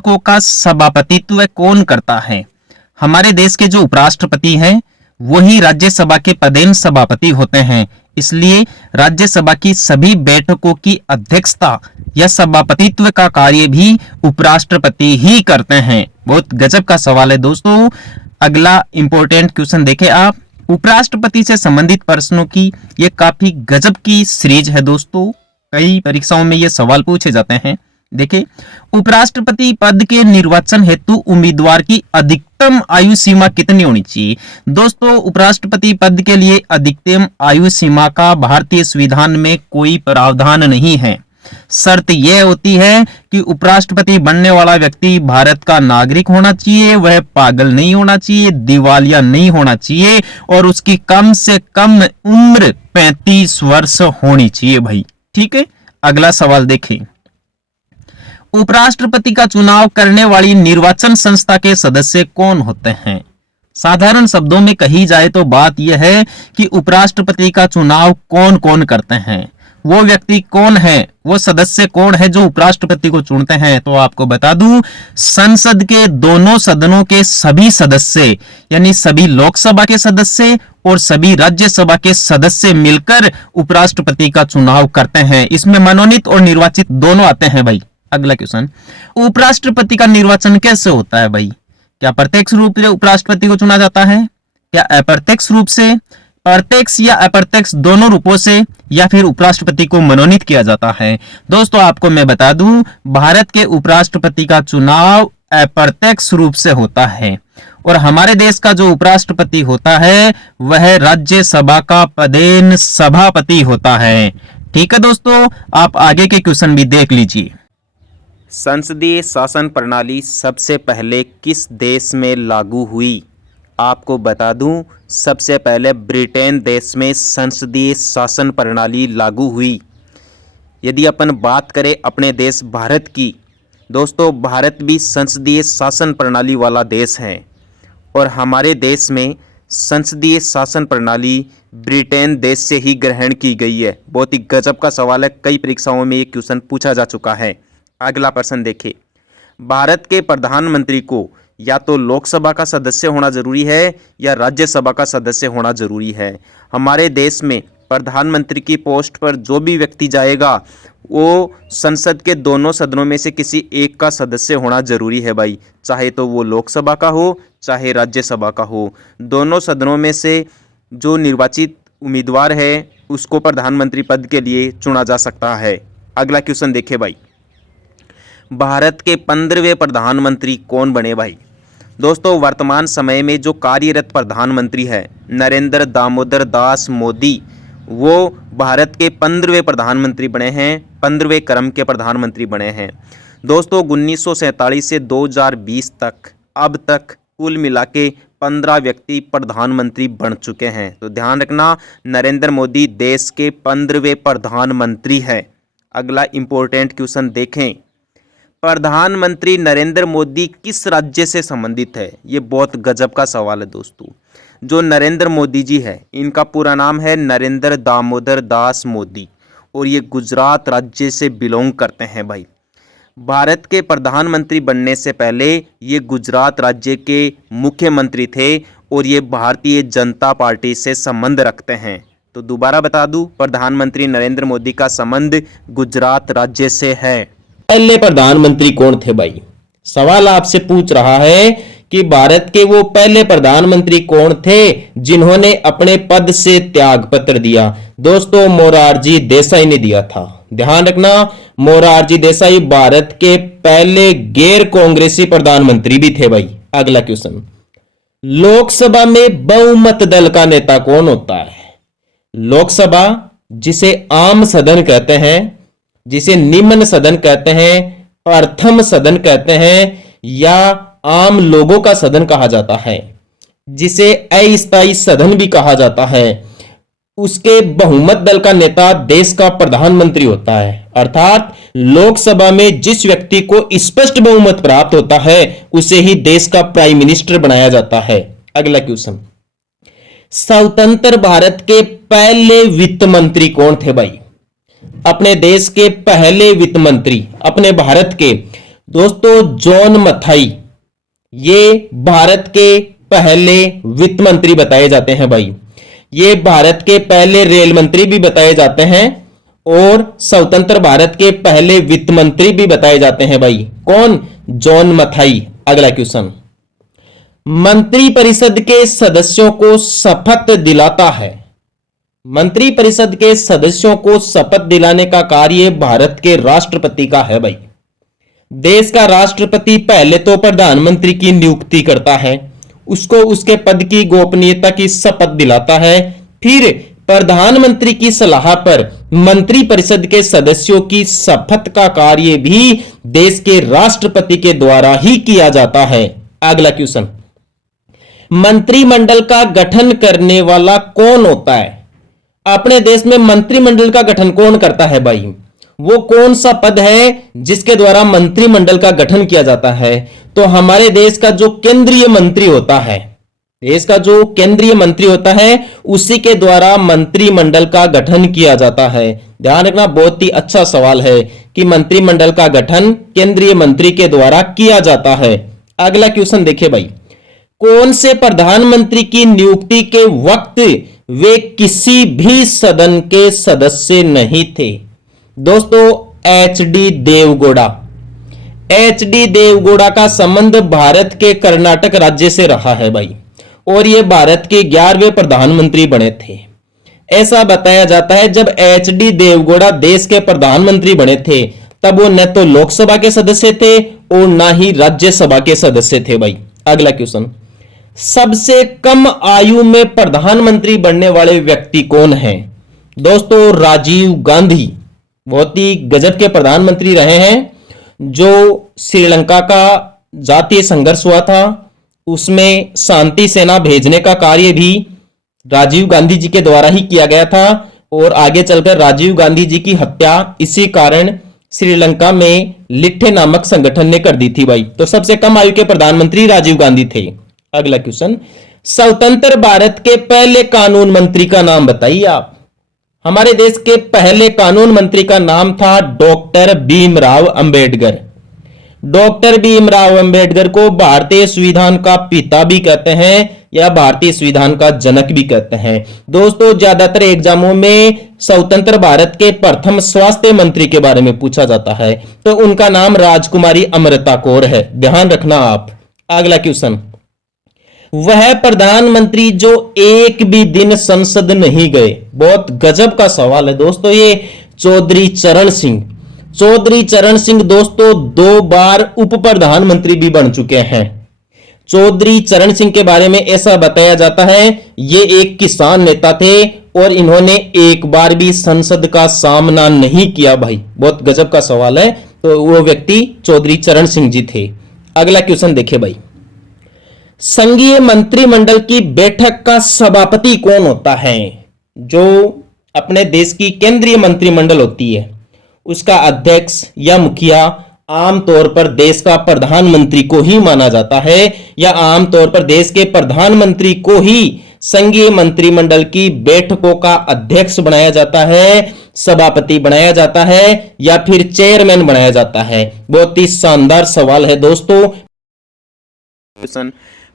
बैठकों का सभापतित्व कौन करता है? हमारे देश के जो उपराष्ट्रपति हैं वही राज्यसभा के पदेन सभापति होते हैं। इसलिए राज्यसभा की सभी बैठकों की अध्यक्षता या सभापतित्व का कार्य भी उपराष्ट्रपति ही करते हैं। बहुत गजब का सवाल है दोस्तों। अगला इंपॉर्टेंट क्वेश्चन देखें आप। उपराष्ट्रपति से संबंधित प्रश्नों की ये काफी गजब की सीरीज है दोस्तों। कई परीक्षाओं में ये सवाल पूछे जाते हैं। देखिए, उपराष्ट्रपति पद के निर्वाचन हेतु उम्मीदवार की अधिकतम आयु सीमा कितनी होनी चाहिए? दोस्तों, उपराष्ट्रपति पद के लिए अधिकतम आयु सीमा का भारतीय संविधान में कोई प्रावधान नहीं है। शर्त यह होती है कि उपराष्ट्रपति बनने वाला व्यक्ति भारत का नागरिक होना चाहिए, वह पागल नहीं होना चाहिए, दिवालिया नहीं होना चाहिए और उसकी कम से कम उम्र 35 वर्ष होनी चाहिए भाई। ठीक है, अगला सवाल देखें। उपराष्ट्रपति का चुनाव करने वाली निर्वाचन संस्था के सदस्य कौन होते हैं? साधारण शब्दों में कही जाए तो बात यह है कि उपराष्ट्रपति का चुनाव कौन कौन करते हैं, वो व्यक्ति कौन है, वो सदस्य कौन है जो उपराष्ट्रपति को चुनते हैं। तो आपको बता दूं, संसद के दोनों सदनों के सभी सदस्य यानी सभी लोकसभा के सदस्य और सभी राज्यसभा के सदस्य मिलकर उपराष्ट्रपति का चुनाव करते हैं। इसमें मनोनीत और निर्वाचित दोनों आते हैं भाई। अगला क्वेश्चन, उपराष्ट्रपति का निर्वाचन कैसे होता है भाई? क्या प्रत्यक्ष रूप से उपराष्ट्रपति को चुना जाता है, क्या अप्रत्यक्ष रूप से, प्रत्यक्ष या अप्रत्यक्ष दोनों रूपों से, या फिर उपराष्ट्रपति को मनोनीत किया जाता है? दोस्तों, आपको मैं बता दूं, भारत के उपराष्ट्रपति का चुनाव अप्रत्यक्ष रूप से होता है और हमारे देश का जो उपराष्ट्रपति होता है वह राज्यसभा का पदेन सभापति होता है। ठीक है दोस्तों, आप आगे के क्वेश्चन भी देख लीजिए। संसदीय शासन प्रणाली सबसे पहले किस देश में लागू हुई? आपको बता दूं, सबसे पहले ब्रिटेन देश में संसदीय शासन प्रणाली लागू हुई। यदि अपन बात करें अपने देश भारत की, दोस्तों भारत भी संसदीय शासन प्रणाली वाला देश है और हमारे देश में संसदीय शासन प्रणाली ब्रिटेन देश से ही ग्रहण की गई है। बहुत ही गजब का सवाल है, कई परीक्षाओं में ये क्वेश्चन पूछा जा चुका है। अगला प्रश्न देखिए, भारत के प्रधानमंत्री को या तो लोकसभा का सदस्य होना जरूरी है या राज्यसभा का सदस्य होना जरूरी है। हमारे देश में प्रधानमंत्री की पोस्ट पर जो भी व्यक्ति जाएगा वो संसद के दोनों सदनों में से किसी एक का सदस्य होना जरूरी है भाई, चाहे तो वो लोकसभा का हो चाहे राज्यसभा का हो। दोनों सदनों में से जो निर्वाचित उम्मीदवार है उसको प्रधानमंत्री पद के लिए चुना जा सकता है। अगला क्वेश्चन देखे भाई, भारत के 15वें प्रधानमंत्री कौन बने भाई? दोस्तों, वर्तमान समय में जो कार्यरत प्रधानमंत्री है नरेंद्र दामोदर दास मोदी, वो भारत के 15वें प्रधानमंत्री बने हैं, 15वें क्रम के प्रधानमंत्री बने हैं। दोस्तों, 1947 से 2020 तक अब तक कुल मिला के 15 व्यक्ति प्रधानमंत्री बन चुके हैं। तो ध्यान रखना, नरेंद्र मोदी देश के 15वें प्रधानमंत्री है। अगला इंपॉर्टेंट क्वेश्चन देखें, प्रधानमंत्री नरेंद्र मोदी किस राज्य से संबंधित है? ये बहुत गजब का सवाल है दोस्तों। जो नरेंद्र मोदी जी है इनका पूरा नाम है नरेंद्र दामोदर दास मोदी और ये गुजरात राज्य से बिलोंग करते हैं भाई। भारत के प्रधानमंत्री बनने से पहले ये गुजरात राज्य के मुख्यमंत्री थे और ये भारतीय जनता पार्टी से संबंध रखते हैं। तो दोबारा बता दूं, प्रधानमंत्री नरेंद्र मोदी का संबंध गुजरात राज्य से है। पहले प्रधानमंत्री कौन थे भाई? सवाल आपसे पूछ रहा है कि भारत के वो पहले प्रधानमंत्री कौन थे जिन्होंने अपने पद से त्याग पत्र दिया? दोस्तों, मोरारजी देसाई ने दिया था। ध्यान रखना, मोरारजी देसाई भारत के पहले गैर कांग्रेसी प्रधानमंत्री भी थे भाई। अगला क्वेश्चन, लोकसभा में बहुमत दल का नेता कौन होता है? लोकसभा जिसे आम सदन कहते हैं, जिसे निम्न सदन कहते हैं, प्रथम सदन कहते हैं या आम लोगों का सदन कहा जाता है, जिसे अस्थायी सदन भी कहा जाता है, उसके बहुमत दल का नेता देश का प्रधानमंत्री होता है। अर्थात लोकसभा में जिस व्यक्ति को स्पष्ट बहुमत प्राप्त होता है उसे ही देश का प्राइम मिनिस्टर बनाया जाता है। अगला क्वेश्चन, स्वतंत्र भारत के पहले वित्त मंत्री कौन थे भाई? अपने देश के पहले वित्त मंत्री, अपने भारत के दोस्तों जॉन मथाई ये भारत के पहले वित्त मंत्री बताए जाते हैं भाई। ये भारत के पहले रेल मंत्री भी बताए जाते हैं और स्वतंत्र भारत के पहले वित्त मंत्री भी बताए जाते हैं भाई। कौन? जॉन मथाई। अगला क्वेश्चन, मंत्रिपरिषद के सदस्यों को शपथ दिलाता है। मंत्रिपरिषद के सदस्यों को शपथ दिलाने का कार्य भारत के राष्ट्रपति का है भाई। देश का राष्ट्रपति पहले तो प्रधानमंत्री की नियुक्ति करता है, उसको उसके पद की गोपनीयता की शपथ दिलाता है, फिर प्रधानमंत्री की सलाह पर मंत्रिपरिषद के सदस्यों की शपथ का कार्य भी देश के राष्ट्रपति के द्वारा ही किया जाता है। अगला क्वेश्चन, मंत्रिमंडल का गठन करने वाला कौन होता है? अपने देश में मंत्रिमंडल का गठन कौन करता है भाई? वो कौन सा पद है जिसके द्वारा मंत्रिमंडल का गठन किया जाता है? तो हमारे देश का जो केंद्रीय मंत्री होता है, देश का जो केंद्रीय मंत्री होता है उसी के द्वारा मंत्रिमंडल का गठन किया जाता है। ध्यान रखना, बहुत ही अच्छा सवाल है कि मंत्रिमंडल का गठन केंद्रीय मंत्री के द्वारा किया जाता है। अगला क्वेश्चन देखिए भाई, कौन से प्रधानमंत्री की नियुक्ति के वक्त वे किसी भी सदन के सदस्य नहीं थे? दोस्तों एच.डी. देवगौड़ा। एच.डी. देवगौड़ा का संबंध भारत के कर्नाटक राज्य से रहा है भाई, और ये भारत के 11वें प्रधानमंत्री बने थे। ऐसा बताया जाता है जब एच.डी. देवगौड़ा देश के प्रधानमंत्री बने थे तब वो न तो लोकसभा के सदस्य थे और ना ही राज्यसभा के सदस्य थे भाई। अगला क्वेश्चन, सबसे कम आयु में प्रधानमंत्री बनने वाले व्यक्ति कौन हैं? दोस्तों राजीव गांधी बहुत ही गजब के प्रधानमंत्री रहे हैं। जो श्रीलंका का जातीय संघर्ष हुआ था उसमें शांति सेना भेजने का कार्य भी राजीव गांधी जी के द्वारा ही किया गया था, और आगे चलकर राजीव गांधी जी की हत्या इसी कारण श्रीलंका में लिट्ठे नामक संगठन ने कर दी थी भाई। तो सबसे कम आयु के प्रधानमंत्री राजीव गांधी थे। अगला क्वेश्चन, स्वतंत्र भारत के पहले कानून मंत्री का नाम बताइए आप। हमारे देश के पहले कानून मंत्री का नाम था डॉक्टर भीमराव अंबेडकर। डॉक्टर भीमराव अंबेडकर को भारतीय संविधान का पिता भी कहते हैं या भारतीय संविधान का जनक भी कहते हैं। दोस्तों ज्यादातर एग्जामों में स्वतंत्र भारत के प्रथम स्वास्थ्य मंत्री के बारे में पूछा जाता है, तो उनका नाम राजकुमारी अमृता कौर है। ध्यान रखना आप। अगला क्वेश्चन, वह प्रधानमंत्री जो एक भी दिन संसद नहीं गए। बहुत गजब का सवाल है दोस्तों ये। चौधरी चरण सिंह। चौधरी चरण सिंह दोस्तों 2 बार उप प्रधानमंत्री भी बन चुके हैं। चौधरी चरण सिंह के बारे में ऐसा बताया जाता है ये एक किसान नेता थे और इन्होंने एक बार भी संसद का सामना नहीं किया भाई। बहुत गजब का सवाल है। तो वो व्यक्ति चौधरी चरण सिंह जी थे। अगला क्वेश्चन देखिए भाई, संघीय मंत्रिमंडल की बैठक का सभापति कौन होता है? जो अपने देश की केंद्रीय मंत्रिमंडल होती है उसका अध्यक्ष या मुखिया आमतौर पर देश का प्रधानमंत्री को ही माना जाता है, या आमतौर पर देश के प्रधानमंत्री को ही संघीय मंत्रिमंडल की बैठकों का अध्यक्ष बनाया जाता है, सभापति बनाया जाता है या फिर चेयरमैन बनाया जाता है। बहुत ही शानदार सवाल है दोस्तों।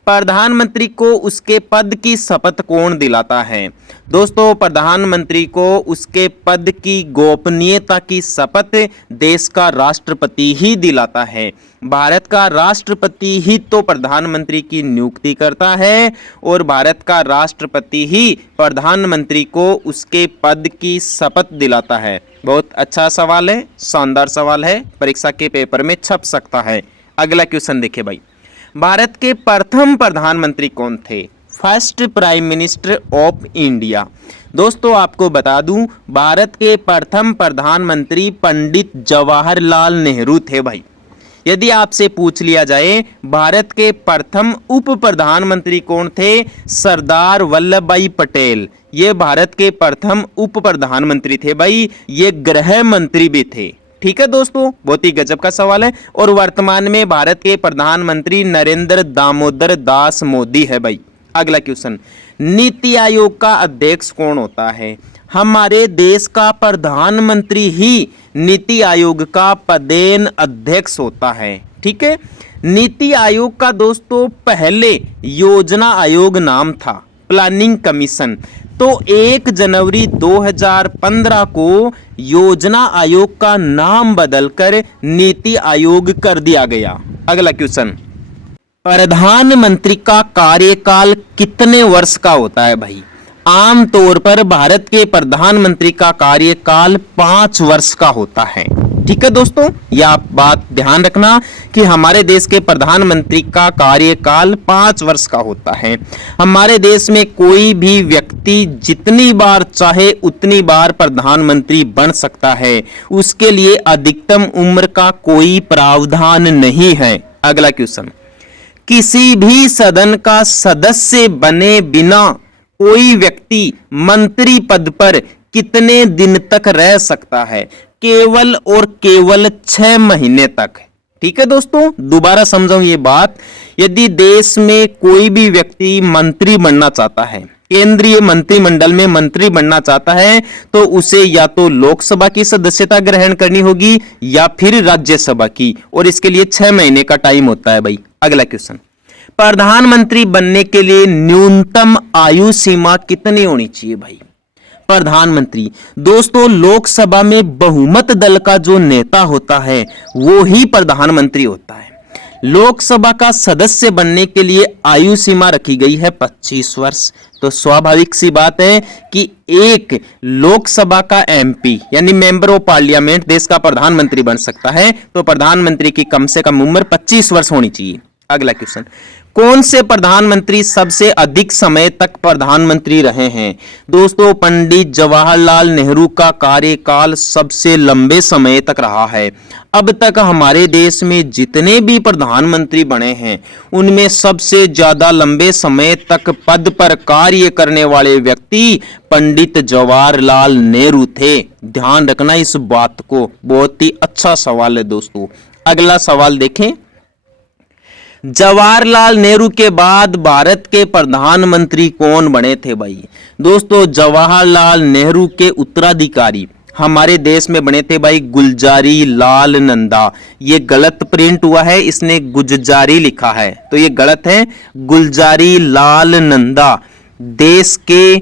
प्रधानमंत्री को उसके पद की शपथ कौन दिलाता है? दोस्तों प्रधानमंत्री को उसके पद की गोपनीयता की शपथ देश का राष्ट्रपति ही दिलाता है। भारत का राष्ट्रपति ही तो प्रधानमंत्री की नियुक्ति करता है और भारत का राष्ट्रपति ही प्रधानमंत्री को उसके पद की शपथ दिलाता है। बहुत अच्छा सवाल है, शानदार सवाल है, परीक्षा के पेपर में छप सकता है। अगला क्वेश्चन देखिए भाई, भारत के प्रथम प्रधानमंत्री कौन थे? First prime minister of India. दोस्तों आपको बता दूं भारत के प्रथम प्रधानमंत्री पंडित जवाहरलाल नेहरू थे भाई। यदि आपसे पूछ लिया जाए भारत के प्रथम उप प्रधानमंत्री कौन थे? सरदार वल्लभ भाई पटेल। ये भारत के प्रथम उप प्रधानमंत्री थे भाई, ये गृह मंत्री भी थे। ठीक है दोस्तों, बहुत ही गजब का सवाल है। और वर्तमान में भारत के प्रधानमंत्री नरेंद्र दामोदर दास मोदी है भाई। अगला क्वेश्चन, नीति आयोग का अध्यक्ष कौन होता है? हमारे देश का प्रधानमंत्री ही नीति आयोग का पदेन अध्यक्ष होता है। ठीक है। नीति आयोग का दोस्तों पहले योजना आयोग नाम था, प्लानिंग कमीशन। तो 1 जनवरी 2015 को योजना आयोग का नाम बदलकर नीति आयोग कर दिया गया। अगला क्वेश्चन, प्रधानमंत्री का कार्यकाल कितने वर्ष का होता है भाई? आमतौर पर भारत के प्रधानमंत्री का कार्यकाल 5 वर्ष का होता है। ठीक है दोस्तों, यह आप बात ध्यान रखना कि हमारे देश के प्रधानमंत्री का कार्यकाल 5 वर्ष का होता है। हमारे देश में कोई भी व्यक्ति जितनी बार चाहे उतनी बार प्रधानमंत्री बन सकता है, उसके लिए अधिकतम उम्र का कोई प्रावधान नहीं है। अगला क्वेश्चन, किसी भी सदन का सदस्य बने बिना कोई व्यक्ति मंत्री पद पर कितने दिन तक रह सकता है? केवल और केवल 6 महीने तक। ठीक है दोस्तों, दोबारा समझाऊं ये बात। यदि देश में कोई भी व्यक्ति मंत्री बनना चाहता है, केंद्रीय मंत्रिमंडल में मंत्री बनना चाहता है, तो उसे या तो लोकसभा की सदस्यता ग्रहण करनी होगी या फिर राज्यसभा की, और इसके लिए 6 महीने का टाइम होता है भाई। अगला क्वेश्चन, प्रधानमंत्री बनने के लिए न्यूनतम आयु सीमा कितनी होनी चाहिए भाई? प्रधानमंत्री दोस्तों, लोकसभा में बहुमत दल का जो नेता होता है वो ही प्रधानमंत्री होता है। लोकसभा का सदस्य बनने के लिए आयु सीमा रखी गई है 25 वर्ष। तो स्वाभाविक सी बात है कि एक लोकसभा का एमपी यानी मेंबर ऑफ पार्लियामेंट देश का प्रधानमंत्री बन सकता है, तो प्रधानमंत्री की कम से कम उम्र 25 वर्ष होनी चाहिए। अगला क्वेश्चन, कौन से प्रधानमंत्री सबसे अधिक समय तक प्रधानमंत्री रहे हैं? दोस्तों, पंडित जवाहरलाल नेहरू का कार्यकाल सबसे लंबे समय तक रहा है। अब तक हमारे देश में जितने भी प्रधानमंत्री बने हैं उनमें सबसे ज्यादा लंबे समय तक पद पर कार्य करने वाले व्यक्ति पंडित जवाहरलाल नेहरू थे। ध्यान रखना इस बात को, बहुत ही अच्छा सवाल है दोस्तों। अगला सवाल देखें, जवाहरलाल नेहरू के बाद भारत के प्रधानमंत्री कौन बने थे भाई? दोस्तों, जवाहरलाल नेहरू के उत्तराधिकारी हमारे देश में बने थे भाई गुलजारी लाल नंदा। ये गलत प्रिंट हुआ है, इसने गुजजारी लिखा है, तो ये गलत है। गुलजारी लाल नंदा देश के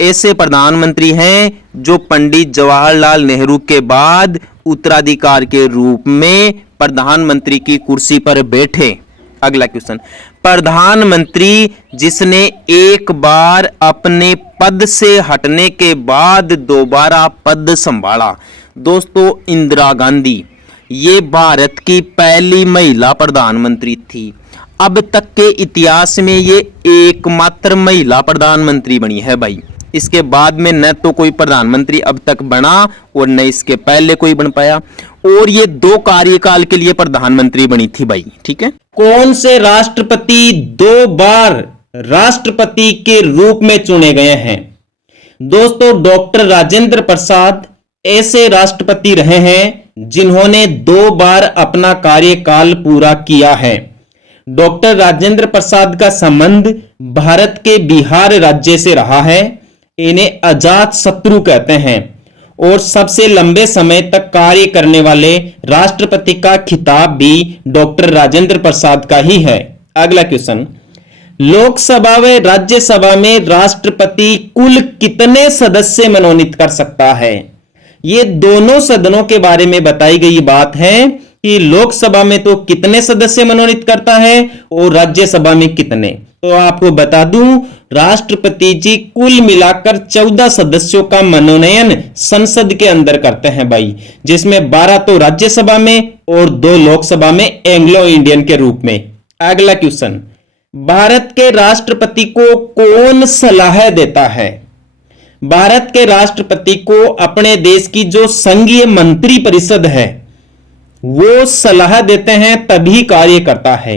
ऐसे प्रधानमंत्री हैं जो पंडित जवाहरलाल नेहरू के बाद उत्तराधिकार के रूप में प्रधानमंत्री की कुर्सी पर बैठे। अगला क्वेश्चन, प्रधानमंत्री जिसने एक बार अपने पद से हटने के बाद दोबारा पद संभाला? दोस्तों, इंदिरा गांधी। ये भारत की पहली महिला प्रधानमंत्री थी। अब तक के इतिहास में ये एकमात्र महिला प्रधानमंत्री बनी है भाई। इसके बाद में न तो कोई प्रधानमंत्री अब तक बना और न इसके पहले कोई बन पाया, और ये 2 कार्यकाल के लिए प्रधानमंत्री बनी थी भाई। ठीक है, कौन से राष्ट्रपति 2 बार राष्ट्रपति के रूप में चुने गए हैं? दोस्तों, डॉक्टर राजेंद्र प्रसाद ऐसे राष्ट्रपति रहे हैं जिन्होंने 2 बार अपना कार्यकाल पूरा किया है। डॉक्टर राजेंद्र प्रसाद का संबंध भारत के बिहार राज्य से रहा है। इन्हें अजात शत्रु कहते हैं और सबसे लंबे समय तक कार्य करने वाले राष्ट्रपति का खिताब भी डॉक्टर राजेंद्र प्रसाद का ही है। अगला क्वेश्चन, लोकसभा व राज्यसभा में राष्ट्रपति कुल कितने सदस्य मनोनीत कर सकता है? ये दोनों सदनों के बारे में बताई गई बात है कि लोकसभा में तो कितने सदस्य मनोनीत करता है और राज्यसभा में कितने। तो आपको बता दूं, राष्ट्रपति जी कुल मिलाकर 14 सदस्यों का मनोनयन संसद के अंदर करते हैं भाई, जिसमें 12 तो राज्यसभा में और 2 लोकसभा में एंग्लो इंडियन के रूप में। अगला क्वेश्चन, भारत के राष्ट्रपति को कौन सलाह देता है? भारत के राष्ट्रपति को अपने देश की जो संघीय मंत्री परिषद है वो सलाह देते हैं, तभी कार्य करता है।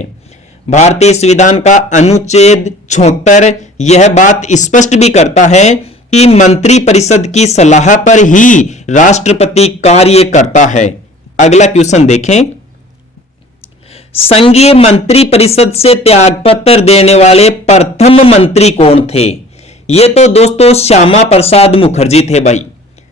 भारतीय संविधान का अनुच्छेद 76 यह बात स्पष्ट भी करता है कि मंत्री परिषद की सलाह पर ही राष्ट्रपति कार्य करता है। अगला क्वेश्चन देखें, संघीय मंत्री परिषद से त्यागपत्र देने वाले प्रथम मंत्री कौन थे? ये तो दोस्तों श्यामा प्रसाद मुखर्जी थे भाई।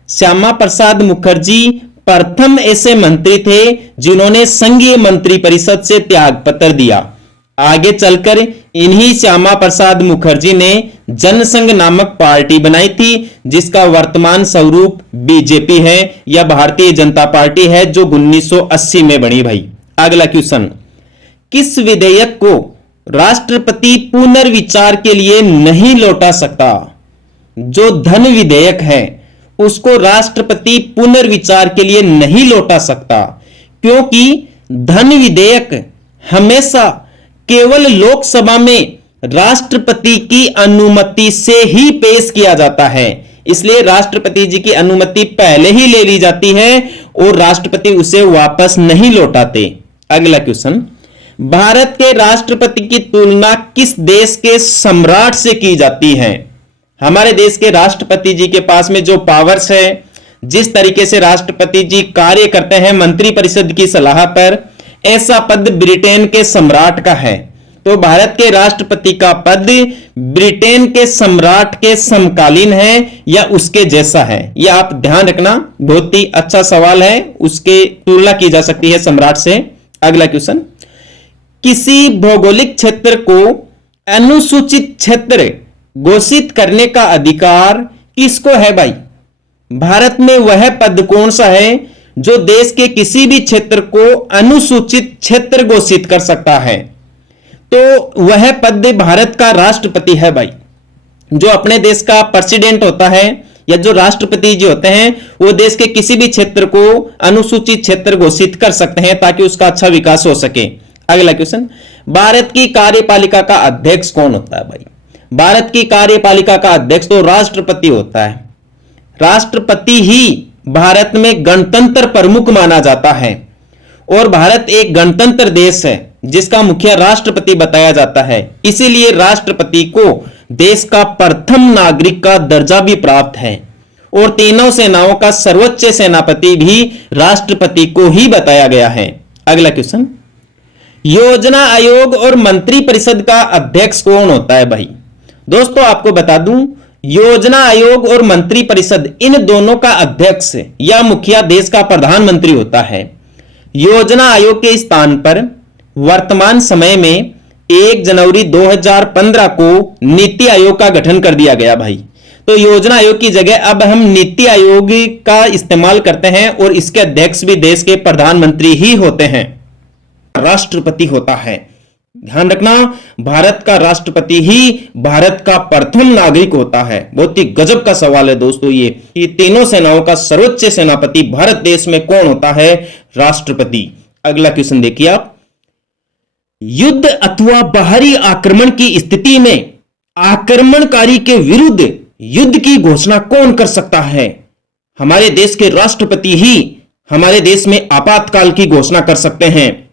श्यामा प्रसाद मुखर्जी प्रथम ऐसे मंत्री थे जिन्होंने संघीय मंत्रिपरिषद से त्यागपत्र दिया। आगे चलकर इन्हीं श्यामा प्रसाद मुखर्जी ने जनसंघ नामक पार्टी बनाई थी, जिसका वर्तमान स्वरूप बीजेपी है या भारतीय जनता पार्टी है, जो 1980 में बनी भाई। अगला क्वेश्चन, किस विधेयक को राष्ट्रपति पुनर्विचार के लिए नहीं लौटा सकता? जो धन विधेयक है उसको राष्ट्रपति पुनर्विचार के लिए नहीं लौटा सकता, क्योंकि धन विधेयक हमेशा केवल लोकसभा में राष्ट्रपति की अनुमति से ही पेश किया जाता है। इसलिए राष्ट्रपति जी की अनुमति पहले ही ले ली जाती है और राष्ट्रपति उसे वापस नहीं लौटाते। अगला क्वेश्चन, भारत के राष्ट्रपति की तुलना किस देश के सम्राट से की जाती है? हमारे देश के राष्ट्रपति जी के पास में जो पावर्स है, जिस तरीके से राष्ट्रपति जी कार्य करते हैं मंत्रिपरिषद की सलाह पर, ऐसा पद ब्रिटेन के सम्राट का है। तो भारत के राष्ट्रपति का पद ब्रिटेन के सम्राट के समकालीन है या उसके जैसा है, यह आप ध्यान रखना, बहुत ही अच्छा सवाल है। उसके तुलना की जा सकती है सम्राट से। अगला क्वेश्चन, किसी भौगोलिक क्षेत्र को अनुसूचित क्षेत्र घोषित करने का अधिकार किसको है भाई? भारत में वह पद कौन सा है जो देश के किसी भी क्षेत्र को अनुसूचित क्षेत्र घोषित कर सकता है? तो वह पद भारत का राष्ट्रपति है भाई। जो अपने देश का प्रेसिडेंट होता है या जो राष्ट्रपति जी होते हैं, वो देश के किसी भी क्षेत्र को अनुसूचित क्षेत्र घोषित कर सकते हैं ताकि उसका अच्छा विकास हो सके। अगला क्वेश्चन, भारत की कार्यपालिका का अध्यक्ष कौन होता है भाई? भारत की कार्यपालिका का अध्यक्ष तो राष्ट्रपति होता है। राष्ट्रपति ही भारत में गणतंत्र प्रमुख माना जाता है और भारत एक गणतंत्र देश है जिसका मुखिया राष्ट्रपति बताया जाता है। इसीलिए राष्ट्रपति को देश का प्रथम नागरिक का दर्जा भी प्राप्त है और तीनों सेनाओं का सर्वोच्च सेनापति भी राष्ट्रपति को ही बताया गया है। अगला क्वेश्चन, योजना आयोग और मंत्रिपरिषद का अध्यक्ष कौन होता है भाई? दोस्तों आपको बता दूं, योजना आयोग और मंत्रिपरिषद इन दोनों का अध्यक्ष या मुखिया देश का प्रधानमंत्री होता है। योजना आयोग के स्थान पर वर्तमान समय में 1 जनवरी 2015 को नीति आयोग का गठन कर दिया गया भाई। तो योजना आयोग की जगह अब हम नीति आयोग का इस्तेमाल करते हैं और इसके अध्यक्ष भी देश के प्रधानमंत्री ही होते हैं, राष्ट्रपति होता है। ध्यान रखना, भारत का राष्ट्रपति ही भारत का प्रथम नागरिक होता है। बहुत ही गजब का सवाल है दोस्तों ये, कि तीनों सेनाओं का सर्वोच्च सेनापति भारत देश में कौन होता है? राष्ट्रपति। अगला क्वेश्चन देखिए आप, युद्ध अथवा बाहरी आक्रमण की स्थिति में आक्रमणकारी के विरुद्ध युद्ध की घोषणा कौन कर सकता है? हमारे देश के राष्ट्रपति ही हमारे देश में आपातकाल की घोषणा कर सकते हैं।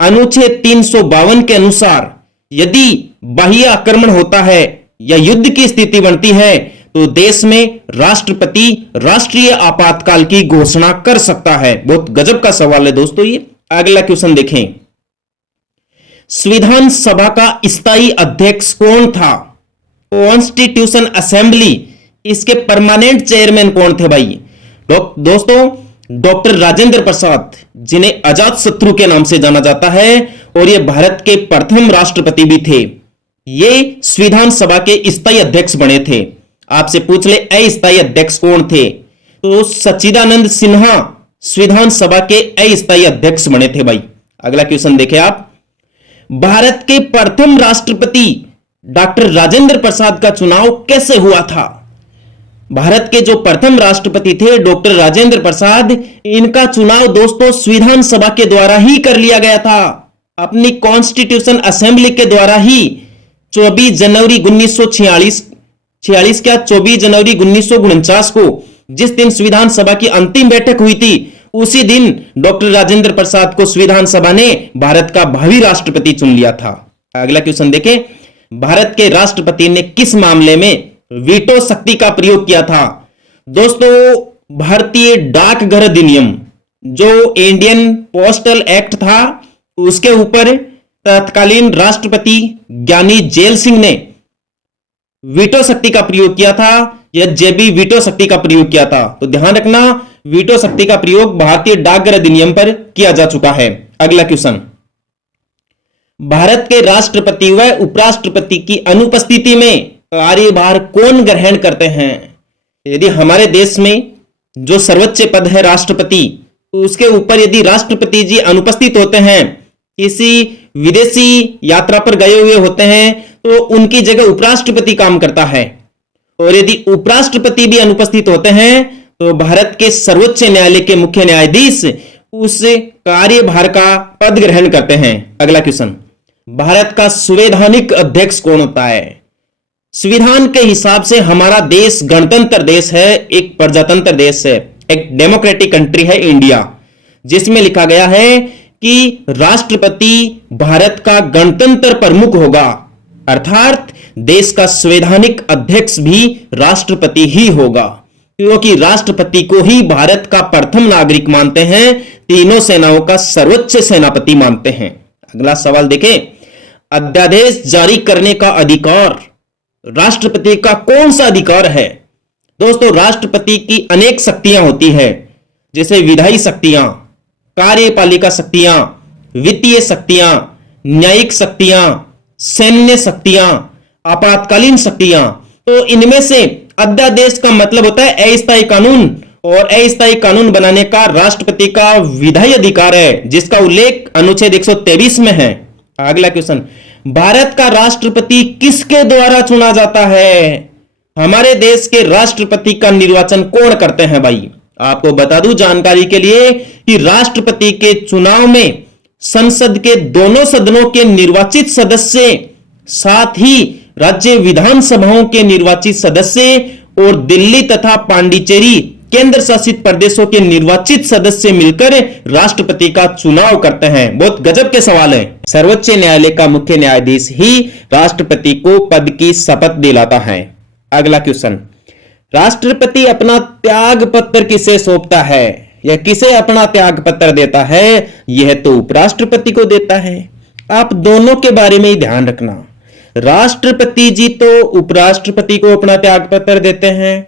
अनुच्छेद 352 के अनुसार यदि बाह्य आक्रमण होता है या युद्ध की स्थिति बनती है तो देश में राष्ट्रपति राष्ट्रीय आपातकाल की घोषणा कर सकता है। बहुत गजब का सवाल है दोस्तों ये। अगला क्वेश्चन देखें, संविधान सभा का स्थायी अध्यक्ष कौन था? कॉन्स्टिट्यूशन असेंबली, इसके परमानेंट चेयरमैन कौन थे भाई? दोस्तों डॉक्टर राजेंद्र प्रसाद, जिन्हें अजात शत्रु के नाम से जाना जाता है, और ये भारत के प्रथम राष्ट्रपति भी थे। ये संविधान सभा के स्थायी अध्यक्ष बने थे। आपसे पूछ ले अस्थायी अध्यक्ष कौन थे? तो सच्चिदानंद सिन्हा संविधान सभा के अस्थायी अध्यक्ष बने थे भाई। अगला क्वेश्चन देखें आप, भारत के प्रथम राष्ट्रपति डॉक्टर राजेंद्र प्रसाद का चुनाव कैसे हुआ था? भारत के जो प्रथम राष्ट्रपति थे डॉक्टर राजेंद्र प्रसाद, इनका चुनाव दोस्तों संविधान सभा के द्वारा ही कर लिया गया था, अपनी कॉन्स्टिट्यूशन असेंबली के द्वारा ही। 24 जनवरी 1949 को जिस दिन संविधान सभा की अंतिम बैठक हुई थी, उसी दिन डॉक्टर राजेंद्र प्रसाद को संविधान सभा ने भारत का भावी राष्ट्रपति चुन लिया था। अगला क्वेश्चन देखें, भारत के राष्ट्रपति ने किस मामले में वीटो शक्ति का प्रयोग किया था? दोस्तों भारतीय डाकघर अधिनियम, जो इंडियन पोस्टल एक्ट था, उसके ऊपर तत्कालीन राष्ट्रपति ज्ञानी जेल सिंह ने वीटो शक्ति का प्रयोग किया था, या जेबी वीटो शक्ति का प्रयोग किया था। तो ध्यान रखना, वीटो शक्ति का प्रयोग भारतीय डाकघर अधिनियम पर किया जा चुका है। अगला क्वेश्चन, भारत के राष्ट्रपति व उपराष्ट्रपति की अनुपस्थिति में कार्यभार कौन ग्रहण करते हैं? यदि हमारे देश में जो सर्वोच्च पद है राष्ट्रपति, उसके ऊपर यदि राष्ट्रपति जी अनुपस्थित होते हैं, किसी विदेशी यात्रा पर गए हुए होते हैं, तो उनकी जगह उपराष्ट्रपति काम करता है। और यदि उपराष्ट्रपति भी अनुपस्थित होते हैं तो भारत के सर्वोच्च न्यायालय के मुख्य न्यायाधीश उस कार्यभार का पद ग्रहण करते हैं। अगला क्वेश्चन, भारत का संवैधानिक अध्यक्ष कौन होता है? संविधान के हिसाब से हमारा देश गणतंत्र देश है, एक प्रजातंत्र देश है, एक डेमोक्रेटिक कंट्री है इंडिया, जिसमें लिखा गया है कि राष्ट्रपति भारत का गणतंत्र प्रमुख होगा, अर्थात देश का संवैधानिक अध्यक्ष भी राष्ट्रपति ही होगा, क्योंकि राष्ट्रपति को ही भारत का प्रथम नागरिक मानते हैं, तीनों सेनाओं का सर्वोच्च सेनापति मानते हैं। अगला सवाल देखें, अध्यादेश जारी करने का अधिकार राष्ट्रपति का कौन सा अधिकार है? दोस्तों, राष्ट्रपति की अनेक शक्तियां होती है, जैसे विधायी शक्तियां, कार्यपालिका शक्तियां, वित्तीय शक्तियां, न्यायिक शक्तियां, सैन्य शक्तियां, आपातकालीन शक्तियां। तो इनमें से अध्यादेश का मतलब होता है अस्थायी कानून, और अस्थायी कानून बनाने का राष्ट्रपति का विधायी अधिकार है, जिसका उल्लेख अनुच्छेद 123 में है। अगला क्वेश्चन, भारत का राष्ट्रपति किसके द्वारा चुना जाता है? हमारे देश के राष्ट्रपति का निर्वाचन कौन करते हैं भाई? आपको बता दूं जानकारी के लिए कि राष्ट्रपति के चुनाव में संसद के दोनों सदनों के निर्वाचित सदस्य, साथ ही राज्य विधानसभाओं के निर्वाचित सदस्य और दिल्ली तथा पांडिचेरी केंद्र शासित प्रदेशों के निर्वाचित सदस्य मिलकर राष्ट्रपति का चुनाव करते हैं। बहुत गजब के सवाल है। सर्वोच्च न्यायालय का मुख्य न्यायाधीश ही राष्ट्रपति को पद की शपथ दिलाता है। अगला क्वेश्चन, राष्ट्रपति अपना त्याग पत्र किसे सौंपता है या किसे अपना त्याग पत्र देता है? यह तो उपराष्ट्रपति को देता है। आप दोनों के बारे में ही ध्यान रखना, राष्ट्रपति जी तो उपराष्ट्रपति को अपना त्याग पत्र देते हैं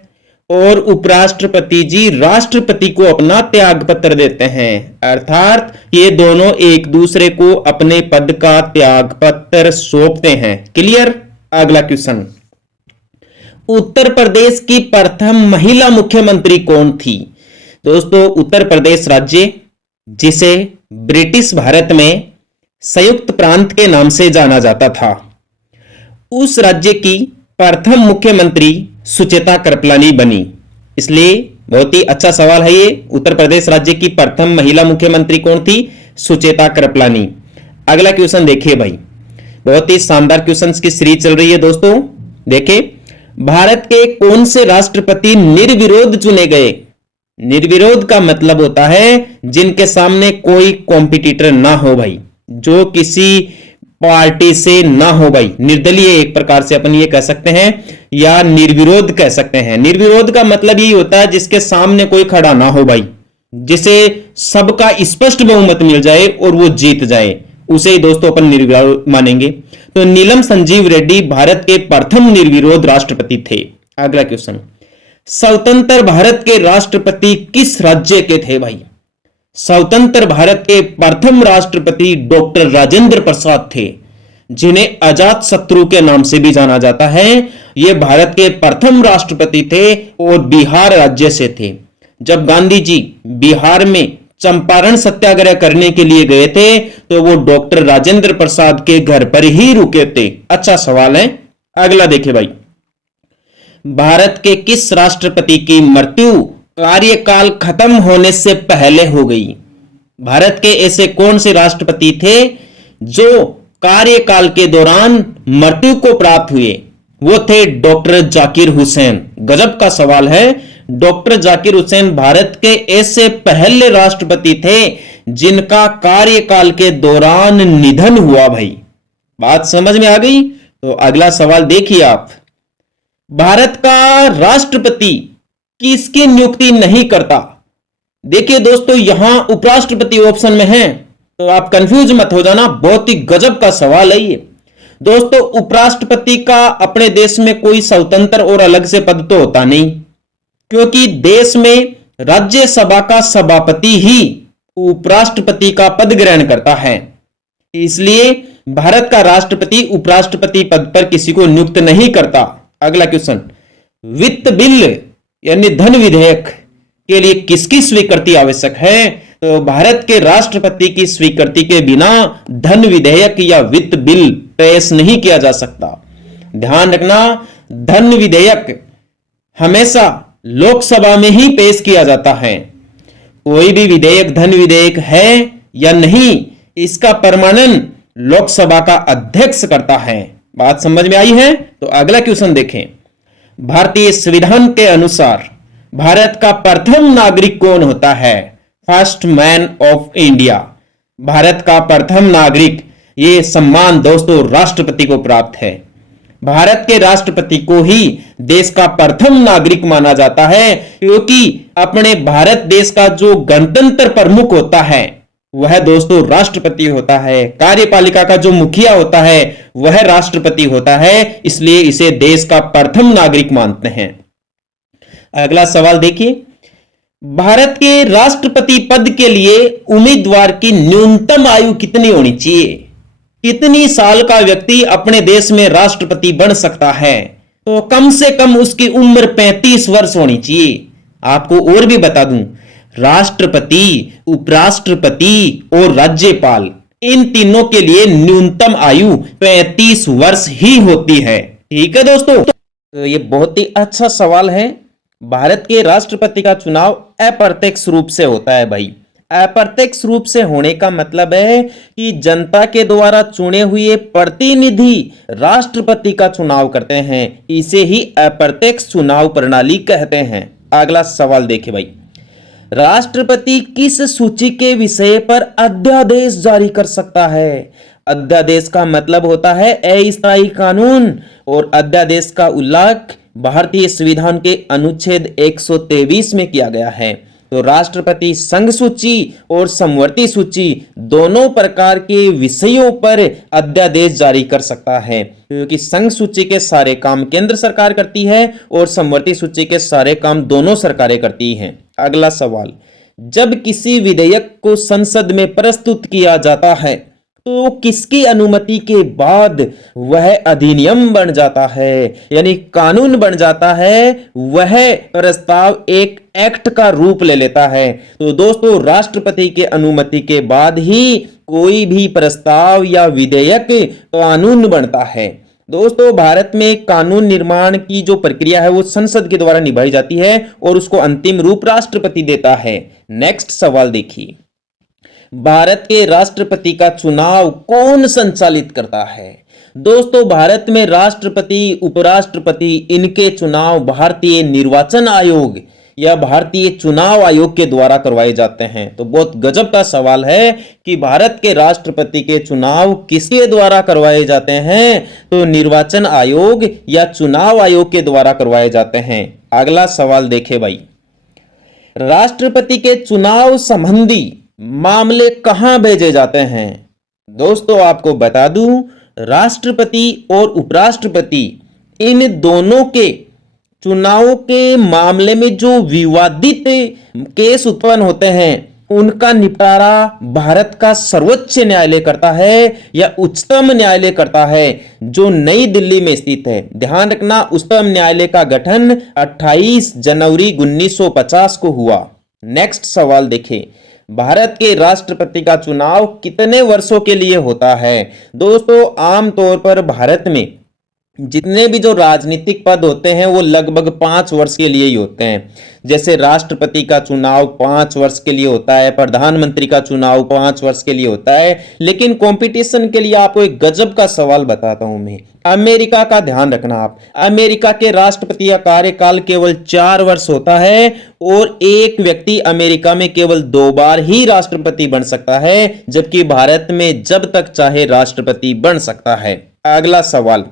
और उपराष्ट्रपति जी राष्ट्रपति को अपना त्याग पत्र देते हैं, अर्थात ये दोनों एक दूसरे को अपने पद का त्याग पत्र सौंपते हैं। क्लियर? अगला क्वेश्चन, उत्तर प्रदेश की प्रथम महिला मुख्यमंत्री कौन थी? दोस्तों, उत्तर प्रदेश राज्य, जिसे ब्रिटिश भारत में संयुक्त प्रांत के नाम से जाना जाता था, उस राज्य की प्रथम मुख्यमंत्री सुचेता कृपलानी बनी। इसलिए बहुत ही अच्छा सवाल है ये। उत्तर प्रदेश राज्य की प्रथम महिला मुख्यमंत्री कौन थी? सुचेता कृपलानी। अगला क्वेश्चन देखिए भाई, बहुत ही शानदार क्वेश्चंस की सीरीज चल रही है दोस्तों। देखिए, भारत के कौन से राष्ट्रपति निर्विरोध चुने गए? निर्विरोध का मतलब होता है जिनके सामने कोई कॉम्पिटिटर ना हो भाई, जो किसी पार्टी से ना हो भाई, निर्दलीय एक प्रकार से अपन ये कह सकते हैं, या निर्विरोध कह सकते हैं। निर्विरोध का मतलब यही होता है जिसके सामने कोई खड़ा ना हो भाई, जिसे सबका स्पष्ट बहुमत मिल जाए और वो जीत जाए, उसे ही दोस्तों अपन निर्विरोध मानेंगे। तो नीलम संजीव रेड्डी भारत के प्रथम निर्विरोध राष्ट्रपति थे। अगला क्वेश्चन, स्वतंत्र भारत के राष्ट्रपति किस राज्य के थे भाई? स्वतंत्र भारत के प्रथम राष्ट्रपति डॉक्टर राजेंद्र प्रसाद थे, जिन्हें अजात शत्रु के नाम से भी जाना जाता है। ये भारत के प्रथम राष्ट्रपति थे और बिहार राज्य से थे। जब गांधी जी बिहार में चंपारण सत्याग्रह करने के लिए गए थे तो वो डॉक्टर राजेंद्र प्रसाद के घर पर ही रुके थे। अच्छा सवाल है। अगला देखिए भाई, भारत के किस राष्ट्रपति की मृत्यु कार्यकाल खत्म होने से पहले हो गई? भारत के ऐसे कौन से राष्ट्रपति थे जो कार्यकाल के दौरान मृत्यु को प्राप्त हुए? वो थे डॉक्टर जाकिर हुसैन। गजब का सवाल है। डॉक्टर जाकिर हुसैन भारत के ऐसे पहले राष्ट्रपति थे जिनका कार्यकाल के दौरान निधन हुआ भाई। बात समझ में आ गई? तो अगला सवाल देखिए आप, भारत का राष्ट्रपति किसकी नियुक्ति नहीं करता? देखिए दोस्तों, यहां उपराष्ट्रपति ऑप्शन में है, तो आप कंफ्यूज मत हो जाना। बहुत ही गजब का सवाल है ये दोस्तों। उपराष्ट्रपति का अपने देश में कोई स्वतंत्र और अलग से पद तो होता नहीं, क्योंकि देश में राज्यसभा का सभापति ही उपराष्ट्रपति का पद ग्रहण करता है। इसलिए भारत का राष्ट्रपति उपराष्ट्रपति पद पर किसी को नियुक्त नहीं करता। अगला क्वेश्चन, वित्त बिल यानी धन विधेयक के लिए किसकी स्वीकृति आवश्यक है? तो भारत के राष्ट्रपति की स्वीकृति के बिना धन विधेयक या वित्त बिल पेश नहीं किया जा सकता। ध्यान रखना, धन विधेयक हमेशा लोकसभा में ही पेश किया जाता है। कोई भी विधेयक धन विधेयक है या नहीं, इसका प्रमाणन लोकसभा का अध्यक्ष करता है। बात समझ में आई है? तो अगला क्वेश्चन देखें। भारतीय संविधान के अनुसार भारत का प्रथम नागरिक कौन होता है? First man of India. Bharat का प्रथम नागरिक, ये सम्मान दोस्तों राष्ट्रपति को प्राप्त है। भारत के राष्ट्रपति को ही देश का प्रथम नागरिक माना जाता है, क्योंकि अपने भारत देश का जो गणतंत्र प्रमुख होता है वह दोस्तों राष्ट्रपति होता है। कार्यपालिका का जो मुखिया होता है वह राष्ट्रपति होता है, इसलिए इसे देश का प्रथम नागरिक मानते हैं। अगला सवाल देखिए, भारत के राष्ट्रपति पद के लिए उम्मीदवार की न्यूनतम आयु कितनी होनी चाहिए? कितनी साल का व्यक्ति अपने देश में राष्ट्रपति बन सकता है? तो कम से कम उसकी उम्र 35 वर्ष होनी चाहिए। आपको और भी बता दूं, राष्ट्रपति, उपराष्ट्रपति और राज्यपाल, इन तीनों के लिए न्यूनतम आयु 35 वर्ष ही होती है। ठीक है दोस्तों, तो ये बहुत ही अच्छा सवाल है। भारत के राष्ट्रपति का चुनाव अप्रत्यक्ष रूप से होता है भाई। अप्रत्यक्ष रूप से होने का मतलब है कि जनता के द्वारा चुने हुए प्रतिनिधि राष्ट्रपति का चुनाव करते हैं। इसे ही अप्रत्यक्ष चुनाव प्रणाली कहते हैं। अगला सवाल देखिए भाई, राष्ट्रपति किस सूची के विषय पर अध्यादेश जारी कर सकता है? अध्यादेश का मतलब होता है अस्थायी कानून, और अध्यादेश का उल्लेख भारतीय संविधान के अनुच्छेद 123 में किया गया है। तो राष्ट्रपति संघ सूची और समवर्ती सूची दोनों प्रकार के विषयों पर अध्यादेश जारी कर सकता है, क्योंकि संघ सूची के सारे काम केंद्र सरकार करती है और समवर्ती सूची के सारे काम दोनों सरकारें करती हैं। अगला सवाल, जब किसी विधेयक को संसद में प्रस्तुत किया जाता है तो किसकी अनुमति के बाद वह अधिनियम बन जाता है, यानी कानून बन जाता है? वह प्रस्ताव एक एक्ट का रूप ले लेता है। तो दोस्तों राष्ट्रपति के अनुमति के बाद ही कोई भी प्रस्ताव या विधेयक कानून बनता है। दोस्तों भारत में कानून निर्माण की जो प्रक्रिया है वो संसद के द्वारा निभाई जाती है और उसको अंतिम रूप राष्ट्रपति देता है। नेक्स्ट सवाल देखिए, भारत के राष्ट्रपति का चुनाव कौन संचालित करता है? दोस्तों भारत में राष्ट्रपति, उपराष्ट्रपति, इनके चुनाव भारतीय निर्वाचन आयोग या भारतीय चुनाव आयोग के द्वारा करवाए जाते हैं। तो बहुत गजब का सवाल है कि भारत के राष्ट्रपति के चुनाव किसके द्वारा करवाए जाते हैं? तो निर्वाचन आयोग या चुनाव आयोग के द्वारा करवाए जाते हैं। अगला सवाल देखें भाई, राष्ट्रपति के चुनाव संबंधी मामले कहां भेजे जाते हैं? दोस्तों आपको बता दूं, राष्ट्रपति और उपराष्ट्रपति इन दोनों के चुनाव के मामले में जो विवादित केस उत्पन्न होते हैं उनका निपटारा भारत का सर्वोच्च न्यायालय करता है या उच्चतम न्यायालय करता है, जो नई दिल्ली में स्थित है। ध्यान रखना, उच्चतम न्यायालय का गठन 28 जनवरी 1950 को हुआ। नेक्स्ट सवाल देखें, भारत के राष्ट्रपति का चुनाव कितने वर्षों के लिए होता है? दोस्तों आमतौर पर भारत में जितने भी जो राजनीतिक पद होते हैं वो लगभग 5 वर्ष के लिए ही होते हैं। जैसे राष्ट्रपति का चुनाव 5 वर्ष के लिए होता है, प्रधानमंत्री का चुनाव 5 वर्ष के लिए होता है। लेकिन कंपटीशन के लिए आपको एक गजब का सवाल बताता हूं मैं। अमेरिका का ध्यान रखना आप, अमेरिका के राष्ट्रपति का कार्यकाल केवल 4 वर्ष होता है और एक व्यक्ति अमेरिका में केवल 2 बार ही राष्ट्रपति बन सकता है, जबकि भारत में जब तक चाहे राष्ट्रपति बन सकता है। अगला सवाल,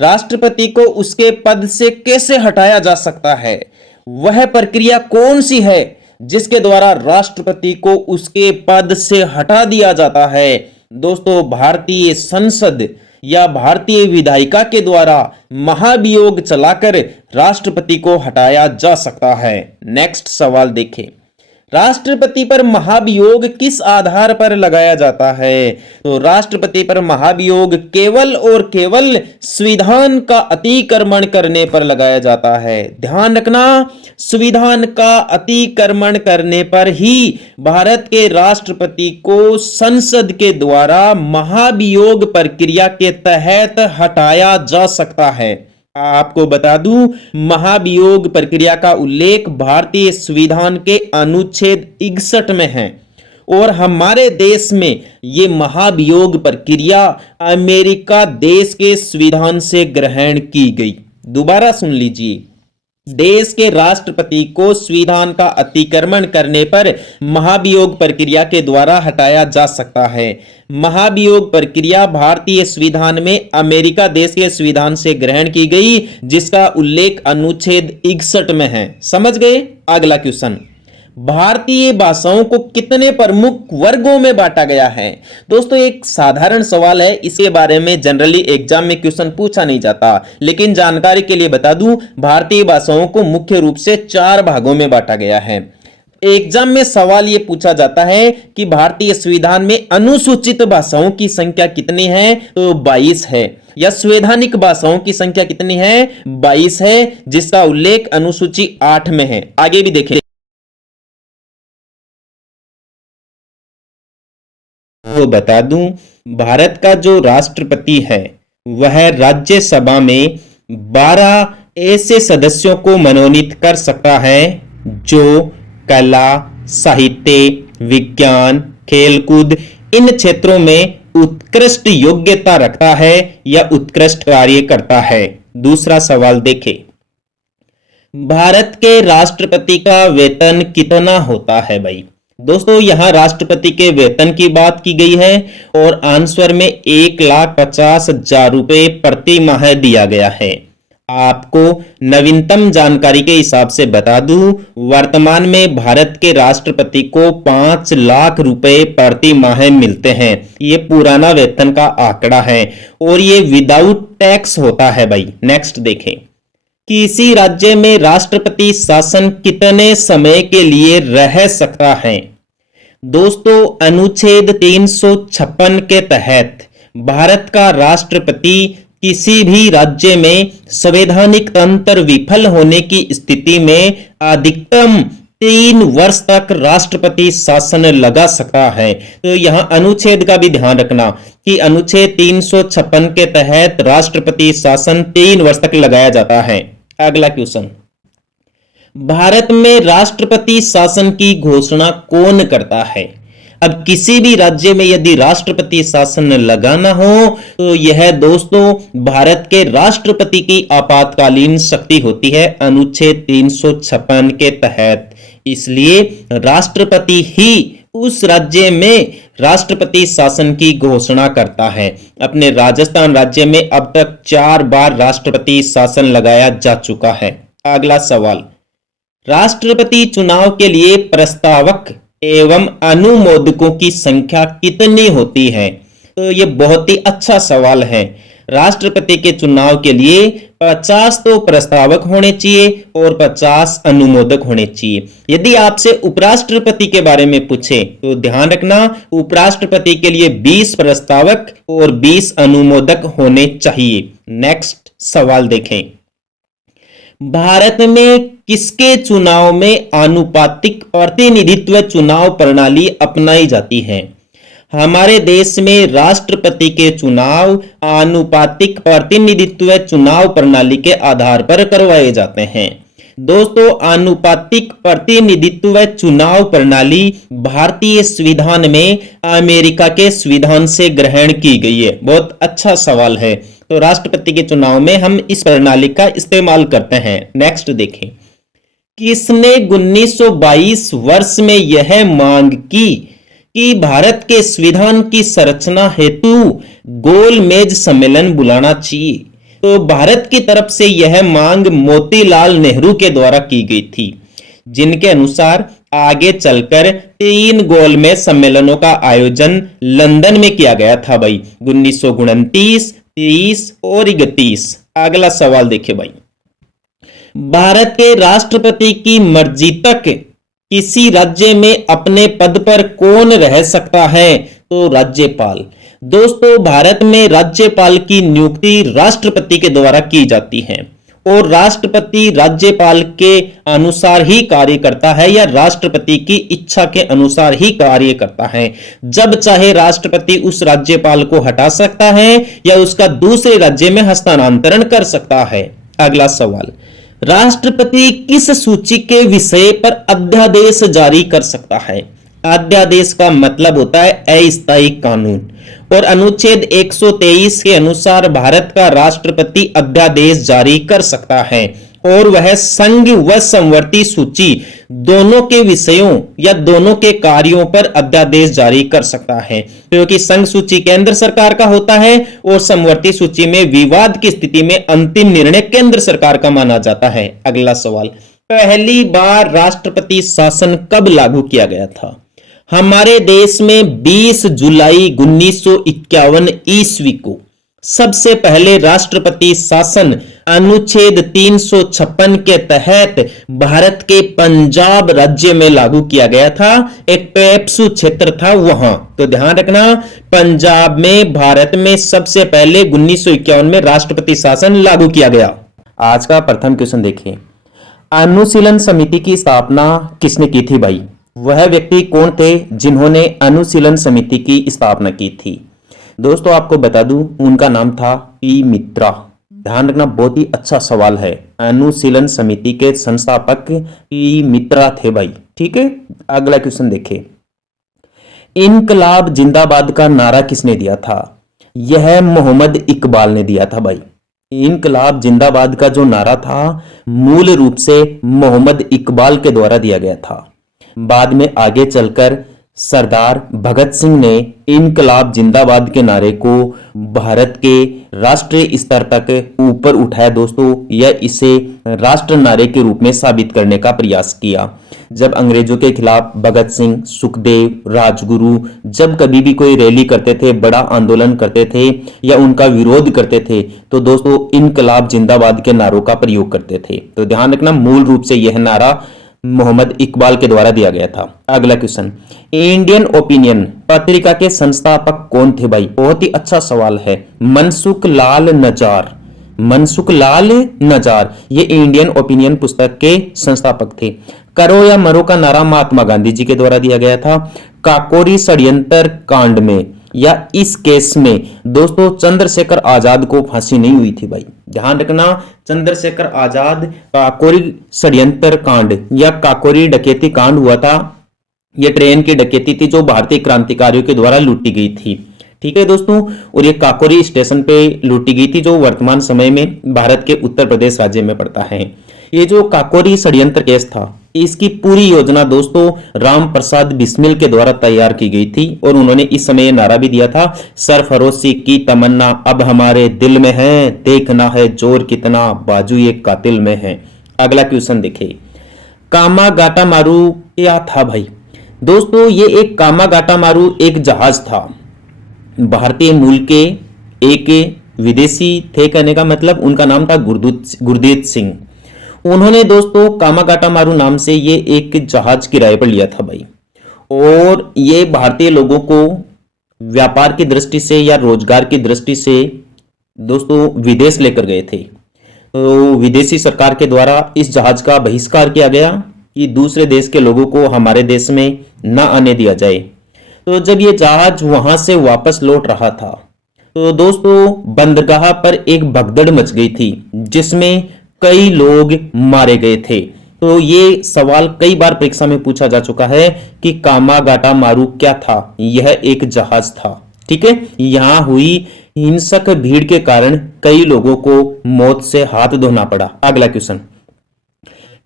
राष्ट्रपति को उसके पद से कैसे हटाया जा सकता है? वह प्रक्रिया कौन सी है जिसके द्वारा राष्ट्रपति को उसके पद से हटा दिया जाता है? दोस्तों भारतीय संसद या भारतीय विधायिका के द्वारा महाभियोग चलाकर राष्ट्रपति को हटाया जा सकता है? नेक्स्ट सवाल देखें। राष्ट्रपति पर महाभियोग किस आधार पर लगाया जाता है? तो राष्ट्रपति पर महाभियोग केवल और केवल संविधान का अतिक्रमण करने पर लगाया जाता है। ध्यान रखना, संविधान का अतिक्रमण करने पर ही भारत के राष्ट्रपति को संसद के द्वारा महाभियोग प्रक्रिया के तहत हटाया जा सकता है। आपको बता दूं, महाभियोग प्रक्रिया का उल्लेख भारतीय संविधान के अनुच्छेद 61 में है और हमारे देश में ये महाभियोग प्रक्रिया अमेरिका देश के संविधान से ग्रहण की गई। दोबारा सुन लीजिए, देश के राष्ट्रपति को संविधान का अतिक्रमण करने पर महाभियोग प्रक्रिया के द्वारा हटाया जा सकता है। महाभियोग प्रक्रिया भारतीय संविधान में अमेरिका देश के संविधान से ग्रहण की गई, जिसका उल्लेख अनुच्छेद 61 में है। समझ गए? अगला क्वेश्चन, भारतीय भाषाओं को कितने प्रमुख वर्गों में बांटा गया है? दोस्तों, एक साधारण सवाल है, इसके बारे में जनरली एग्जाम में क्वेश्चन पूछा नहीं जाता, लेकिन जानकारी के लिए बता दूं, भारतीय भाषाओं को मुख्य रूप से 4 भागों में बांटा गया है। एग्जाम में सवाल यह पूछा जाता है कि भारतीय संविधान में अनुसूचित भाषाओं की संख्या कितनी है? तो 22 है। या संवैधानिक भाषाओं की संख्या कितनी है? 22 है, जिसका उल्लेख अनुसूची 8 में है। आगे भी देखें। तो बता दूं, भारत का जो राष्ट्रपति है वह राज्यसभा में 12 ऐसे सदस्यों को मनोनीत कर सकता है जो कला, साहित्य, विज्ञान, खेलकूद इन क्षेत्रों में उत्कृष्ट योग्यता रखता है या उत्कृष्ट कार्य करता है। दूसरा सवाल देखें, भारत के राष्ट्रपति का वेतन कितना होता है? भाई दोस्तों, यहां राष्ट्रपति के वेतन की बात की गई है और आंसर में 1,50,000 रुपए प्रति माह दिया गया है। आपको नवीनतम जानकारी के हिसाब से बता दूं, वर्तमान में भारत के राष्ट्रपति को 5 लाख रुपए प्रति माह मिलते हैं। ये पुराना वेतन का आंकड़ा है और ये विदाउट टैक्स होता है। भाई नेक्स्ट देखें, किसी राज्य में राष्ट्रपति शासन कितने समय के लिए रह सकता है? दोस्तों, अनुच्छेद 356 के तहत भारत का राष्ट्रपति किसी भी राज्य में संवैधानिक तंत्र विफल होने की स्थिति में अधिकतम 3 वर्ष तक राष्ट्रपति शासन लगा सकता है। तो यहां अनुच्छेद का भी ध्यान रखना कि अनुच्छेद 356 के तहत राष्ट्रपति शासन 3 वर्ष तक लगाया जाता है। अगला क्वेश्चन, भारत में राष्ट्रपति शासन की घोषणा कौन करता है? अब किसी भी राज्य में यदि राष्ट्रपति शासन लगाना हो तो यह दोस्तों भारत के राष्ट्रपति की आपातकालीन शक्ति होती है अनुच्छेद 356 के तहत। इसलिए राष्ट्रपति ही उस राज्य में राष्ट्रपति शासन की घोषणा करता है। अपने राजस्थान राज्य में अब तक 4 बार राष्ट्रपति शासन लगाया जा चुका है। अगला सवाल, राष्ट्रपति चुनाव के लिए प्रस्तावक एवं अनुमोदकों की संख्या कितनी होती है? तो यह बहुत ही अच्छा सवाल है। राष्ट्रपति के चुनाव के लिए 50 तो प्रस्तावक होने चाहिए और 50 अनुमोदक होने चाहिए। यदि आपसे उपराष्ट्रपति के बारे में पूछे तो ध्यान रखना, उपराष्ट्रपति के लिए 20 प्रस्तावक और 20 अनुमोदक होने चाहिए। नेक्स्ट सवाल देखें, भारत में किसके चुनाव में आनुपातिक प्रतिनिधित्व चुनाव प्रणाली अपनाई जाती है? हमारे देश में राष्ट्रपति के चुनाव आनुपातिक प्रतिनिधित्व चुनाव प्रणाली के आधार पर करवाए जाते हैं। दोस्तों, आनुपातिक प्रतिनिधित्व चुनाव प्रणाली भारतीय संविधान में अमेरिका के संविधान से ग्रहण की गई है। बहुत अच्छा सवाल है। तो राष्ट्रपति के चुनाव में हम इस प्रणाली का इस्तेमाल करते हैं। नेक्स्ट देखें, किसने 1922 वर्ष में यह मांग की कि भारत के संविधान की संरचना हेतु गोलमेज सम्मेलन बुलाना चाहिए? तो भारत की तरफ से यह मांग मोतीलाल नेहरू के द्वारा की गई थी, जिनके अनुसार आगे चलकर 3 गोलमेज सम्मेलनों का आयोजन लंदन में किया गया था। भाई 1929, 23 और 31। अगला सवाल देखिए भाई, भारत के राष्ट्रपति की मर्जी तक किसी राज्य में अपने पद पर कौन रह सकता है? तो राज्यपाल। दोस्तों, भारत में राज्यपाल की नियुक्ति राष्ट्रपति के द्वारा की जाती है और राष्ट्रपति राज्यपाल के अनुसार ही कार्य करता है या राष्ट्रपति की इच्छा के अनुसार ही कार्य करता है। जब चाहे राष्ट्रपति उस राज्यपाल को हटा सकता है या उसका दूसरे राज्य में हस्तांतरण कर सकता है। अगला सवाल, राष्ट्रपति किस सूची के विषय पर अध्यादेश जारी कर सकता है? अध्यादेश का मतलब होता है अस्थायी कानून और अनुच्छेद 123 के अनुसार भारत का राष्ट्रपति अध्यादेश जारी कर सकता है और वह संघ व समवर्ती सूची दोनों के विषयों या दोनों के कार्यों पर अध्यादेश जारी कर सकता है, क्योंकि संघ सूची केंद्र सरकार का होता है और समवर्ती सूची में विवाद की स्थिति में अंतिम निर्णय केंद्र सरकार का माना जाता है। अगला सवाल, पहली बार राष्ट्रपति शासन कब लागू किया गया था? हमारे देश में 20 जुलाई 1951 ईस्वी को सबसे पहले राष्ट्रपति शासन अनुच्छेद 356 के तहत भारत के पंजाब राज्य में लागू किया गया था। एक पेप्सू क्षेत्र था वहां, तो ध्यान रखना, पंजाब में भारत में सबसे पहले 1951 में राष्ट्रपति शासन लागू किया गया। आज का प्रथम क्वेश्चन देखिए, अनुशीलन समिति की स्थापना किसने की थी भाई? वह व्यक्ति कौन थे जिन्होंने अनुशीलन समिति की स्थापना की थी? दोस्तों, आपको बता दूं, उनका नाम था पी मित्रा। ध्यान रखना, बहुत ही अच्छा सवाल है। अनुशीलन समिति के संस्थापक पी मित्रा थे भाई। ठीक है, अगला क्वेश्चन देखिए, इनकलाब जिंदाबाद का नारा किसने दिया था? यह मोहम्मद इकबाल ने दिया था भाई। इनकलाब जिंदाबाद का जो नारा था मूल रूप से मोहम्मद इकबाल के द्वारा दिया गया था। बाद में आगे चलकर सरदार भगत सिंह ने इनकलाब जिंदाबाद के नारे को भारत के राष्ट्रीय स्तर तक ऊपर उठाया दोस्तों, या इसे राष्ट्र नारे के रूप में साबित करने का प्रयास किया। जब अंग्रेजों के खिलाफ भगत सिंह, सुखदेव, राजगुरु जब कभी भी कोई रैली करते थे, बड़ा आंदोलन करते थे या उनका विरोध करते थे, तो दोस्तों इनकलाब जिंदाबाद के नारों का प्रयोग करते थे। तो ध्यान रखना, मूल रूप से यह नारा मोहम्मद इकबाल के द्वारा दिया गया था। अगला क्वेश्चन, इंडियन ओपिनियन पत्रिका के संस्थापक कौन थे भाई? बहुत ही अच्छा सवाल है। मनसुख लाल नजार। मनसुख लाल नजार ये इंडियन ओपिनियन पुस्तक के संस्थापक थे। करो या मरो का नारा महात्मा गांधी जी के द्वारा दिया गया था। काकोरी षड्यंत्र कांड में या इस केस में दोस्तों चंद्रशेखर आजाद को फांसी नहीं हुई थी भाई। ध्यान रखना, चंद्रशेखर आजाद काकोरी षड्यंत्र कांड या काकोरी डकैती कांड हुआ था। यह ट्रेन की डकैती थी जो भारतीय क्रांतिकारियों के द्वारा लूटी गई थी। ठीक है दोस्तों, और ये काकोरी स्टेशन पे लूटी गई थी जो वर्तमान समय में भारत के उत्तर प्रदेश राज्य में पड़ता है। ये जो काकोरी षड्यंत्र केस था, इसकी पूरी योजना दोस्तों राम प्रसाद बिस्मिल के द्वारा तैयार की गई थी और उन्होंने इस समय नारा भी दिया था, सरफरोशी की तमन्ना अब हमारे दिल में है, देखना है जोर कितना बाजू ये कातिल में है। अगला क्वेश्चन देखिए, कामागाटामारू क्या था भाई? दोस्तों ये एक कामागाटामारू एक जहाज था, भारतीय मूल के एक विदेशी थे, कहने का मतलब उनका नाम था गुरदीत सिंह। उन्होंने दोस्तों कामागाटामारू नाम से ये एक जहाज किराए पर लिया था भाई, और ये भारतीय लोगों को व्यापार की दृष्टि से या रोजगार की दृष्टि से दोस्तों विदेश लेकर गए थे। तो विदेशी सरकार के द्वारा इस जहाज का बहिष्कार किया गया कि दूसरे देश के लोगों को हमारे देश में न आने दिया जाए। तो जब ये जहाज वहां से वापस लौट रहा था तो दोस्तों बंदरगाह पर एक भगदड़ मच गई थी जिसमें कई लोग मारे गए थे। तो ये सवाल कई बार परीक्षा में पूछा जा चुका है कि कामागाटामारू क्या था? यह एक जहाज था। ठीक है, यहां हुई हिंसक भीड़ के कारण कई लोगों को मौत से हाथ धोना पड़ा। अगला क्वेश्चन,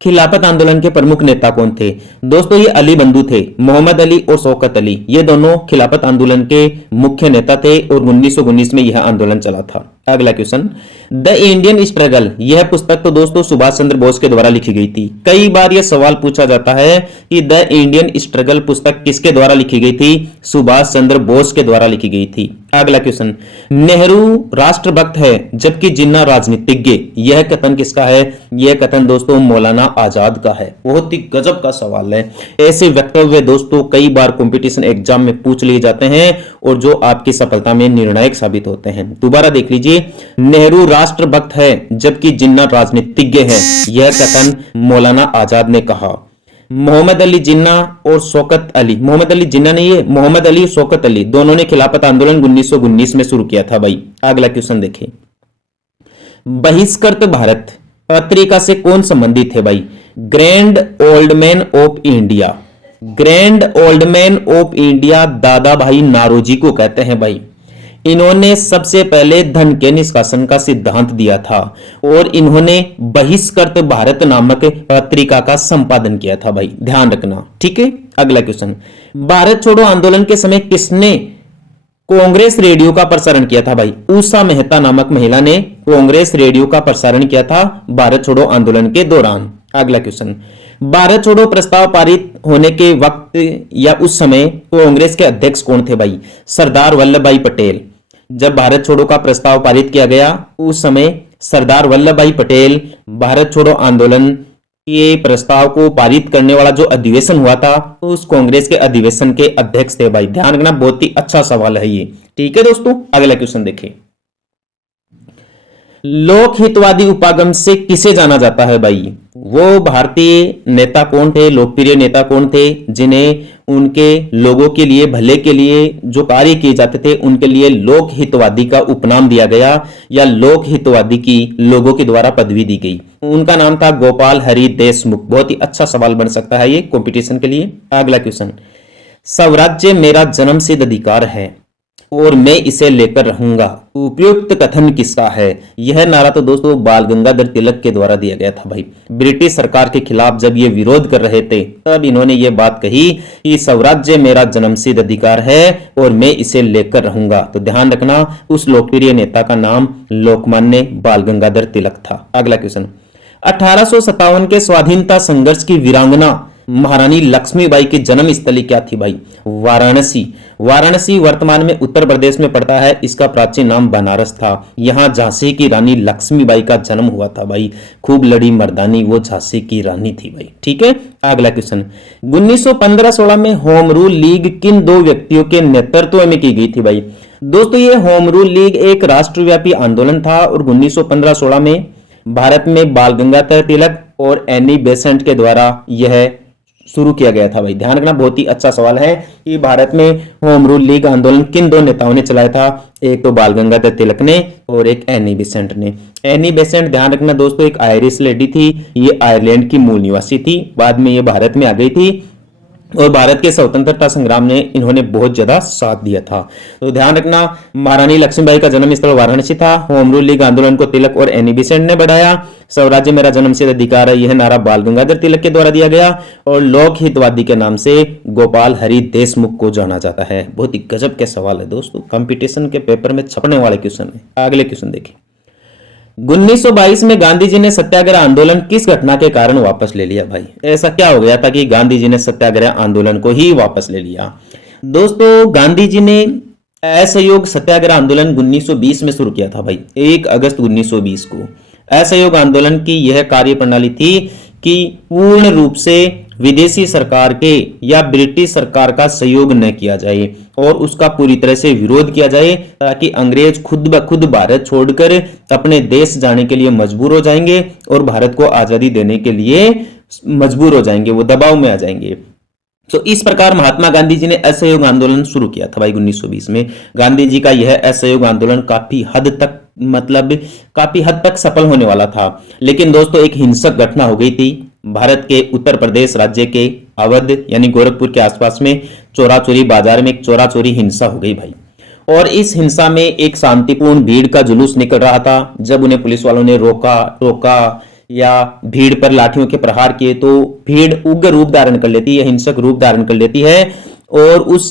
खिलाफत आंदोलन के प्रमुख नेता कौन थे? दोस्तों ये अली बंधु थे, मोहम्मद अली और शौकत अली, ये दोनों खिलाफत आंदोलन के मुख्य नेता थे और 1919 में यह आंदोलन चला था। अगला क्वेश्चन, द इंडियन स्ट्रगल, यह पुस्तक तो दोस्तों सुभाष चंद्र बोस के द्वारा लिखी गई थी। कई बार यह सवाल पूछा जाता है कि द इंडियन स्ट्रगल पुस्तक किसके द्वारा लिखी गई थी? सुभाष चंद्र बोस के द्वारा लिखी गई थी। अगला क्वेश्चन, नेहरू राष्ट्रभक्त है जबकि जिन्ना राजनीतिज्ञ, यह कथन किसका है? यह कथन दोस्तों मौलाना आजाद का है। बहुत ही गजब का सवाल है। ऐसे वक्तव्य दोस्तों कई बार कंपटीशन एग्जाम में पूछ लिए जाते हैं और जो आपकी सफलता में निर्णायक साबित होते हैं। दोबारा देख लीजिए, नेहरू राष्ट्रभक्त है जबकि जिन्ना राजनीतिज्ञ है, यह कथन मौलाना आजाद ने कहा। मोहम्मद अली जिन्ना और शौकत अली, मोहम्मद अली जिन्ना नहीं है, मोहम्मद अली शौकत अली दोनों ने खिलाफत आंदोलन 1919 में शुरू किया था भाई। अगला क्वेश्चन देखिए, बहिष्कृत भारत पत्रिका से कौन संबंधित है भाई? Grand old man of India, grand old man of India दादा भाई नारोजी को कहते हैं भाई। इन्होंने सबसे पहले धन के निष्कासन का सिद्धांत दिया था और इन्होंने बहिष्कृत भारत नामक पत्रिका का संपादन किया था भाई, ध्यान रखना, ठीक है। अगला क्वेश्चन, भारत छोड़ो आंदोलन के समय किसने कांग्रेस रेडियो का प्रसारण किया था भाई? उषा मेहता नामक महिला ने कांग्रेस रेडियो का प्रसारण किया था भारत छोड़ो आंदोलन के दौरान। अगला क्वेश्चन, भारत छोड़ो प्रस्ताव पारित होने के वक्त या उस समय कांग्रेस के अध्यक्ष कौन थे भाई? सरदार वल्लभ भाई पटेल। जब भारत छोड़ो का प्रस्ताव पारित किया गया उस समय सरदार वल्लभ भाई पटेल भारत छोड़ो आंदोलन के प्रस्ताव को पारित करने वाला जो अधिवेशन हुआ था उस कांग्रेस के अधिवेशन के अध्यक्ष थे भाई। ध्यान रखना, बहुत ही अच्छा सवाल है ये, ठीक है दोस्तों। अगला क्वेश्चन देखिए, लोक हितवादी उपागम से किसे जाना जाता है भाई? वो भारतीय नेता कौन थे, लोकप्रिय नेता कौन थे जिन्हें उनके लोगों के लिए, भले के लिए जो कार्य किए जाते थे उनके लिए लोक हितवादी का उपनाम दिया गया या लोक हितवादी की लोगों के द्वारा पदवी दी गई? उनका नाम था गोपाल हरि देशमुख। बहुत ही अच्छा सवाल बन सकता है ये कंपटीशन के लिए। अगला क्वेश्चन, स्वराज्य मेरा जन्मसिद्ध अधिकार है और मैं इसे लेकर रहूंगा, उपयुक्त कथन किसका है? यह नारा तो दोस्तों बाल गंगाधर तिलक के द्वारा दिया गया था भाई। ब्रिटिश सरकार के खिलाफ जब ये विरोध कर रहे थे तब इन्होंने ये बात कही कि स्वराज्य मेरा जन्मसिद्ध अधिकार है और मैं इसे लेकर रहूंगा। तो ध्यान रखना, उस लोकप्रिय नेता का नाम लोकमान्य बाल गंगाधर तिलक था। अगला क्वेश्चन, 1857 के स्वाधीनता संघर्ष की वीरांगना महारानी लक्ष्मीबाई की जन्म स्थली क्या थी भाई? वाराणसी। वाराणसी वर्तमान में उत्तर प्रदेश में पड़ता है, इसका प्राचीन नाम बनारस था। यहां झांसी की रानी लक्ष्मीबाई का जन्म हुआ था भाई। खूब लड़ी मर्दानी, वो झांसी की रानी थी भाई, ठीक है। अगला क्वेश्चन, 1915-16 में होम रूल लीग किन दो व्यक्तियों के नेतृत्व में की गई थी भाई? दोस्तों ये होम रूल लीग एक राष्ट्रव्यापी आंदोलन था और 1915-16 में भारत में बाल गंगाधर तिलक और एनी बेसेंट के द्वारा यह शुरू किया गया था भाई। ध्यान रखना, बहुत ही अच्छा सवाल है कि भारत में होम रूल लीग आंदोलन किन दो नेताओं ने चलाया था? एक तो बाल गंगाधर तिलक ने और एक एनी बेसेंट ने। एनी बेसेंट ध्यान रखना दोस्तों एक आयरिश लेडी थी, ये आयरलैंड की मूल निवासी थी, बाद में ये भारत में आ गई थी और भारत के स्वतंत्रता संग्राम में इन्होंने बहुत ज्यादा साथ दिया था। तो ध्यान रखना, महारानी लक्ष्मीबाई का जन्म स्थल वाराणसी था। होम रूल लीग आंदोलन को तिलक और एनी बेसेंट ने बढ़ाया। स्वराज्य मेरा जन्मसिद्ध अधिकार है, यह नारा बाल गंगाधर तिलक के द्वारा दिया गया और लोक हितवादी के नाम से गोपाल हरि देशमुख को जाना जाता है। बहुत ही गजब के सवाल है दोस्तों, कंपटीशन के पेपर में छपने वाले क्वेश्चन है। अगले क्वेश्चन देखिए, 1922 में गांधी जी ने सत्याग्रह आंदोलन किस घटना के कारण वापस ले लिया भाई? ऐसा क्या हो गया था कि गांधी जी ने सत्याग्रह आंदोलन को ही वापस ले लिया? दोस्तों गांधी जी ने असहयोग सत्याग्रह आंदोलन 1920 में शुरू किया था भाई, 1 अगस्त 1920 को। असहयोग आंदोलन की यह कार्य प्रणाली थी कि पूर्ण रूप से विदेशी सरकार के या ब्रिटिश सरकार का सहयोग न किया जाए और उसका पूरी तरह से विरोध किया जाए, ताकि अंग्रेज खुद ब खुद भारत छोड़कर अपने देश जाने के लिए मजबूर हो जाएंगे और भारत को आजादी देने के लिए मजबूर हो जाएंगे, वो दबाव में आ जाएंगे। तो इस प्रकार महात्मा गांधी जी ने असहयोग आंदोलन शुरू किया था भाई 1920 में। गांधी जी का यह असहयोग आंदोलन काफी हद तक सफल होने वाला था, लेकिन दोस्तों एक हिंसक घटना हो गई थी। भारत के उत्तर प्रदेश राज्य के अवध यानी गोरखपुर के आसपास में चोरी बाजार में एक चोरी हिंसा हो गई भाई, और इस हिंसा में एक शांतिपूर्ण भीड़ का जुलूस निकल रहा था। जब उन्हें पुलिस वालों ने रोका या भीड़ पर लाठियों के प्रहार किए तो भीड़ उग्र रूप धारण कर लेती है, हिंसक रूप धारण कर लेती है और उस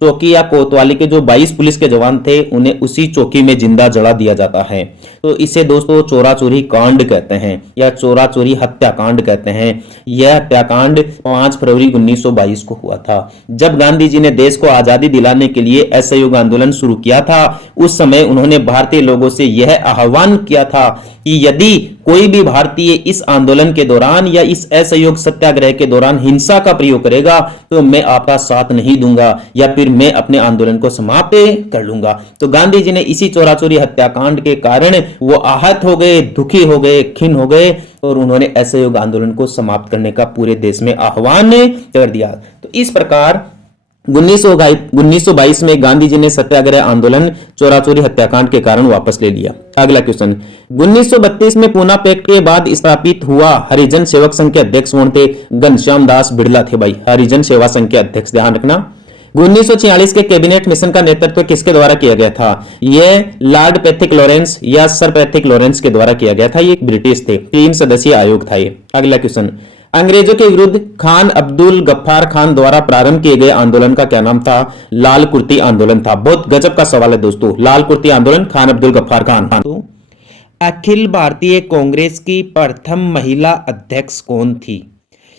चौकी या कोतवाली के जो 22 पुलिस के जवान थे उन्हें उसी चौकी में जिंदा जला दिया जाता है। तो इसे दोस्तों चोरा चोरी कांड कहते हैं या चोरा चोरी हत्याकांड कहते हैं। यह हत्याकांड 5 फरवरी 1922 को हुआ था, जब गांधी जी ने देश को आजादी दिलाने के लिए असहयोग आंदोलन शुरू किया था। उस समय उन्होंने भारतीय लोगों से यह आह्वान किया था कि यदि कोई भी भारतीय इस आंदोलन के दौरान या इस असहयोग सत्याग्रह के दौरान हिंसा का प्रयोग करेगा तो मैं आपका साथ नहीं दूंगा या फिर मैं अपने आंदोलन को समाप्त कर लूंगा। तो गांधी जी ने इसी चोरा चोरी हत्याकांड के कारण वो आहत हो गए, दुखी हो गए, खिन्न हो गए और उन्होंने असहयोग आंदोलन को समाप्त करने का पूरे देश में आह्वान कर दिया। तो इस प्रकार 1922 में गांधी जी ने सत्याग्रह आंदोलन चोरा चोरी हत्याकांड के कारण वापस ले लिया। अगला क्वेश्चन, 1932 में पूना पैक्ट के बाद स्थापित हुआ हरिजन सेवक संघ के अध्यक्ष कौन थे? घनश्याम दास बिड़ला थे भाई, हरिजन सेवा संघ के अध्यक्ष, ध्यान रखना। 1946 के कैबिनेट मिशन का नेतृत्व किसके द्वारा किया गया था? यह लॉर्ड पैथिक लॉरेंस या सर पैथिक लॉरेंस के द्वारा किया गया था। ये ब्रिटिश थे, 3 सदस्यीय आयोग था ये। अगला क्वेश्चन, अंग्रेजों के विरुद्ध खान अब्दुल गफ्फार खान द्वारा प्रारंभ किए गए आंदोलन का क्या नाम था? लाल कुर्ती आंदोलन था। बहुत गजब का सवाल है दोस्तों, लाल कुर्ती आंदोलन, खान अब्दुल गफ्फार खान। तो अखिल भारतीय कांग्रेस की प्रथम महिला अध्यक्ष कौन थी?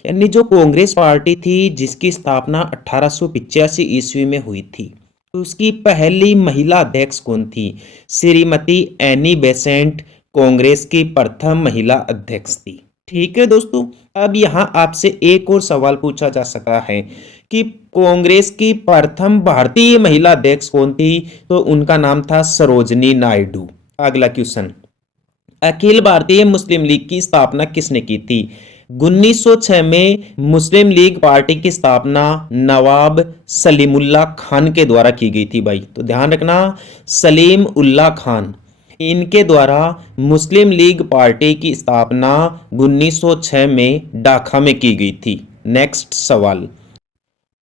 यानी जो कांग्रेस पार्टी थी जिसकी स्थापना 1885 ईस्वी में हुई थी, तो उसकी पहली महिला अध्यक्ष कौन थी? श्रीमती एनी बेसेंट कांग्रेस की प्रथम महिला अध्यक्ष थी। ठीक है दोस्तों, अब यहां आपसे एक और सवाल पूछा जा सकता है कि कांग्रेस की प्रथम भारतीय महिला अध्यक्ष कौन थी? तो उनका नाम था सरोजनी नायडू। अगला क्वेश्चन, अखिल भारतीय मुस्लिम लीग की स्थापना किसने की थी? 1906 में मुस्लिम लीग पार्टी की स्थापना नवाब सलीमुल्लाह खान के द्वारा की गई थी भाई। तो ध्यान रखना, सलीम उल्लाह खान, इनके द्वारा मुस्लिम लीग पार्टी की स्थापना 1906 में ढाका में की गई थी। नेक्स्ट सवाल,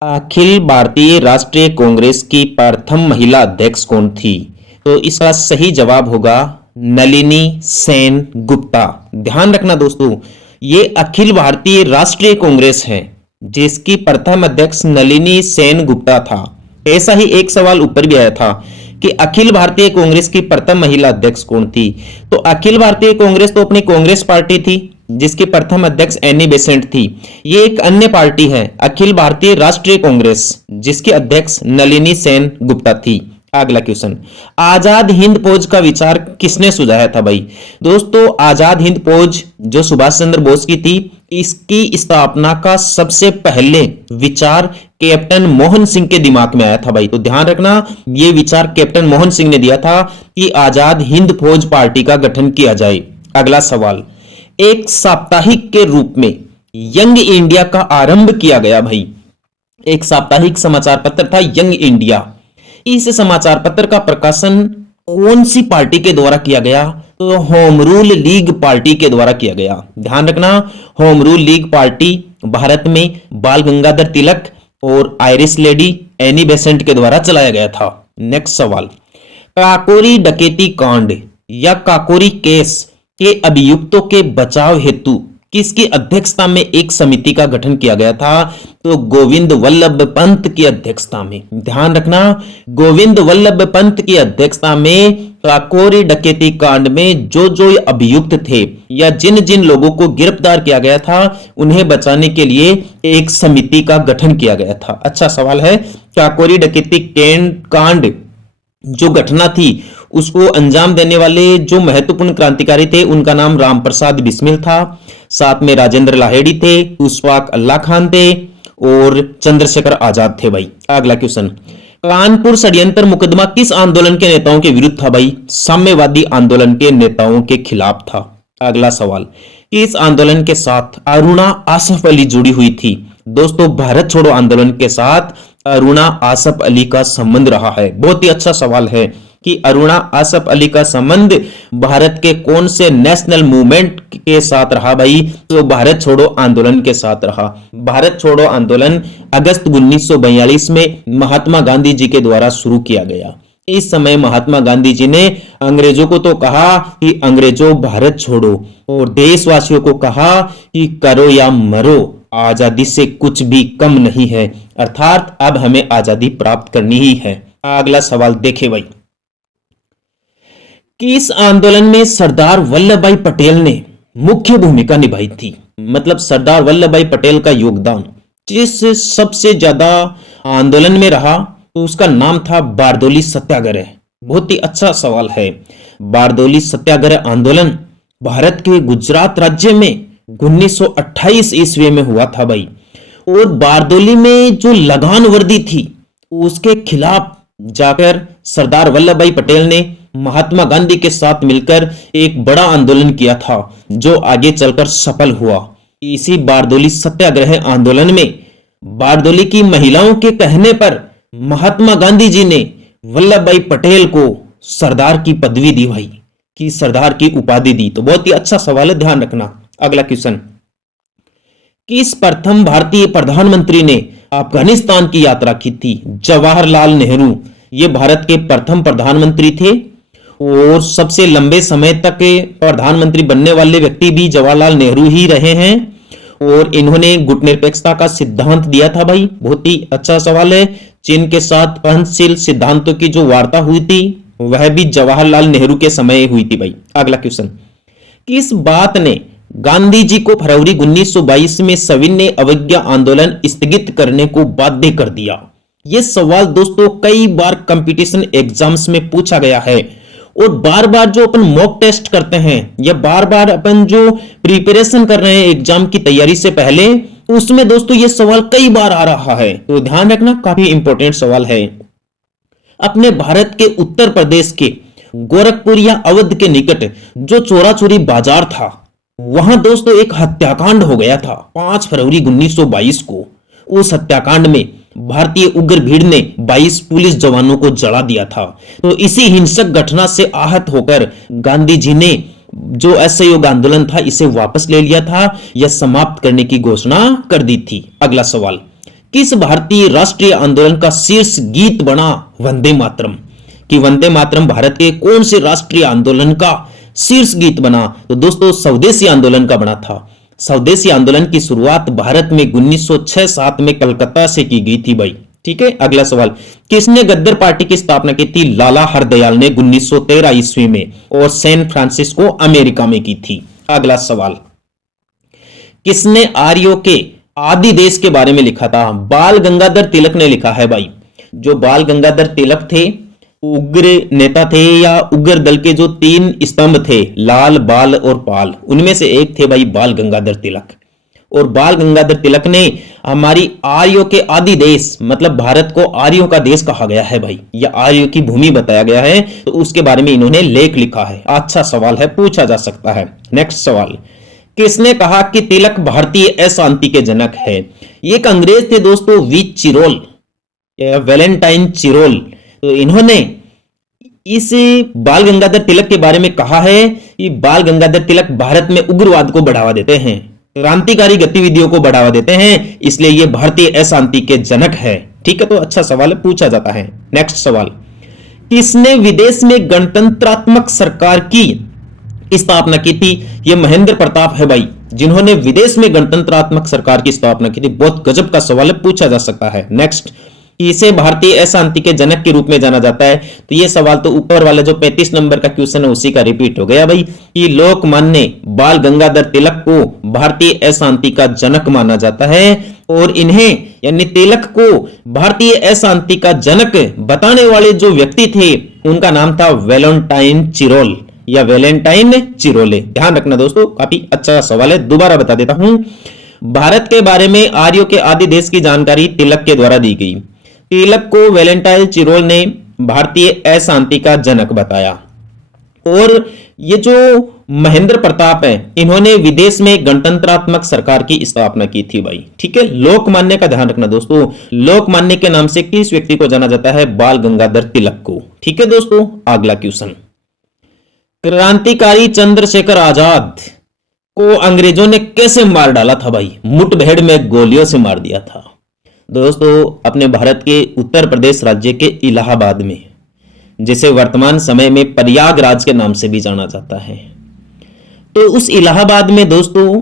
अखिल भारतीय राष्ट्रीय कांग्रेस की प्रथम महिला अध्यक्ष कौन थी? तो इसका सही जवाब होगा नलिनी सेन गुप्ता। ध्यान रखना दोस्तों, ये अखिल भारतीय राष्ट्रीय कांग्रेस है जिसकी प्रथम अध्यक्ष नलिनी सेन गुप्ता था। ऐसा ही एक सवाल ऊपर भी आया था कि अखिल भारतीय कांग्रेस की प्रथम महिला अध्यक्ष कौन थी? तो अखिल भारतीय कांग्रेस तो अपनी कांग्रेस पार्टी थी जिसकी प्रथम अध्यक्ष एनी बेसेंट थी। ये एक अन्य पार्टी है अखिल भारतीय राष्ट्रीय कांग्रेस जिसकी अध्यक्ष नलिनी सेन गुप्ता थी। अगला क्वेश्चन, आजाद हिंद फौज का विचार किसने सुझाया था भाई? दोस्तों आजाद हिंद फौज जो सुभाष चंद्र बोस की थी, इसकी स्थापना का सबसे पहले विचार कैप्टन मोहन सिंह के दिमाग में आया था भाई। तो ध्यान रखना, ये विचार कैप्टन मोहन सिंह ने दिया था कि आजाद हिंद फौज पार्टी का गठन किया जाए। अगला सवाल, एक साप्ताहिक के रूप में यंग इंडिया का आरंभ किया गया भाई। एक साप्ताहिक समाचार पत्र था यंग इंडिया। इस समाचार पत्र का प्रकाशन कौन सी पार्टी के द्वारा किया गया? तो होम रूल लीग पार्टी के द्वारा किया गया। ध्यान रखना, home rule league party Bharat में बाल गंगाधर तिलक और आयरिश लेडी एनी बेसेंट के द्वारा चलाया गया था। नेक्स्ट सवाल, काकोरी डकैती कांड या काकोरी केस के अभियुक्तों के बचाव हेतु किसकी अध्यक्षता में एक समिति का गठन किया गया था? तो गोविंद वल्लभ पंत की अध्यक्षता में। ध्यान रखना, गोविंद वल्लभ पंत की अध्यक्षता में काकोरी डकैती कांड में जो जो अभियुक्त थे या जिन जिन लोगों को गिरफ्तार किया गया था उन्हें बचाने के लिए एक समिति का गठन किया गया था। अच्छा सवाल है, काकोरी डकैती कांड जो घटना थी उसको अंजाम देने वाले जो महत्वपूर्ण क्रांतिकारी थे उनका नाम राम प्रसाद बिस्मिल था, साथ में राजेंद्र लाहेड़ी थे, उस्फाक अल्लाह खान थे और चंद्रशेखर आजाद थे भाई। अगला क्वेश्चन, कानपुर षड्यंत्र मुकदमा किस आंदोलन के नेताओं के विरुद्ध था भाई? साम्यवादी आंदोलन के नेताओं के खिलाफ था। अगला सवाल, इस आंदोलन के साथ अरुणा आसफ अली जुड़ी हुई थी? दोस्तों भारत छोड़ो आंदोलन के साथ अरुणा आसफ अली का संबंध रहा है। बहुत ही अच्छा सवाल है कि अरुणा आसफ अली का संबंध भारत के कौन से नेशनल मूवमेंट के साथ रहा भाई? तो भारत छोड़ो आंदोलन के साथ रहा। भारत छोड़ो आंदोलन अगस्त 1942 में महात्मा गांधी जी के द्वारा शुरू किया गया। इस समय महात्मा गांधी जी ने अंग्रेजों को तो कहा कि अंग्रेजों भारत छोड़ो और देशवासियों को कहा कि करो या मरो, आजादी से कुछ भी कम नहीं है, अर्थात अब हमें आजादी प्राप्त करनी ही है। अगला सवाल देखे भाई, किस आंदोलन में सरदार वल्लभ भाई पटेल ने मुख्य भूमिका निभाई थी? मतलब सरदार वल्लभ भाई पटेल का योगदान जिस सबसे ज्यादा आंदोलन में रहा तो उसका नाम था बारदोली सत्याग्रह। बहुत ही अच्छा सवाल है। बारदोली सत्याग्रह आंदोलन भारत के गुजरात राज्य में 1928 ईस्वी में हुआ था भाई। और बारदोली में जो लगान वर्दी थी उसके खिलाफ जाकर सरदार वल्लभ भाई पटेल ने महात्मा गांधी के साथ मिलकर एक बड़ा आंदोलन किया था जो आगे चलकर सफल हुआ। इसी बारदोली सत्याग्रह आंदोलन में बारदोली की महिलाओं के कहने पर महात्मा गांधी जी ने वल्लभ भाई पटेल को सरदार की पदवी दी भाई, कि सरदार की उपाधि दी। तो बहुत ही अच्छा सवाल है, ध्यान रखना। अगला क्वेश्चन, किस प्रथम भारतीय प्रधानमंत्री ने अफगानिस्तान की यात्रा की थी? जवाहरलाल नेहरू ये भारत के प्रथम प्रधानमंत्री थे और सबसे लंबे समय तक प्रधानमंत्री बनने वाले व्यक्ति भी जवाहरलाल नेहरू ही रहे हैं। और इन्होंने गुटनिरपेक्षता का सिद्धांत दिया था भाई। बहुत ही अच्छा सवाल है। चीन के साथ पंचशील सिद्धांतों की जो वार्ता हुई थी वह भी जवाहरलाल नेहरू के समय हुई थी भाई। अगला क्वेश्चन, किस बात ने गांधी जी को फरवरी 1922 में सविनय अवज्ञा आंदोलन स्थगित करने को बाध्य कर दिया? यह सवाल दोस्तों कई बार कंपटीशन एग्जाम्स में पूछा गया है और बार बार जो अपन मॉक टेस्ट करते हैं या बार बार अपन जो प्रिपरेशन कर रहे हैं एग्जाम की तैयारी से पहले, उसमें दोस्तों ये सवाल कई बार आ रहा है। तो ध्यान रखना, काफी इंपॉर्टेंट सवाल है। अपने भारत के उत्तर प्रदेश के गोरखपुर या अवध के निकट जो चोरा चोरी बाजार था वहां दोस्तों एक हत्याकांड हो गया था 5 फरवरी 1922 को। उस हत्याकांड में भारतीय उग्र भीड़ ने 22 पुलिस जवानों को जला दिया था। तो इसी हिंसक घटना से आहत होकर गांधी जी ने जो असहयोग आंदोलन था इसे वापस ले लिया था या समाप्त करने की घोषणा कर दी थी। अगला सवाल, किस भारतीय राष्ट्रीय आंदोलन का शीर्ष गीत बना वंदे मातरम? कि वंदे मातरम भारत के कौन से राष्ट्रीय आंदोलन का शीर्ष गीत बना? तो दोस्तों स्वदेशी आंदोलन का बना था। स्वदेशी आंदोलन की शुरुआत भारत में 1906-07 में कलकत्ता से की गई थी भाई। ठीक है। अगला सवाल, किसने गद्दर पार्टी की स्थापना की थी? लाला हरदयाल ने 1913 ईस्वी में और सैन फ्रांसिस्को अमेरिका में की थी। अगला सवाल, किसने आर्यों के आदि देश के बारे में लिखा था? बाल गंगाधर तिलक ने लिखा है भाई। जो बाल गंगाधर तिलक थे उग्र नेता थे या उग्र दल के जो 3 स्तंभ थे, लाल, बाल और पाल, उनमें से एक थे भाई बाल गंगाधर तिलक। और बाल गंगाधर तिलक ने हमारी आर्यों के आदि देश मतलब भारत को आर्यों का देश कहा गया है भाई, या आर्यों की भूमि बताया गया है, तो उसके बारे में इन्होंने लेख लिखा है। अच्छा सवाल है, पूछा जा सकता है। नेक्स्ट सवाल, किसने कहा कि तिलक भारतीय अशांति के जनक है? ये एक अंग्रेज थे दोस्तों, वी चिरोल या वैलेंटाइन चिरोल। तो इन्होंने इस बाल गंगाधर तिलक के बारे में कहा है कि बाल गंगाधर तिलक भारत में उग्रवाद को बढ़ावा देते हैं, क्रांतिकारी गतिविधियों को बढ़ावा देते हैं, इसलिए ये भारतीय अशांति के जनक है। ठीक है, तो अच्छा सवाल है, पूछा जाता है। नेक्स्ट सवाल, किसने विदेश में गणतंत्रात्मक सरकार की स्थापना की थी? ये महेंद्र प्रताप है भाई, जिन्होंने विदेश में गणतंत्रात्मक सरकार की स्थापना की थी। बहुत गजब का सवाल है, पूछा जा सकता है। नेक्स्ट, इसे भारतीय अशांति के जनक के रूप में जाना जाता है। तो ये सवाल तो ऊपर वाला जो 35 नंबर का क्वेश्चन है उसी का रिपीट हो गया भाई, कि लोकमान्य बाल गंगाधर तिलक को भारतीय अशांति का जनक माना जाता है और इन्हें यानी तिलक को भारतीय अशांति का जनक बताने वाले जो व्यक्ति थे उनका नाम था वैलेंटाइन चिरोल या वैलेंटाइन चिरोले। ध्यान रखना दोस्तों, काफी अच्छा सवाल है, दोबारा बता देता हूं। भारत के बारे में आर्यों के आदि देश की जानकारी तिलक के द्वारा दी गई। तिलक को वैलेंटाइन चिरोल ने भारतीय अशांति का जनक बताया। और ये जो महेंद्र प्रताप है इन्होंने विदेश में गणतंत्रात्मक सरकार की स्थापना की थी भाई। ठीक है, लोकमान्य का ध्यान रखना दोस्तों, लोकमान्य के नाम से किस व्यक्ति को जाना जाता है? बाल गंगाधर तिलक को। ठीक है दोस्तों, अगला क्वेश्चन, क्रांतिकारी चंद्रशेखर आजाद को अंग्रेजों ने कैसे मार डाला था भाई? मुठभेड़ में गोलियों से मार दिया था दोस्तों, अपने भारत के उत्तर प्रदेश राज्य के इलाहाबाद में, जिसे वर्तमान समय में प्रयागराज के नाम से भी जाना जाता है। तो उस इलाहाबाद में दोस्तों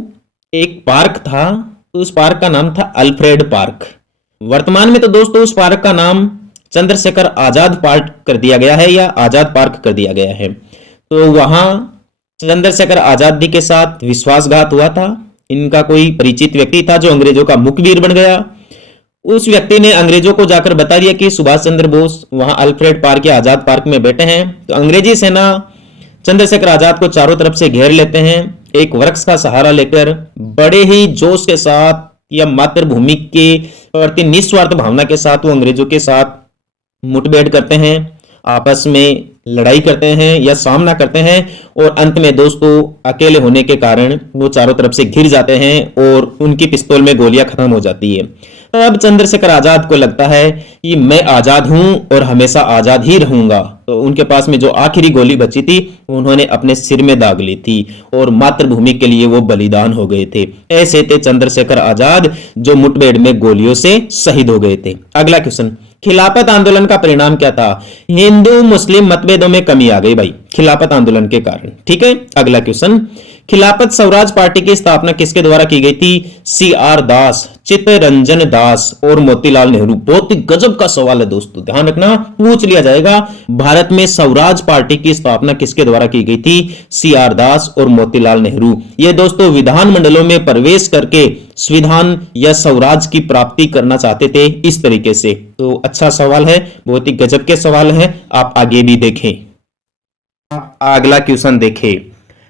एक पार्क था, तो उस पार्क का नाम था अल्फ्रेड पार्क। वर्तमान में तो दोस्तों उस पार्क का नाम चंद्रशेखर आजाद पार्क कर दिया गया है या आजाद पार्क कर दिया गया है। तो वहां चंद्रशेखर आजाद जी के साथ विश्वासघात हुआ था। इनका कोई परिचित व्यक्ति था जो अंग्रेजों का मुखबिर बन गया। उस व्यक्ति ने अंग्रेजों को जाकर बता दिया कि सुभाष चंद्र बोस वहां अल्फ्रेड पार्क या आजाद पार्क में बैठे हैं। तो अंग्रेजी सेना चंद्रशेखर आजाद को चारों तरफ से घेर लेते हैं। एक वृक्ष का सहारा लेकर बड़े ही जोश के साथ या मातृभूमि के प्रति निस्वार्थ भावना के साथ वो अंग्रेजों के साथ मुठभेड़ करते हैं, आपस में लड़ाई करते हैं या सामना करते हैं और अंत में दोस्तों अकेले होने के कारण वो चारों तरफ से घिर जाते हैं और उनकी पिस्तौल में गोलियां खत्म हो जाती है। तब चंद्रशेखर आजाद को लगता है कि मैं आजाद हूं और हमेशा आजाद ही रहूंगा। तो उनके पास में जो आखिरी गोली बची थी उन्होंने अपने सिर में दाग ली थी और मातृभूमि के लिए वो बलिदान हो गए थे। ऐसे थे चंद्रशेखर आजाद जो मुठभेड़ में गोलियों से शहीद हो गए थे। अगला क्वेश्चन, खिलाफत आंदोलन का परिणाम क्या था? हिंदू मुस्लिम मतभेदों में कमी आ गई भाई खिलाफत आंदोलन के कारण। ठीक है, अगला क्वेश्चन, खिलाफत स्वराज पार्टी की स्थापना किसके द्वारा की गई थी? CR दास, चित्तरंजन दास और मोतीलाल नेहरू। बहुत ही गजब का सवाल है दोस्तों, ध्यान रखना, पूछ लिया जाएगा। भारत में स्वराज पार्टी की स्थापना किसके द्वारा की गई थी? CR दास और मोतीलाल नेहरू। ये दोस्तों विधानमंडलों में प्रवेश करके संविधान या स्वराज की प्राप्ति करना चाहते थे इस तरीके से। तो अच्छा सवाल है, बहुत ही गजब के सवाल है, आप आगे भी देखें। अगला क्वेश्चन देखें,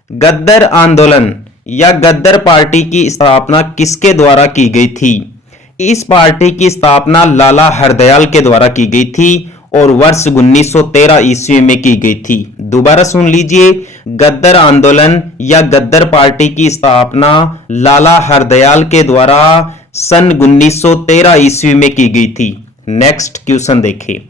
गद्दर आंदोलन या गद्दर पार्टी की स्थापना किसके द्वारा की गई थी? इस पार्टी की स्थापना लाला हरदयाल के द्वारा की गई थी और वर्ष 1913 ईस्वी में की गई थी। दोबारा सुन लीजिए, गद्दर आंदोलन या गद्दर पार्टी की स्थापना लाला हरदयाल के द्वारा सन 1913 ईस्वी में की गई थी। नेक्स्ट क्वेश्चन देखिए,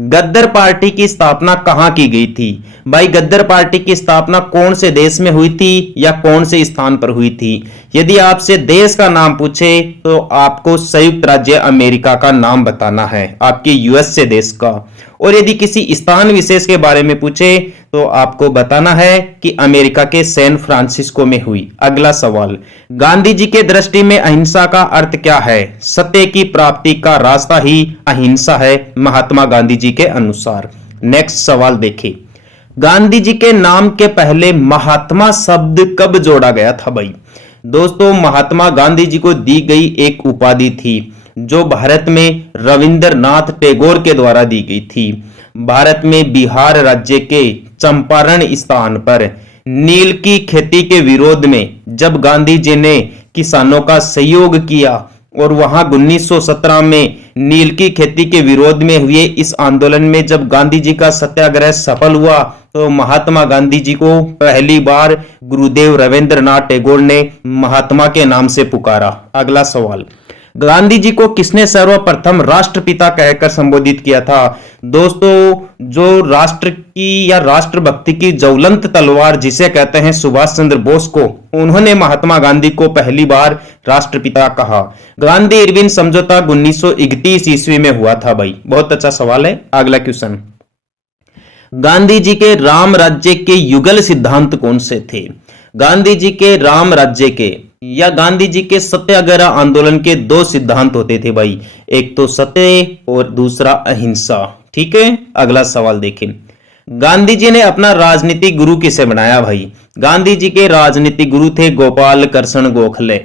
गद्दर पार्टी की स्थापना कहां की गई थी? भाई गद्दर पार्टी की स्थापना कौन से देश में हुई थी या कौन से स्थान पर हुई थी? यदि आपसे देश का नाम पूछे तो आपको संयुक्त राज्य अमेरिका का नाम बताना है, आपके USA देश का। और यदि किसी स्थान विशेष के बारे में पूछे तो आपको बताना है कि अमेरिका के सैन फ्रांसिस्को में हुई। अगला सवाल, गांधी जी के दृष्टि में अहिंसा का अर्थ क्या है? सत्य की प्राप्ति का रास्ता ही अहिंसा है महात्मा गांधी जी के अनुसार। नेक्स्ट सवाल देखिए, गांधी जी के नाम के पहले महात्मा शब्द कब जोड़ा गया था? भाई दोस्तों महात्मा गांधी जी को दी गई एक उपाधि थी जो भारत में रविंद्रनाथ टैगोर के द्वारा दी गई थी। भारत में बिहार राज्य के चंपारण स्थान पर नील की खेती के विरोध में जब गांधी जी ने किसानों का सहयोग किया और वहां 1917 में नील की खेती के विरोध में हुए इस आंदोलन में जब गांधी जी का सत्याग्रह सफल हुआ तो महात्मा गांधी जी को पहली बार गुरुदेव रविंद्रनाथ टैगोर ने महात्मा के नाम से पुकारा। अगला सवाल, गांधी जी को किसने सर्वप्रथम राष्ट्रपिता कहकर संबोधित किया था? दोस्तों जो राष्ट्र की या राष्ट्रभक्ति की ज्वलंत तलवार जिसे कहते हैं सुभाष चंद्र बोस को, उन्होंने महात्मा गांधी को पहली बार राष्ट्रपिता कहा। गांधी इरविन समझौता 1931 ईस्वी में हुआ था। भाई बहुत अच्छा सवाल है। अगला क्वेश्चन, गांधी जी के राम राज्य के युगल सिद्धांत कौन से थे? गांधी जी के राम राज्य के या गांधी जी के सत्याग्रह आंदोलन के दो सिद्धांत होते थे भाई, एक तो सत्य और दूसरा अहिंसा। ठीक है, अगला सवाल देखें, गांधी जी ने अपना राजनीतिक गुरु किसे बनाया? भाई गांधी जी के राजनीतिक गुरु थे गोपाल कृष्ण गोखले।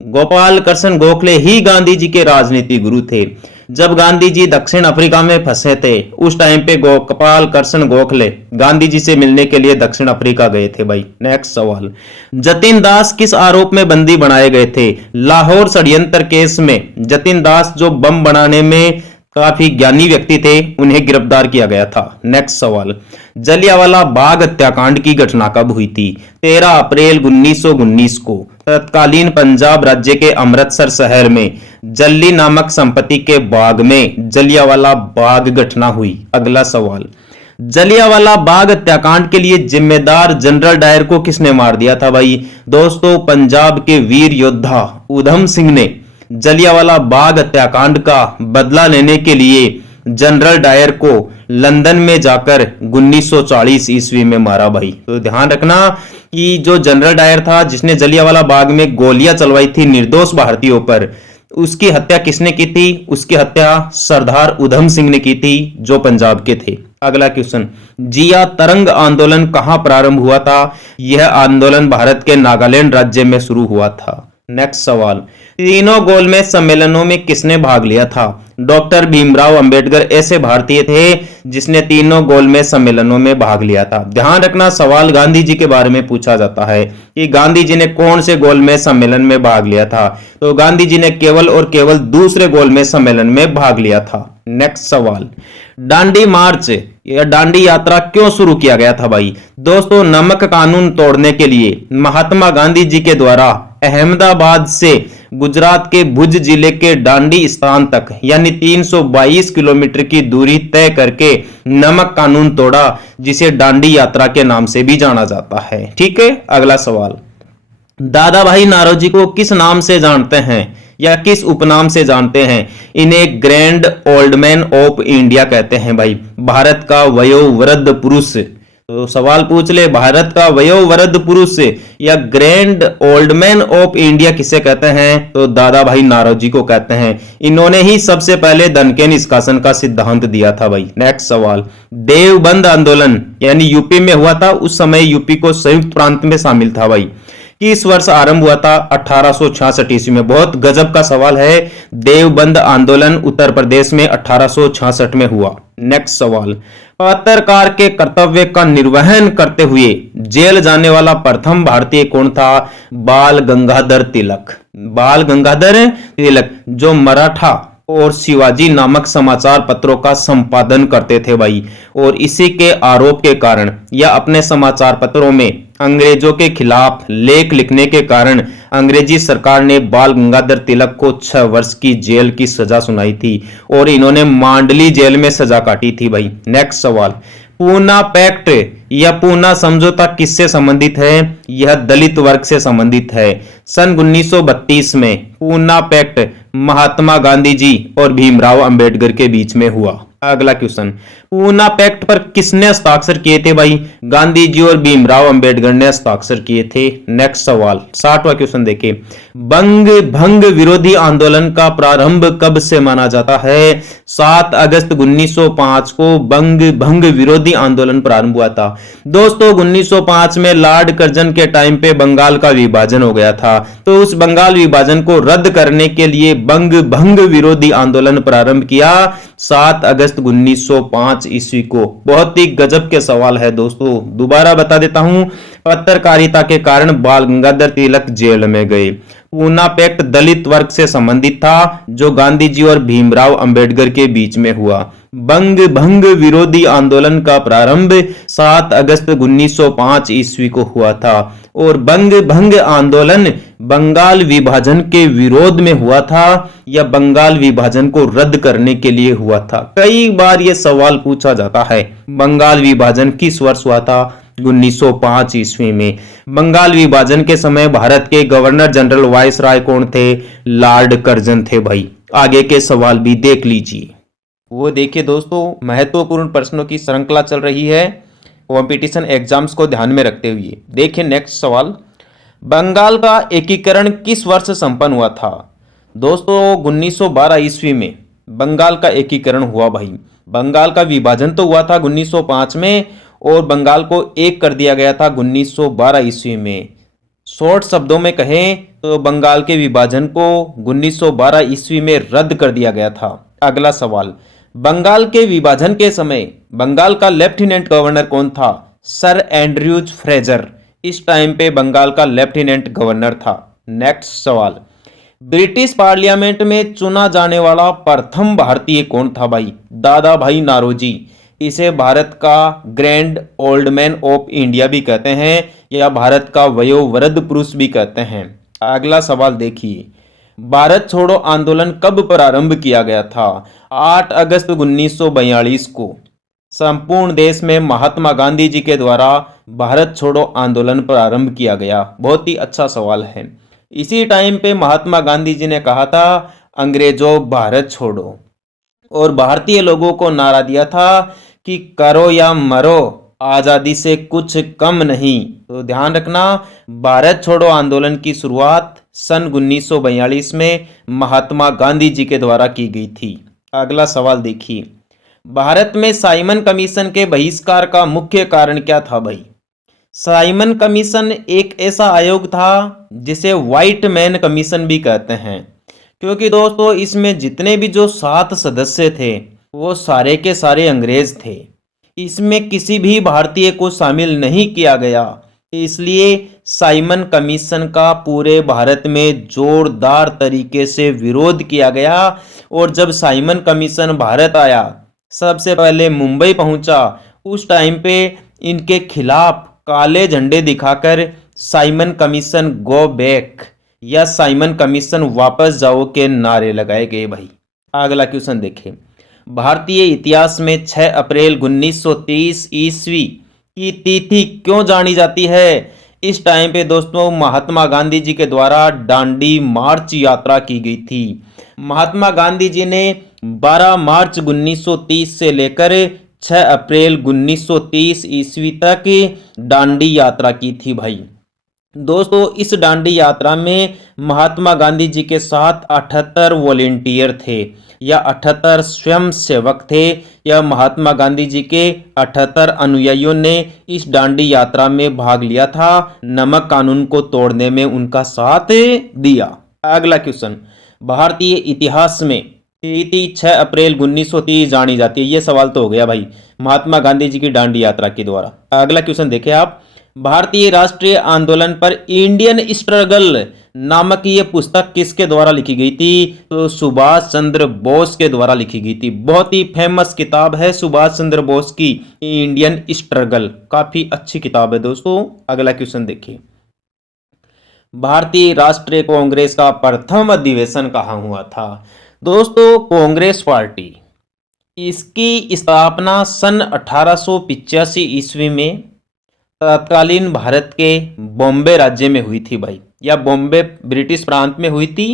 गोपाल कृष्ण गोखले ही गांधी जी के राजनीतिक गुरु थे। जब गांधी जी दक्षिण अफ्रीका में फंसे थे उस टाइम पे गोपाल कृष्ण गोखले गांधी जी से मिलने के लिए दक्षिण अफ्रीका गए थे। भाई नेक्स्ट सवाल, जतिन दास किस आरोप में बंदी बनाए गए थे? लाहौर षड्यंत्र केस में जतिन दास जो बम बनाने में काफी ज्ञानी व्यक्ति थे उन्हें गिरफ्तार किया गया था। नेक्स्ट सवाल, जलियांवाला बाग हत्याकांड की घटना कब हुई थी? 13 अप्रैल 1919 को तत्कालीन पंजाब राज्य के अमृतसर शहर में जल्ली नामक संपत्ति के बाग में जलियांवाला बाग घटना हुई। अगला सवाल, जलियांवाला बाग हत्याकांड के लिए जिम्मेदार जनरल डायर को किसने मार दिया था? भाई दोस्तों पंजाब के वीर योद्धा उधम सिंह ने जलियांवाला बाग हत्याकांड का बदला लेने के लिए जनरल डायर को लंदन में जाकर 1940 ईस्वी में मारा भाई। तो ध्यान रखना कि जो जनरल डायर था जिसने जलियांवाला बाग में गोलियां चलवाई थी निर्दोष भारतीयों पर, उसकी हत्या किसने की थी? उसकी हत्या सरदार उधम सिंह ने की थी जो पंजाब के थे। अगला क्वेश्चन, जिया तरंग आंदोलन कहां प्रारंभ हुआ था? यह आंदोलन भारत के नागालैंड राज्य में शुरू हुआ था। नेक्स्ट सवाल, तीनों गोलमेज सम्मेलनों में किसने भाग लिया था? डॉक्टर भीमराव अंबेडकर ऐसे भारतीय थे जिसने तीनों गोलमेज सम्मेलनों में भाग लिया था। ध्यान रखना सवाल गांधी जी के बारे में पूछा जाता है कि गांधी जी ने कौन से गोलमेज सम्मेलन में भाग लिया था? तो गांधी जी ने केवल और केवल दूसरे गोलमेज सम्मेलन में भाग लिया था। नेक्स्ट सवाल, दांडी मार्च या दांडी यात्रा क्यों शुरू किया गया था भाई? दोस्तों, नमक कानून तोड़ने के लिए महात्मा गांधी जी के द्वारा अहमदाबाद से गुजरात के भुज जिले के दांडी स्थान तक यानी 322 किलोमीटर की दूरी तय करके नमक कानून तोड़ा, जिसे दांडी यात्रा के नाम से भी जाना जाता है। ठीक है, अगला सवाल, दादा भाई नारोजी को किस नाम से जानते हैं या किस उपनाम से जानते हैं? इन्हें grand old man of India कहते हैं भाई, भारत का वयोवृद्ध पुरुष। तो सवाल पूछ ले, भारत का वयोवृद्ध पुरुष या grand old man of India किसे कहते हैं? तो दादा भाई नारोजी को कहते हैं। इन्होंने ही सबसे पहले धन के निष्कासन का सिद्धांत दिया था भाई। नेक्स्ट सवाल, देवबंद आंदोलन यानी यूपी में हुआ था, उस समय यूपी को संयुक्त प्रांत में शामिल था भाई। किस वर्ष आरंभ हुआ था? 1866 ईस्वी में। बहुत गजब का सवाल है। देवबंद आंदोलन उत्तर प्रदेश में 1866 में हुआ। नेक्स्ट सवाल, पत्रकार के कर्तव्य का निर्वहन करते हुए जेल जाने वाला प्रथम भारतीय कौन था? बाल गंगाधर तिलक। बाल गंगाधर तिलक जो मराठा और शिवाजी नामक समाचार पत्रों का संपादन करते थे भाई, और इसी के आरोप के कारण या अपने समाचार पत्रों में अंग्रेजों के खिलाफ लेख लिखने के कारण अंग्रेजी सरकार ने बाल गंगाधर तिलक को 6 वर्ष की जेल की सजा सुनाई थी और इन्होंने मांडली जेल में सजा काटी थी भाई। नेक्स्ट सवाल, पूना पैक्ट या पूना समझौता किससे संबंधित है? यह दलित वर्ग से संबंधित है। सन 1932 में पूना पैक्ट महात्मा गांधी जी और भीमराव अंबेडकर के बीच में हुआ। अगला क्वेश्चन, पूना पैक्ट पर किसने हस्ताक्षर किए थे भाई? गांधी जी और भीमराव अंबेडकर ने हस्ताक्षर किए थे। नेक्स्ट सवाल, 60वां क्वेश्चन देखिए, बंग भंग विरोधी आंदोलन का प्रारंभ कब से माना जाता है? 7 अगस्त 1905 को बंग भंग विरोधी आंदोलन प्रारंभ हुआ था। दोस्तों, 1905 में लॉर्ड कर्जन के टाइम पे बंगाल का विभाजन हो गया था, तो उस बंगाल विभाजन को रद्द करने के लिए बंग भंग विरोधी आंदोलन प्रारंभ किया 7 अगस्त 1905 ईस्वी को। बहुत ही गजब के सवाल है दोस्तों, दोबारा बता देता हूं। पत्रकारिता के कारण बाल गंगाधर तिलक जेल में गए। पूना पैक्ट दलित वर्ग से संबंधित था जो गांधी जी और भीमराव अंबेडकर के बीच में हुआ। बंग भंग विरोधी आंदोलन का प्रारंभ 7 अगस्त 1905 ईस्वी को हुआ था और बंग भंग आंदोलन बंगाल विभाजन के विरोध में हुआ था या बंगाल विभाजन को रद्द करने के लिए हुआ था। कई बार यह सवाल पूछा जाता है, बंगाल विभाजन किस वर्ष हुआ था? 1905 ईस्वी में। बंगाल विभाजन के समय भारत के गवर्नर जनरल वायसराय कौन थे? लॉर्ड कर्जन थे भाई। आगे के सवाल भी देख लीजिए। वो देखिए दोस्तों, महत्वपूर्ण प्रश्नों की श्रृंखला चल रही है कॉम्पिटिशन एग्जाम्स को ध्यान में रखते हुए। देखिए नेक्स्ट सवाल, बंगाल का एकीकरण किस वर्ष संपन्न हुआ था? दोस्तों, 1912 ईस्वी में बंगाल का एकीकरण हुआ भाई। बंगाल का विभाजन तो हुआ था 1905 में और बंगाल को एक कर दिया गया था 1912 ईस्वी में। शॉर्ट शब्दों में कहें तो बंगाल के विभाजन को 1912 ईस्वी में रद्द कर दिया गया था। अगला सवाल, बंगाल के विभाजन के समय बंगाल का लेफ्टिनेंट गवर्नर कौन था? सर एंड्रयूज फ्रेजर इस टाइम पे बंगाल का लेफ्टिनेंट गवर्नर था। नेक्स्ट सवाल, ब्रिटिश पार्लियामेंट में चुना जाने वाला प्रथम भारतीय कौन था भाई? दादा भाई नारोजी। इसे भारत का grand old man of India भी कहते हैं या भारत का वयोवृद्ध पुरुष भी कहते हैं। अगला सवाल देखिए, भारत छोड़ो आंदोलन कब प्रारंभ किया गया था? 8 अगस्त 1942 को संपूर्ण देश में महात्मा गांधी जी के द्वारा भारत छोड़ो आंदोलन प्रारंभ किया गया। बहुत ही अच्छा सवाल है। इसी टाइम पे महात्मा गांधी जी ने कहा था अंग्रेजों भारत छोड़ो। और भारतीय लोगों को नारा दिया था कि करो या मरो, आज़ादी से कुछ कम नहीं। तो ध्यान रखना, भारत छोड़ो आंदोलन की शुरुआत सन 1942 में महात्मा गांधी जी के द्वारा की गई थी। अगला सवाल देखिए, भारत में साइमन कमीशन के बहिष्कार का मुख्य कारण क्या था भाई? साइमन कमीशन एक ऐसा आयोग था जिसे व्हाइट मैन कमीशन भी कहते हैं, क्योंकि दोस्तों इसमें जितने भी जो 7 सदस्य थे वो सारे के सारे अंग्रेज थे। इसमें किसी भी भारतीय को शामिल नहीं किया गया, इसलिए साइमन कमीशन का पूरे भारत में जोरदार तरीके से विरोध किया गया। और जब साइमन कमीशन भारत आया, सबसे पहले मुंबई पहुंचा, उस टाइम पे इनके खिलाफ काले झंडे दिखाकर साइमन कमीशन गो बैक या साइमन कमीशन वापस जाओ के नारे लगाए गए भाई। अगला क्वेश्चन देखें, भारतीय इतिहास में 6 अप्रैल 1930 ईस्वी की तिथि क्यों जानी जाती है? इस टाइम पे दोस्तों महात्मा गांधी जी के द्वारा दांडी मार्च यात्रा की गई थी। महात्मा गांधी जी ने 12 मार्च 1930 से लेकर 6 अप्रैल 1930 ईस्वी तक दांडी यात्रा की थी भाई। दोस्तों इस दांडी यात्रा में महात्मा गांधी जी के साथ 78 वॉलेंटियर थे या 78 स्वयंसेवक थे, या महात्मा गांधी जी के 78 अनुयायियों ने इस दांडी यात्रा में भाग लिया था, नमक कानून को तोड़ने में उनका साथ दिया। अगला क्वेश्चन, भारतीय इतिहास में तिथि 6 अप्रैल 1930 जानी जाती है। ये सवाल तो हो गया भाई महात्मा गांधी जी की दांडी यात्रा के द्वारा। अगला क्वेश्चन देखें आप, भारतीय राष्ट्रीय आंदोलन पर इंडियन स्ट्रगल नामक ये पुस्तक किसके द्वारा लिखी गई थी? तो सुभाष चंद्र बोस के द्वारा लिखी गई थी। बहुत ही फेमस किताब है सुभाष चंद्र बोस की इंडियन स्ट्रगल, काफी अच्छी किताब है दोस्तों। अगला क्वेश्चन देखिए, भारतीय राष्ट्रीय कांग्रेस का प्रथम अधिवेशन कहाँ हुआ था? दोस्तों कांग्रेस पार्टी, इसकी स्थापना सन 1885 ईस्वी में तत्कालीन भारत के बॉम्बे राज्य में हुई थी भाई, या बॉम्बे ब्रिटिश प्रांत में हुई थी।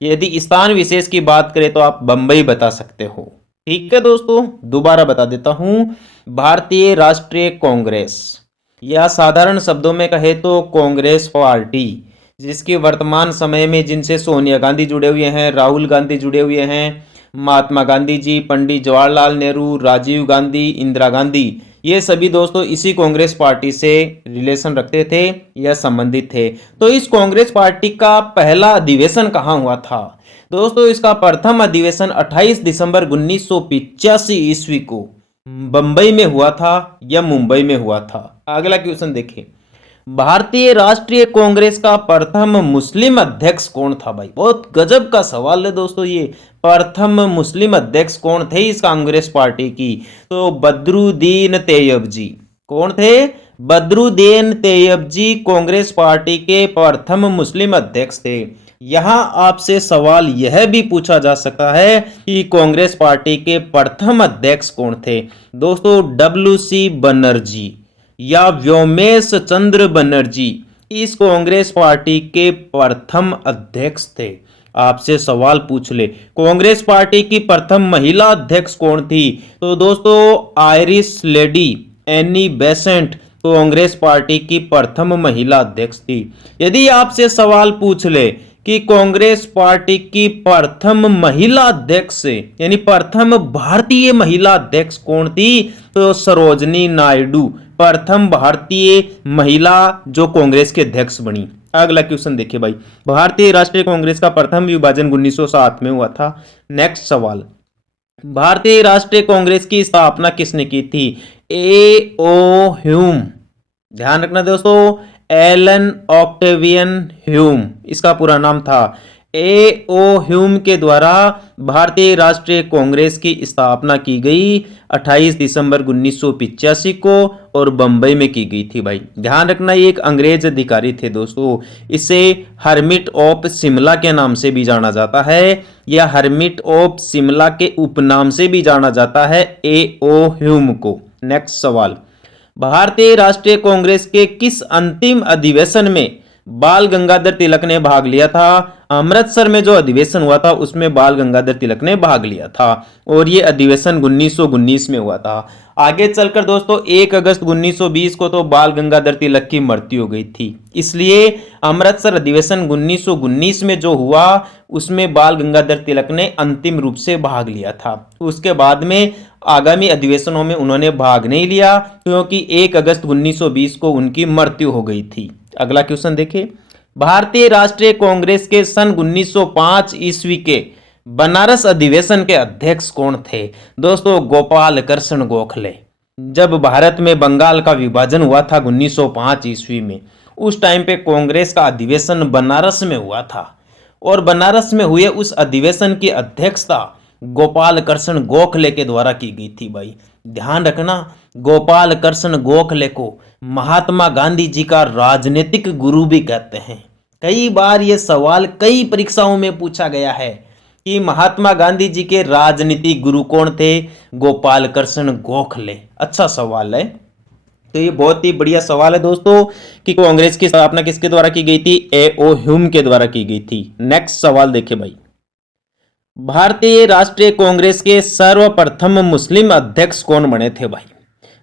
यदि स्थान विशेष की बात करें तो आप बम्बई बता सकते हो। ठीक है दोस्तों, दोबारा बता देता हूं, भारतीय राष्ट्रीय कांग्रेस या साधारण शब्दों में कहे तो कांग्रेस पार्टी, जिसके वर्तमान समय में जिनसे सोनिया गांधी जुड़े हुए हैं, राहुल गांधी जुड़े हुए हैं, महात्मा गांधी जी, पंडित जवाहरलाल नेहरू, राजीव गांधी, इंदिरा गांधी, ये सभी दोस्तों इसी कांग्रेस पार्टी से रिलेशन रखते थे या संबंधित थे। तो इस कांग्रेस पार्टी का पहला अधिवेशन कहाँ हुआ था? दोस्तों इसका प्रथम अधिवेशन 28 दिसंबर 1985 ईस्वी को बंबई में हुआ था या मुंबई में हुआ था। अगला क्वेश्चन देखिए, भारतीय राष्ट्रीय कांग्रेस का प्रथम मुस्लिम अध्यक्ष कौन था भाई? बहुत गजब का सवाल है दोस्तों ये। प्रथम मुस्लिम अध्यक्ष कौन थे इस कांग्रेस पार्टी की? तो बदरुद्दीन तैयब जी। कौन थे? बदरुद्दीन तैयब जी कांग्रेस पार्टी के प्रथम मुस्लिम अध्यक्ष थे। यहां आपसे सवाल यह भी पूछा जा सकता है कि कांग्रेस पार्टी के प्रथम अध्यक्ष कौन थे? दोस्तों WC बनर्जी या व्योमेश चंद्र बनर्जी इस कांग्रेस पार्टी के प्रथम अध्यक्ष थे। आपसे सवाल पूछ ले, कांग्रेस पार्टी की प्रथम महिला अध्यक्ष कौन थी? तो दोस्तों Irish lady Annie Besant Congress party की प्रथम महिला अध्यक्ष थी। यदि आपसे सवाल पूछ ले कि कांग्रेस पार्टी की प्रथम महिला अध्यक्ष यानी प्रथम भारतीय महिला अध्यक्ष कौन थी? तो सरोजनी नायडू प्रथम भारतीय महिला जो कांग्रेस के अध्यक्ष बनी। अगला क्वेश्चन देखिए भाई, भारतीय राष्ट्रीय कांग्रेस का प्रथम विभाजन 1907 में हुआ था। नेक्स्ट सवाल, भारतीय राष्ट्रीय कांग्रेस की स्थापना किसने की थी? A.O. ह्यूम। ध्यान रखना दोस्तों, एलन ऑक्टेवियन ह्यूम इसका पूरा नाम था। A.O. ह्यूम के द्वारा भारतीय राष्ट्रीय कांग्रेस की स्थापना की गई 28 दिसंबर 1985 को और बंबई में की गई थी भाई। ध्यान रखना ये एक अंग्रेज अधिकारी थे दोस्तों। इसे हर्मिट ऑफ शिमला के नाम से भी जाना जाता है या हर्मिट ऑफ शिमला के उपनाम से भी जाना जाता है A.O. ह्यूम को। नेक्स्ट सवाल, भारतीय राष्ट्रीय कांग्रेस के किस अंतिम अधिवेशन में बाल गंगाधर तिलक ने भाग लिया था। अमृतसर में जो अधिवेशन हुआ था उसमें बाल गंगाधर तिलक ने भाग लिया था और ये अधिवेशन 1919 में हुआ था। आगे चलकर दोस्तों 1 अगस्त 1920 को तो बाल गंगाधर तिलक की मृत्यु हो गई थी, इसलिए अमृतसर अधिवेशन 1919 में जो हुआ उसमें बाल गंगाधर तिलक ने अंतिम रूप से भाग लिया था। उसके बाद में आगामी अधिवेशनों में उन्होंने भाग नहीं लिया क्योंकि 1 अगस्त 1920 को उनकी मृत्यु हो गई थी। अगला क्वेश्चन देखिए, भारतीय राष्ट्रीय कांग्रेस के सन 1905 ईस्वी के बनारस अधिवेशन के अध्यक्ष कौन थे? दोस्तों गोपाल कृष्ण गोखले। जब भारत में बंगाल का विभाजन हुआ था 1905 ईस्वी में, उस टाइम पे कांग्रेस का अधिवेशन बनारस में हुआ था और बनारस में हुए उस अधिवेशन की अध्यक्षता गोपाल कृष्ण गोखले के द्वारा की गई थी। भाई ध्यान रखना, गोपाल कृष्ण गोखले को महात्मा गांधी जी का राजनीतिक गुरु भी कहते हैं। कई बार यह सवाल कई परीक्षाओं में पूछा गया है कि महात्मा गांधी जी के राजनीतिक गुरु कौन थे? गोपाल कृष्ण गोखले। अच्छा सवाल है, तो ये बहुत ही बढ़िया सवाल है दोस्तों कि कांग्रेस की स्थापना किसके द्वारा की गई थी? ए.ओ. ह्यूम के द्वारा की गई थी। नेक्स्ट सवाल देखिए भाई, भारतीय राष्ट्रीय कांग्रेस के सर्वप्रथम मुस्लिम अध्यक्ष कौन बने थे? भाई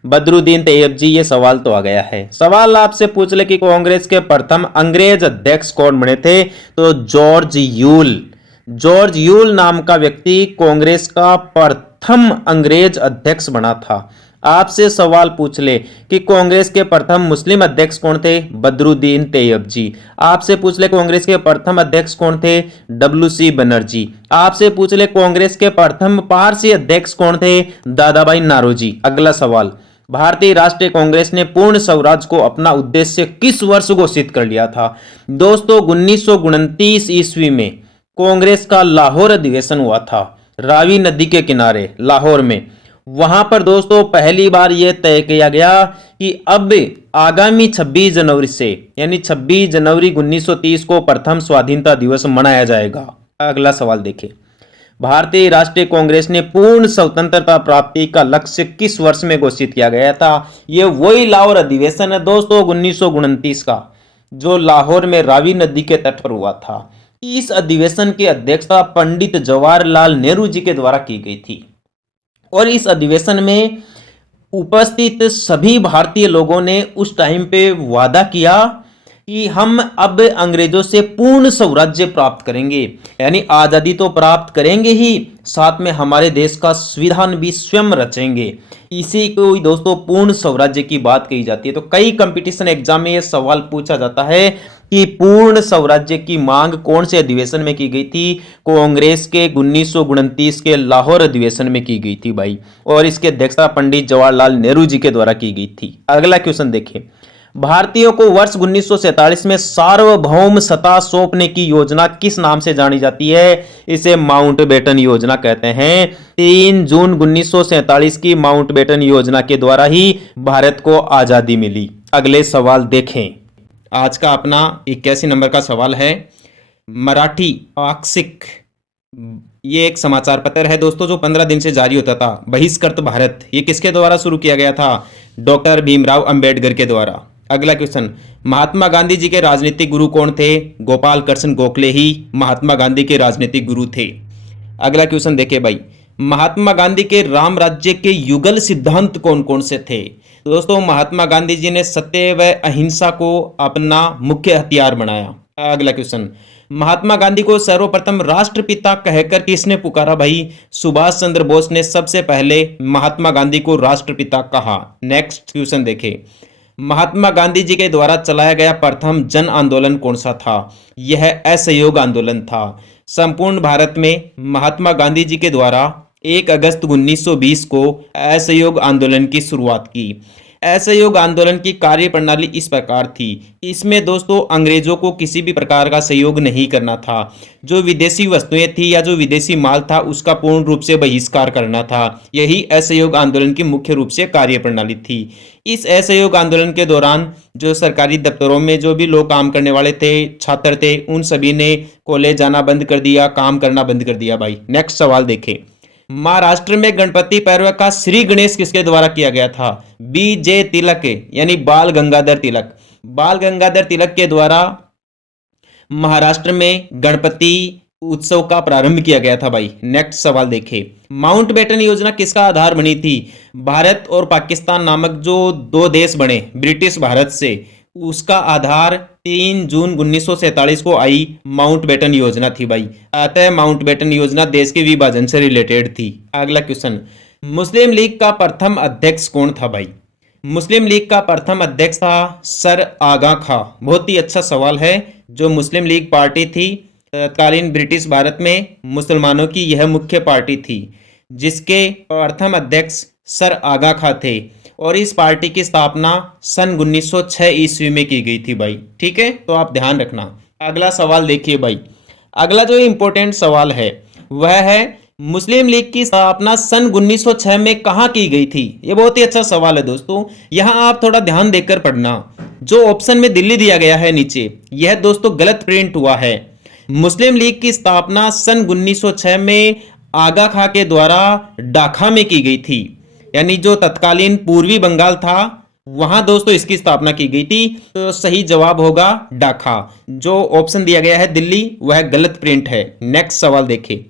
बदरुद्दीन तैयब जी। ये सवाल तो आ गया है। सवाल आपसे पूछ ले कि कांग्रेस के प्रथम अंग्रेज अध्यक्ष कौन बने थे? तो जॉर्ज यूल। जॉर्ज यूल नाम का व्यक्ति कांग्रेस का प्रथम अंग्रेज अध्यक्ष बना था। आपसे सवाल पूछ ले कि कांग्रेस के प्रथम मुस्लिम अध्यक्ष कौन थे? बदरुद्दीन तैयब जी। आपसे पूछ ले कांग्रेस के प्रथम अध्यक्ष कौन थे? डब्ल्यू.सी. बनर्जी। आपसे पूछ ले कांग्रेस के प्रथम पारसी अध्यक्ष कौन थे? दादाभाई नारोजी। अगला सवाल, भारतीय राष्ट्रीय कांग्रेस ने पूर्ण स्वराज को अपना उद्देश्य किस वर्ष घोषित कर लिया था? दोस्तों 1929 ईस्वी में कांग्रेस का लाहौर अधिवेशन हुआ था, रावी नदी के किनारे लाहौर में। वहां पर दोस्तों पहली बार यह तय किया गया कि अब आगामी 26 जनवरी से यानी 26 जनवरी 1930 को प्रथम स्वाधीनता दिवस मनाया जाएगा। अगला सवाल देखिए, भारतीय राष्ट्रीय कांग्रेस ने पूर्ण स्वतंत्रता प्राप्ति का लक्ष्य किस वर्ष में घोषित किया गया था? यह वही लाहौर अधिवेशन है दोस्तों 1929 का, जो लाहौर में रावी नदी के तट पर हुआ था। इस अधिवेशन की अध्यक्षता पंडित जवाहरलाल नेहरू जी के द्वारा की गई थी और इस अधिवेशन में उपस्थित सभी भारतीय लोगों ने उस टाइम पे वादा किया कि हम अब अंग्रेजों से पूर्ण स्वराज्य प्राप्त करेंगे, यानी आजादी तो प्राप्त करेंगे ही, साथ में हमारे देश का संविधान भी स्वयं रचेंगे। इसी को दोस्तों पूर्ण स्वराज्य की बात कही जाती है। तो कई कंपटीशन एग्जाम में यह सवाल पूछा जाता है कि पूर्ण स्वराज्य की मांग कौन से अधिवेशन में की गई थी? कांग्रेस के 1929 के लाहौर अधिवेशन में की गई थी भाई, और इसकी अध्यक्षता पंडित जवाहरलाल नेहरू जी के द्वारा की गई थी। अगला क्वेश्चन देखिए, भारतीयों को वर्ष 1947 में सार्वभौम सत्ता सौंपने की योजना किस नाम से जानी जाती है? इसे माउंटबेटन योजना कहते हैं। 3 जून 1947 की माउंटबेटन योजना के द्वारा ही भारत को आजादी मिली। अगले सवाल देखें, आज का अपना 81 नंबर का सवाल है, मराठी पाक्षिक ये एक समाचार पत्र है दोस्तों जो 15 दिन से जारी होता था, बहिष्कृत भारत। ये किसके द्वारा शुरू किया गया था? डॉक्टर भीमराव अंबेडकर के द्वारा। अगला क्वेश्चन, महात्मा गांधी जी के राजनीतिक गुरु कौन थे? गोपाल कृष्ण गोखले ही महात्मा गांधी के राजनीतिक गुरु थे। अगला क्वेश्चन देखिए भाई, महात्मा गांधी के राम राज्य के युगल सिद्धांत कौन कौन से थे? दोस्तों महात्मा गांधी जी ने सत्य व अहिंसा को अपना मुख्य हथियार बनाया। अगला क्वेश्चन, महात्मा गांधी को सर्वप्रथम राष्ट्रपिता कहकर किसने पुकारा? भाई सुभाष चंद्र बोस ने सबसे पहले महात्मा गांधी को राष्ट्रपिता कहा। नेक्स्ट क्वेश्चन देखें, महात्मा गांधी जी के द्वारा चलाया गया प्रथम जन आंदोलन कौन सा था? यह असहयोग आंदोलन था। संपूर्ण भारत में महात्मा गांधी जी के द्वारा 1 अगस्त 1920 को असहयोग आंदोलन की शुरुआत की। असहयोग आंदोलन की कार्य प्रणाली इस प्रकार थी, इसमें दोस्तों अंग्रेजों को किसी भी प्रकार का सहयोग नहीं करना था। जो विदेशी वस्तुएं थी या जो विदेशी माल था उसका पूर्ण रूप से बहिष्कार करना था। यही असहयोग आंदोलन की मुख्य रूप से कार्य प्रणाली थी। इस असहयोग आंदोलन के दौरान जो सरकारी दफ्तरों में जो भी लोग काम करने वाले थे, छात्र थे, उन सभी ने कॉलेज जाना बंद कर दिया, काम करना बंद कर दिया। भाई नेक्स्ट सवाल देखें, महाराष्ट्र में गणपति पर्व का श्री गणेश किसके द्वारा किया गया था? बी.जे. तिलक यानी बाल गंगाधर तिलक। बाल गंगाधर तिलक के द्वारा महाराष्ट्र में गणपति उत्सव का प्रारंभ किया गया था भाई। नेक्स्ट सवाल देखिए, माउंटबेटन योजना किसका आधार बनी थी? भारत और पाकिस्तान नामक जो दो देश बने ब्रिटिश भारत से, उसका आधार 3 जून 1947 को आई माउंटबेटन योजना थी भाई। अतः माउंटबेटन योजना देश के विभाजन से रिलेटेड थी। अगला क्वेश्चन, मुस्लिम लीग का प्रथम अध्यक्ष कौन था भाई? मुस्लिम लीग का प्रथम अध्यक्ष था सर आगा खां। बहुत ही अच्छा सवाल है। जो मुस्लिम लीग पार्टी थी तत्कालीन ब्रिटिश भारत में मुसलमानों की यह मुख्य पार्टी थी, जिसके प्रथम अध्यक्ष सर आगा खां थे, और इस पार्टी की स्थापना सन 1906 ईस्वी में की गई थी भाई। ठीक है, तो आप ध्यान रखना। अगला सवाल देखिए भाई, अगला जो इंपॉर्टेंट सवाल है वह है मुस्लिम लीग की स्थापना सन 1906 में कहां की गई थी? ये बहुत ही अच्छा सवाल है दोस्तों। यहां आप थोड़ा ध्यान देकर पढ़ना। जो ऑप्शन में दिल्ली दिया गया है नीचे, यह दोस्तों गलत प्रिंट हुआ है। मुस्लिम लीग की स्थापना सन 1906 में आगा खां के द्वारा ढाका में की गई थी, यानी जो तत्कालीन पूर्वी बंगाल था वहां दोस्तों इसकी स्थापना की गई थी। तो सही जवाब होगा ढाका। जो ऑप्शन दिया गया है दिल्ली, वह गलत प्रिंट है। नेक्स्ट सवाल देखिए,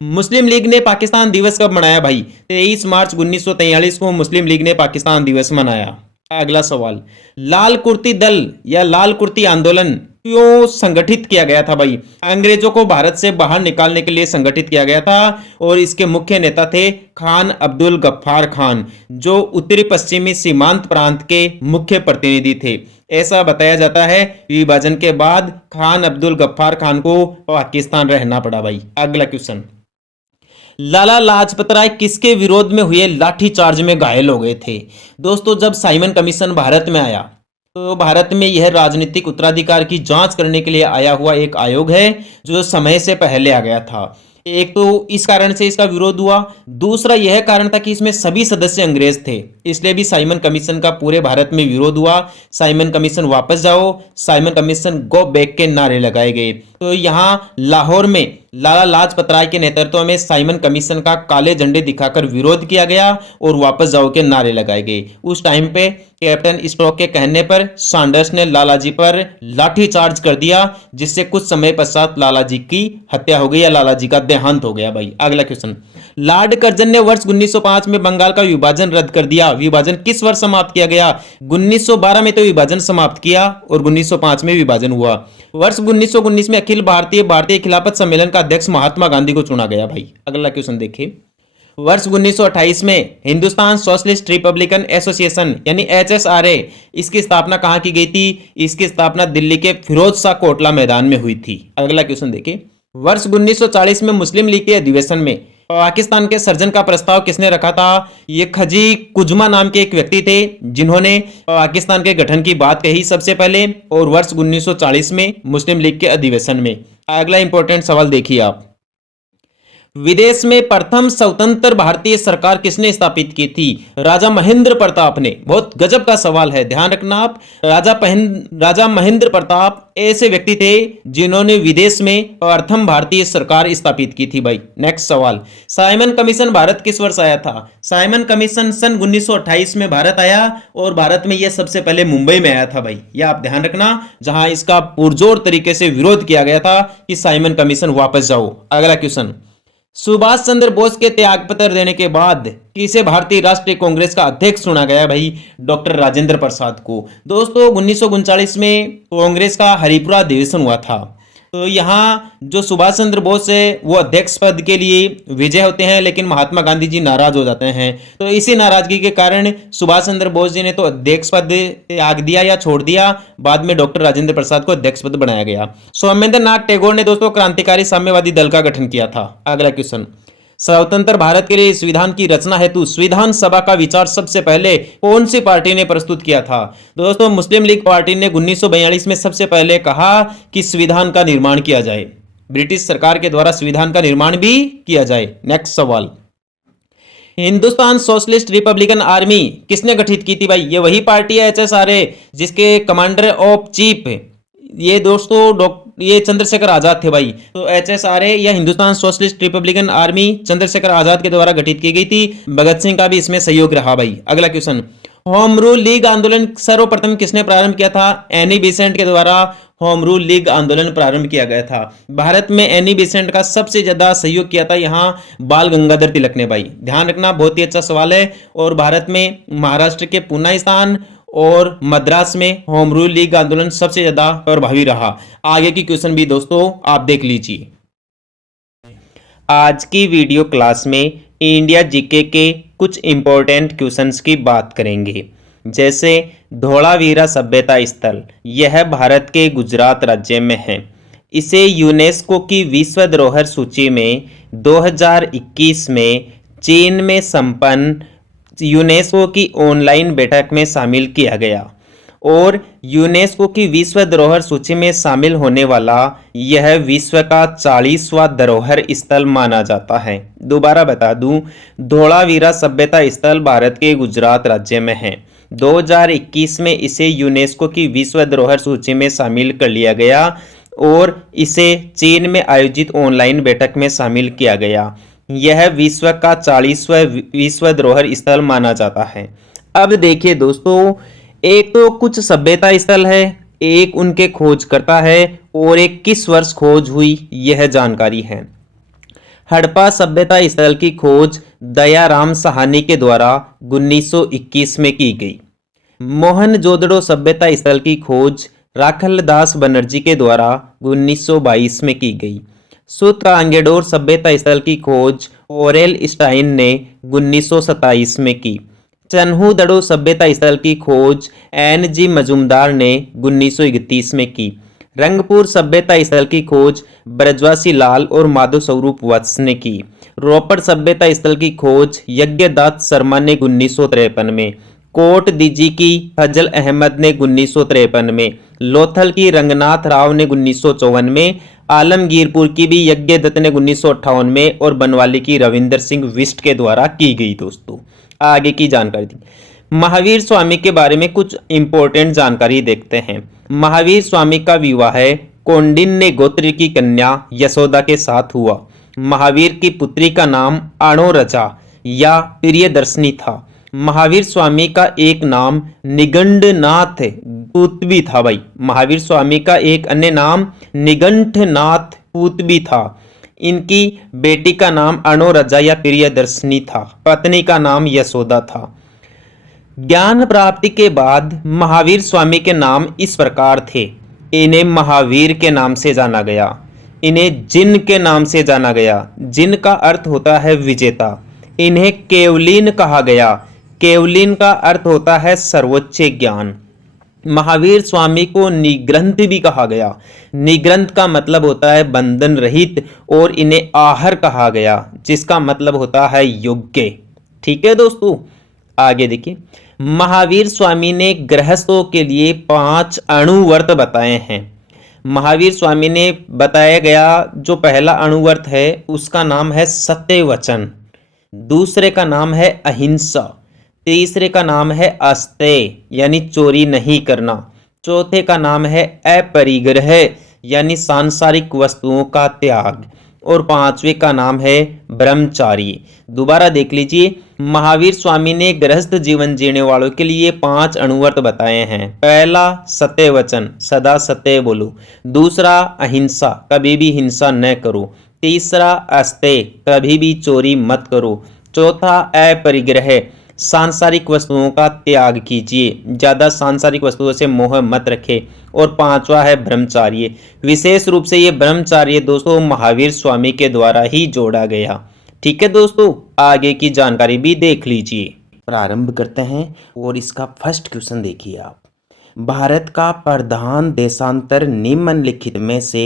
मुस्लिम लीग ने पाकिस्तान दिवस कब मनाया भाई? 23 मार्च 1943 को मुस्लिम लीग ने पाकिस्तान दिवस मनाया। अगला सवाल, लाल कुर्ती दल या लाल कुर्ती आंदोलन क्यों संगठित किया गया था भाई? अंग्रेजों को भारत से बाहर निकालने के लिए संगठित किया गया था, और इसके मुख्य नेता थे खान अब्दुल गफ्फार खान, जो उत्तरी पश्चिमी सीमांत प्रांत के मुख्य प्रतिनिधि थे। ऐसा बताया जाता है विभाजन के बाद खान अब्दुल गफ्फार खान को पाकिस्तान रहना पड़ा भाई। अगला क्वेश्चन, लाला लाजपत राय किसके विरोध में हुए लाठीचार्ज में घायल हो गए थे? दोस्तों, जब साइमन कमीशन भारत में आया तो भारत में यह राजनीतिक उत्तराधिकार की जांच करने के लिए आया हुआ एक आयोग है, जो समय से पहले आ गया था। एक तो इस कारण से इसका विरोध हुआ, दूसरा यह कारण था कि इसमें सभी सदस्य अंग्रेज थे, इसलिए भी साइमन कमीशन का पूरे भारत में विरोध हुआ। साइमन कमीशन वापस जाओ, साइमन कमीशन गो बैक के नारे लगाए गए। तो यहाँ लाहौर में लाला लाजपत राय के नेतृत्व में साइमन कमीशन का काले झंडे दिखाकर विरोध किया गया और वापस जाओ के नारे लगाए गए। उस टाइम पे कैप्टन स्टॉक के कहने पर सैंडर्स ने लालाजी पर लाठीचार्ज कर दिया, जिससे कुछ समय पश्चात लालाजी की हत्या हो गई या लालाजी का देहांत हो गया भाई। अगला क्वेश्चन, लॉर्ड कर्जन ने वर्ष 1905 में बंगाल का विभाजन रद्द कर दिया। विभाजन किस वर्ष समाप्त किया गया? 1912 में तो विभाजन समाप्त किया और 1905 में विभाजन हुआ। वर्ष 1919 में अखिल भारतीय खिलाफत सम्मेलन का अध्यक्ष महात्मा गांधी को चुना गया भाई। अगला क्वेश्चन देखिए, वर्ष 1928 में हिंदुस्तान सोशलिस्ट रिपब्लिकन एसोसिएशन यानी HSRA, इसकी स्थापना कहां की गई थी? इसकी स्थापना दिल्ली के फिरोज शाह कोटला मैदान में हुई थी। अगला क्वेश्चन देखिए, वर्ष 1940 में मुस्लिम लीग के अधिवेशन में पाकिस्तान के सर्जन का प्रस्ताव किसने रखा था? ये खजी कुजमा नाम के एक व्यक्ति थे, जिन्होंने पाकिस्तान के गठन की बात कही सबसे पहले, और वर्ष 1940 में मुस्लिम लीग के अधिवेशन में। अगला इंपॉर्टेंट सवाल देखिए आप, विदेश में प्रथम स्वतंत्र भारतीय सरकार किसने स्थापित की थी? राजा महेंद्र प्रताप ने। बहुत गजब का सवाल है, ध्यान रखना आप। राजा महेंद्र प्रताप ऐसे व्यक्ति थे जिन्होंने विदेश में प्रथम भारतीय सरकार स्थापित की थी भाई। नेक्स्ट सवाल, साइमन कमीशन भारत किस वर्ष आया था? साइमन कमीशन सन 1928 में भारत आया, और भारत में यह सबसे पहले मुंबई में आया था भाई। यह आप ध्यान रखना, जहां इसका पुरजोर तरीके से विरोध किया गया था कि साइमन कमीशन वापस जाओ। अगला क्वेश्चन, सुभाष चंद्र बोस के त्याग पत्र देने के बाद किसे भारतीय राष्ट्रीय कांग्रेस का अध्यक्ष चुना गया भाई? डॉक्टर राजेंद्र प्रसाद को। दोस्तों, 1939 में कांग्रेस का हरिपुरा अधिवेशन हुआ था, तो यहाँ जो सुभाष चंद्र बोस है वो अध्यक्ष पद के लिए विजय होते हैं, लेकिन महात्मा गांधी जी नाराज हो जाते हैं। तो इसी नाराजगी के कारण सुभाष चंद्र बोस जी ने तो अध्यक्ष पद त्याग दिया या छोड़ दिया। बाद में डॉक्टर राजेंद्र प्रसाद को अध्यक्ष पद बनाया गया। सोमेंद्र नाथ टैगोर ने दोस्तों क्रांतिकारी साम्यवादी दल का गठन किया था। अगला क्वेश्चन, स्वतंत्र भारत के लिए संविधान की रचना हेतु संविधान सभा का विचार सबसे पहले कौन सी पार्टी ने प्रस्तुत किया था? दोस्तों, मुस्लिम लीग पार्टी ने 1942 में सबसे पहले कहा कि संविधान का निर्माण किया जाए। ब्रिटिश सरकार के द्वारा संविधान का निर्माण भी किया जाए। नेक्स्ट सवाल, हिंदुस्तान सोशलिस्ट रिपब्लिकन आर्मी किसने गठित की थी भाई? ये वही पार्टी है HSRA, जिसके कमांडर ऑफ चीफ ये दोस्तों ये चंद्रशेखर आजाद थे भाई। तो HSRA या Hindustan socialist republican army Chandrashekhar Azad के द्वारा गठित की गई थी। भगत सिंह का भी इसमें सहयोग रहा भाई। अगला क्वेश्चन, होम रूल लीग आंदोलन सर्वप्रथम किसने प्रारंभ किया था? एनी बेसेंट के द्वारा होम रूल लीग आंदोलन प्रारंभ किया गया था। भारत में एनी बेसेंट का सबसे ज्यादा सहयोग किया था यहाँ बाल गंगाधर तिलक ने भाई। ध्यान रखना, बहुत ही अच्छा सवाल है। और भारत में महाराष्ट्र के पूना स्थान और मद्रास में होम रूल लीग आंदोलन सबसे ज्यादा प्रभावी रहा। आगे की क्वेश्चन भी दोस्तों आप देख लीजिए। आज की वीडियो क्लास में इंडिया जीके के कुछ इंपॉर्टेंट क्वेश्चंस की बात करेंगे, जैसे धोलावीरा सभ्यता स्थल, यह भारत के गुजरात राज्य में है। इसे यूनेस्को की विश्व धरोहर सूची में 2021 में चीन में संपन्न यूनेस्को की ऑनलाइन बैठक में शामिल किया गया और यूनेस्को की विश्व धरोहर सूची में शामिल होने वाला यह विश्व का 40वां धरोहर स्थल माना जाता है। दोबारा बता दूं, धोलावीरा सभ्यता स्थल भारत के गुजरात राज्य में है। 2021 में इसे यूनेस्को की विश्व धरोहर सूची में शामिल कर लिया गया और इसे चीन में आयोजित ऑनलाइन बैठक में शामिल किया गया। यह विश्व का 40वां विश्व धरोहर स्थल माना जाता है। अब देखिए दोस्तों, एक तो कुछ सभ्यता स्थल है, एक उनके खोजकर्ता है और एक किस वर्ष खोज हुई, यह जानकारी है। हड़प्पा सभ्यता स्थल की खोज दयाराम साहनी के द्वारा 1921 में की गई। मोहनजोदड़ो सभ्यता स्थल की खोज राखलदास बनर्जी के द्वारा 1922 में की गई। सूत्रांगेडोर सभ्यता स्थल की खोज ओरेल स्टाइन ने 1927 में की। चन्हूदड़ो सभ्यता स्थल की खोज एन.जी. मजूमदार ने 1931 में की। रंगपुर सभ्यता स्थल की खोज ब्रजवासी लाल और माधव स्वरूप वत्स ने की। रोपड़ सभ्यता स्थल की खोज यज्ञदत्त शर्मा ने 1953 में। कोट दीजी की फजल अहमद ने 1953 में। लोथल की रंगनाथ राव ने 1954 में। आलमगीरपुर की भी यज्ञदत्त ने 1958 में और बनवाली की रविंदर सिंह विष्ट के द्वारा की गई। दोस्तों आगे की जानकारी दी। महावीर स्वामी के बारे में कुछ इंपॉर्टेंट जानकारी देखते हैं। महावीर स्वामी का विवाह कौंडिन्य गोत्र की कन्या यशोदा के साथ हुआ। महावीर की पुत्री का नाम अणोरजा या प्रियदर्शनी था। महावीर स्वामी का एक नाम निगंडनाथ पूत भी था भाई। महावीर स्वामी का एक अन्य नाम निगंठनाथ पूत भी था। इनकी बेटी का नाम अणोरजा या प्रियदर्शनी था। पत्नी का नाम यशोदा था। ज्ञान प्राप्ति के बाद महावीर स्वामी के नाम इस प्रकार थे। इन्हें महावीर के नाम से जाना गया। इन्हें जिन के नाम से जाना गया। जिन का अर्थ होता है विजेता। इन्हें केवलिन कहा गया। केवलिन का अर्थ होता है सर्वोच्च ज्ञान। महावीर स्वामी को निग्रंथ भी कहा गया। निग्रंथ का मतलब होता है बंधन रहित और इन्हें आहर कहा गया, जिसका मतलब होता है योग्य। ठीक है दोस्तों, आगे देखिए। महावीर स्वामी ने गृहस्थों के लिए 5 अणुव्रत बताए हैं। महावीर स्वामी ने बताया गया जो पहला अणुव्रत है उसका नाम है सत्य वचन, दूसरे का नाम है अहिंसा, तीसरे का नाम है अस्तेय यानी चोरी नहीं करना, चौथे का नाम है अपरिग्रह यानी सांसारिक वस्तुओं का त्याग और पांचवे का नाम है ब्रह्मचार्य। दोबारा देख लीजिए, महावीर स्वामी ने गृहस्थ जीवन जीने वालों के लिए 5 अणुव्रत बताए हैं। पहला सत्य वचन, सदा सत्य बोलो। दूसरा अहिंसा, कभी भी हिंसा न करो। तीसरा अस्तेय, कभी भी चोरी मत करो। चौथा अपरिग्रह, सांसारिक वस्तुओं का त्याग कीजिए, ज्यादा सांसारिक वस्तुओं से मोह मत रखे। और पांचवा है ब्रह्मचार्य। विशेष रूप से ये ब्रह्मचार्य दोस्तों महावीर स्वामी के द्वारा ही जोड़ा गया। ठीक है दोस्तों, आगे की जानकारी भी देख लीजिए। प्रारंभ करते हैं और इसका फर्स्ट क्वेश्चन देखिए आप। भारत का प्रधान देशांतर निम्नलिखित में से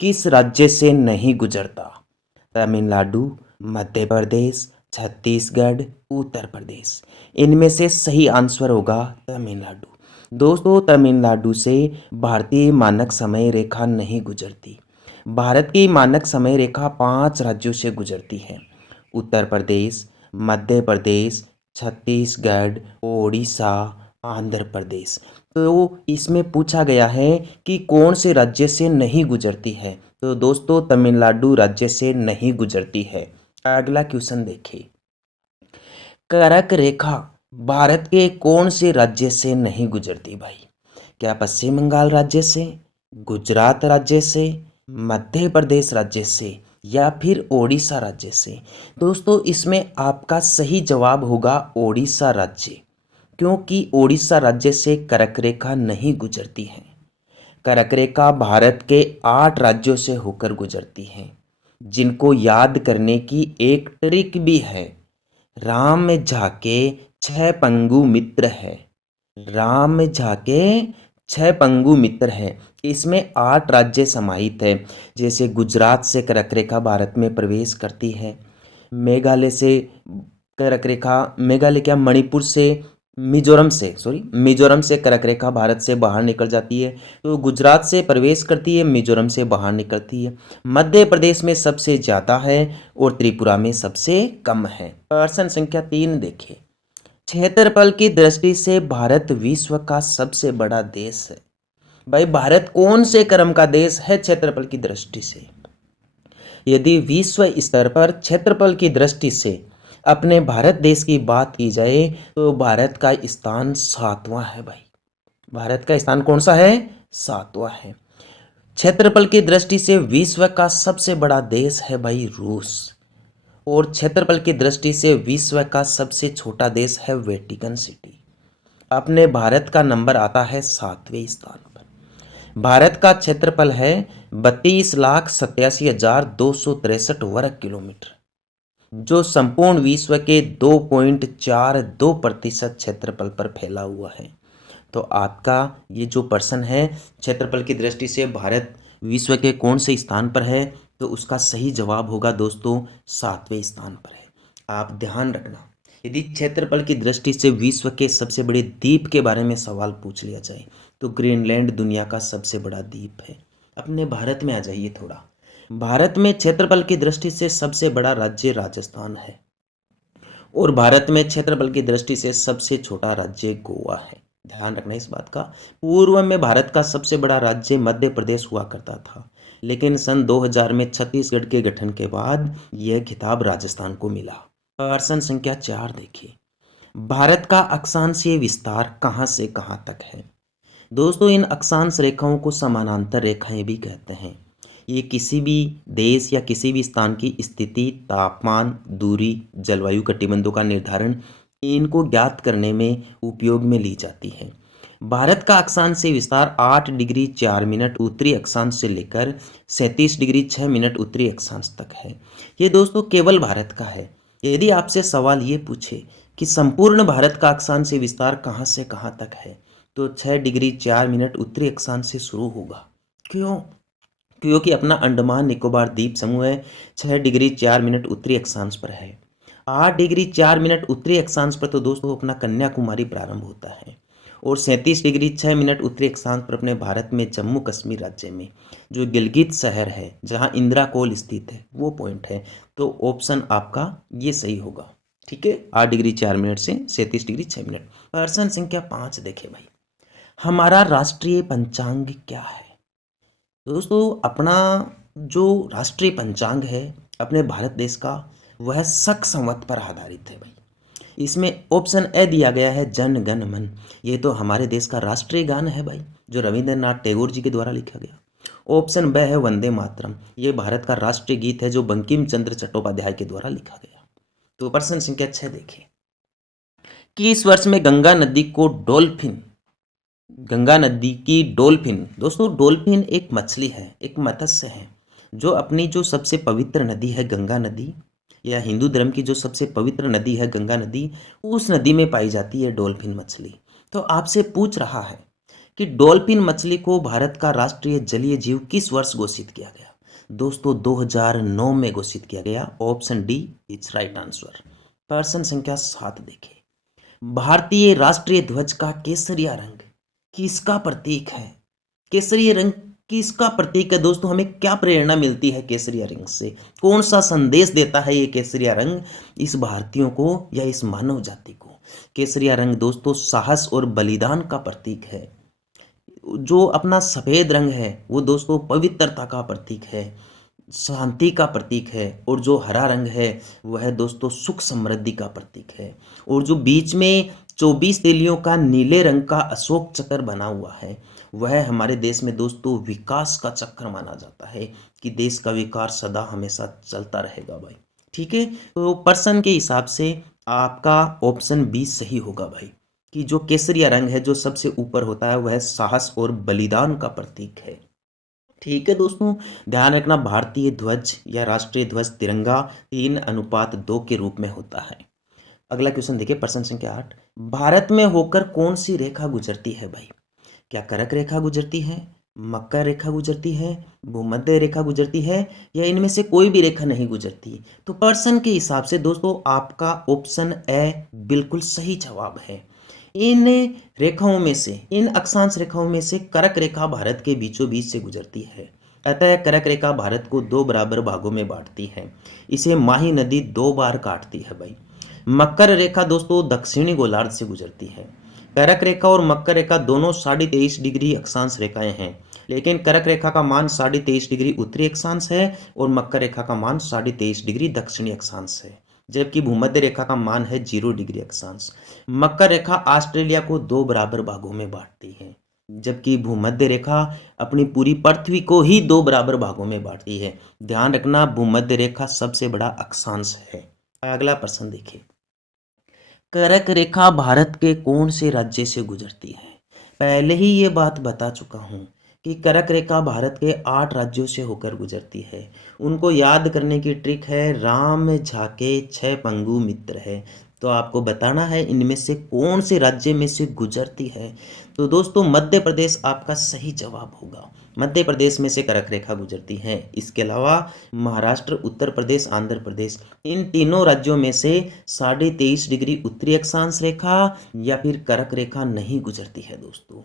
किस राज्य से नहीं गुजरता? तमिलनाडु, मध्य प्रदेश, छत्तीसगढ़, उत्तर प्रदेश। इनमें से सही आंसर होगा तमिलनाडु। दोस्तों तमिलनाडु से भारतीय मानक समय रेखा नहीं गुजरती। भारत की मानक समय रेखा 5 राज्यों से गुजरती है। उत्तर प्रदेश, मध्य प्रदेश, छत्तीसगढ़, ओडिशा, आंध्र प्रदेश। तो इसमें पूछा गया है कि कौन से राज्य से नहीं गुजरती है, तो दोस्तों तमिलनाडु राज्य से नहीं गुजरती है। अगला क्वेश्चन देखिए। कर्क रेखा भारत के कौन से राज्य से नहीं गुजरती भाई? क्या पश्चिम बंगाल राज्य से, गुजरात राज्य से, मध्य प्रदेश राज्य से या फिर ओडिशा राज्य से? दोस्तों इसमें आपका सही जवाब होगा ओडिशा राज्य, क्योंकि ओडिशा राज्य से कर्क रेखा नहीं गुजरती है। कर्क रेखा भारत के 8 राज्यों से होकर गुजरती है, जिनको याद करने की एक ट्रिक भी है। राम झाके 6 पंगु मित्र है। राम झाके 6 पंगु मित्र है। इसमें 8 राज्य समाहित है। जैसे गुजरात से कर्क रेखा भारत में प्रवेश करती है, मेघालय से कर्क रेखा, मेघालय क्या, मणिपुर से, मिजोरम से कर्क रेखा भारत से बाहर निकल जाती है, तो गुजरात से प्रवेश करती है, मिजोरम से बाहर निकलती है। मध्य प्रदेश में सबसे ज़्यादा है और त्रिपुरा में सबसे कम है। प्रश्न संख्या 3 देखिए, क्षेत्रफल की दृष्टि से भारत विश्व का सबसे बड़ा देश है। भाई भारत कौन से क्रम का देश है क्षेत्रफल की दृष्टि से? यदि विश्व स्तर पर क्षेत्रफल की दृष्टि से अपने भारत देश की बात की जाए तो भारत का स्थान 7वां है भाई। भारत का स्थान कौन सा है? 7वां है। क्षेत्रफल की दृष्टि से विश्व का सबसे बड़ा देश है भाई रूस, और क्षेत्रफल की दृष्टि से विश्व का सबसे छोटा देश है वेटिकन सिटी। अपने भारत का नंबर आता है 7वें स्थान पर। भारत का क्षेत्रफल है 32,87,263 वर्ग किलोमीटर, जो संपूर्ण विश्व के 2.42% क्षेत्रफल पर फैला हुआ है। तो आपका ये जो प्रश्न है क्षेत्रफल की दृष्टि से भारत विश्व के कौन से स्थान पर है, तो उसका सही जवाब होगा दोस्तों 7वें स्थान पर है। आप ध्यान रखना, यदि क्षेत्रफल की दृष्टि से विश्व के सबसे बड़े द्वीप के बारे में सवाल पूछ लिया जाए तो ग्रीनलैंड दुनिया का सबसे बड़ा द्वीप है। अपने भारत में आ जाइए थोड़ा। भारत में क्षेत्रफल की दृष्टि से सबसे बड़ा राज्य राजस्थान है, और भारत में क्षेत्रफल की दृष्टि से सबसे छोटा राज्य गोवा है। ध्यान रखना इस बात का। पूर्व में भारत का सबसे बड़ा राज्य मध्य प्रदेश हुआ करता था, लेकिन सन 2000 में छत्तीसगढ़ के गठन के बाद यह खिताब राजस्थान को मिला। प्रश्न संख्या 4 देखिए, भारत का अक्षांशीय विस्तार कहाँ से कहाँ तक है? दोस्तों इन अक्षांश रेखाओं को समानांतर रेखाएं भी कहते हैं। ये किसी भी देश या किसी भी स्थान की स्थिति, तापमान, दूरी, जलवायु कटिबंधों का निर्धारण, इनको ज्ञात करने में उपयोग में ली जाती है। भारत का अक्षांशीय विस्तार 8 डिग्री 4 मिनट उत्तरी अक्षांश से लेकर 37 डिग्री 6 मिनट उत्तरी अक्षांश तक है। ये दोस्तों केवल भारत का है। यदि आपसे सवाल ये पूछे कि संपूर्ण भारत का अक्षांशीय विस्तार कहाँ से कहाँ तक है, तो 6 डिग्री 4 मिनट उत्तरी अक्षांश से शुरू होगा। क्यों? क्योंकि अपना अंडमान निकोबार द्वीप समूह है 6 डिग्री 4 मिनट उत्तरी अक्षांश पर है। 8 डिग्री 4 मिनट उत्तरी अक्षांश पर तो दोस्तों अपना कन्याकुमारी प्रारंभ होता है, और 37 डिग्री 6 मिनट उत्तरी अक्षांश पर अपने भारत में जम्मू कश्मीर राज्य में जो गिलगित शहर है, जहां इंदिरा कोल स्थित है, वो पॉइंट है। तो ऑप्शन आपका ये सही होगा। ठीक है, 8 डिग्री 4 मिनट से 37 डिग्री 6 मिनट। प्रश्न संख्या 5 देखें भाई, हमारा राष्ट्रीय पंचांग क्या है? दोस्तों अपना जो राष्ट्रीय पंचांग है अपने भारत देश का, वह शक संवत पर आधारित है भाई। इसमें ऑप्शन ए दिया गया है जन गण मन, ये तो हमारे देश का राष्ट्रीय गान है भाई, जो रविंद्रनाथ टैगोर जी के द्वारा लिखा गया। ऑप्शन बी है वंदे मातरम, ये भारत का राष्ट्रीय गीत है जो बंकिम चंद्र चट्टोपाध्याय के द्वारा लिखा गया। तो प्रश्न संख्या 6 देखिए, किस वर्ष में गंगा नदी की डॉल्फिन, दोस्तों डॉल्फिन एक मछली है, एक मत्स्य है, जो अपनी जो सबसे पवित्र नदी है गंगा नदी, या हिंदू धर्म की जो सबसे पवित्र नदी है गंगा नदी, उस नदी में पाई जाती है डॉल्फिन मछली। तो आपसे पूछ रहा है कि डॉल्फिन मछली को भारत का राष्ट्रीय जलीय जीव किस वर्ष घोषित किया गया? दोस्तों 2009 में घोषित किया गया। Option D is right answer. प्रश्न संख्या 7 देखिए, भारतीय राष्ट्रीय ध्वज का केसरिया रंग किसका प्रतीक है? केसरिया रंग किसका प्रतीक है दोस्तों? हमें क्या प्रेरणा मिलती है केसरिया रंग से? कौन सा संदेश देता है ये केसरिया रंग इस भारतीयों को या इस मानव जाति को? केसरिया रंग दोस्तों साहस और बलिदान का प्रतीक है। जो अपना सफ़ेद रंग है वो दोस्तों पवित्रता का प्रतीक है। शांति का प्रतीक है, और जो हरा रंग है वह दोस्तों सुख समृद्धि का प्रतीक है, और जो बीच में 24 तीलियों का नीले रंग का अशोक चक्र बना हुआ है वह हमारे देश में दोस्तों विकास का चक्र माना जाता है, कि देश का विकास सदा हमेशा चलता रहेगा भाई। ठीक है, तो पर्सन के हिसाब से आपका ऑप्शन बी सही होगा भाई, कि जो केसरिया रंग है जो सबसे ऊपर होता है वह साहस और बलिदान का प्रतीक है। ठीक है दोस्तों, ध्यान रखना भारतीय ध्वज या राष्ट्रीय ध्वज तिरंगा 3:2 के रूप में होता है। अगला क्वेश्चन देखिए, प्रश्न संख्या 8, भारत में होकर कौन सी रेखा गुजरती है भाई? क्या कर्क रेखा गुजरती है, मकर रेखा गुजरती है, भूमध्य रेखा गुजरती है, या इनमें से कोई भी रेखा नहीं गुजरती? तो पर्सन के हिसाब से दोस्तों आपका ऑप्शन ए बिल्कुल सही जवाब है। इन रेखाओं में से, इन अक्षांश रेखाओं में से कर्क रेखा भारत के बीचों बीच से गुजरती है। अतः कर्क रेखा भारत को 2 बराबर भागों में बांटती है। इसे माही नदी 2 बार काटती है भाई। मकर रेखा दोस्तों दक्षिणी गोलार्ध से गुजरती है। कर्क रेखा और मकर रेखा दोनों 23.5 डिग्री अक्षांश रेखाएं हैं, लेकिन कर्क रेखा का मान 23.5 डिग्री उत्तरी अक्षांश है और मकर रेखा का मान 23.5 डिग्री दक्षिणी अक्षांश है, जबकि भूमध्य रेखा का मान है 0 डिग्री अक्षांश। मकर रेखा ऑस्ट्रेलिया को 2 बराबर भागों में बांटती है, जबकि भूमध्य रेखा अपनी पूरी पृथ्वी को ही 2 बराबर भागों में बांटती है। ध्यान रखना, भूमध्य रेखा सबसे बड़ा अक्षांश है। अगला प्रश्न देखिए, कर्क रेखा भारत के कौन से राज्य से गुजरती है? पहले ही ये बात बता चुका हूँ कि कर्क रेखा भारत के 8 राज्यों से होकर गुजरती है। उनको याद करने की ट्रिक है, राम झाके 6 पंगु मित्र है। तो आपको बताना है इनमें से कौन से राज्य में से गुजरती है। तो दोस्तों मध्य प्रदेश आपका सही जवाब होगा। मध्य प्रदेश में से कर्क रेखा गुजरती है। इसके अलावा महाराष्ट्र, उत्तर प्रदेश, आंध्र प्रदेश, इन तीनों राज्यों में से 23.5 डिग्री उत्तरी अक्षांश रेखा या फिर कर्क रेखा नहीं गुजरती है दोस्तों।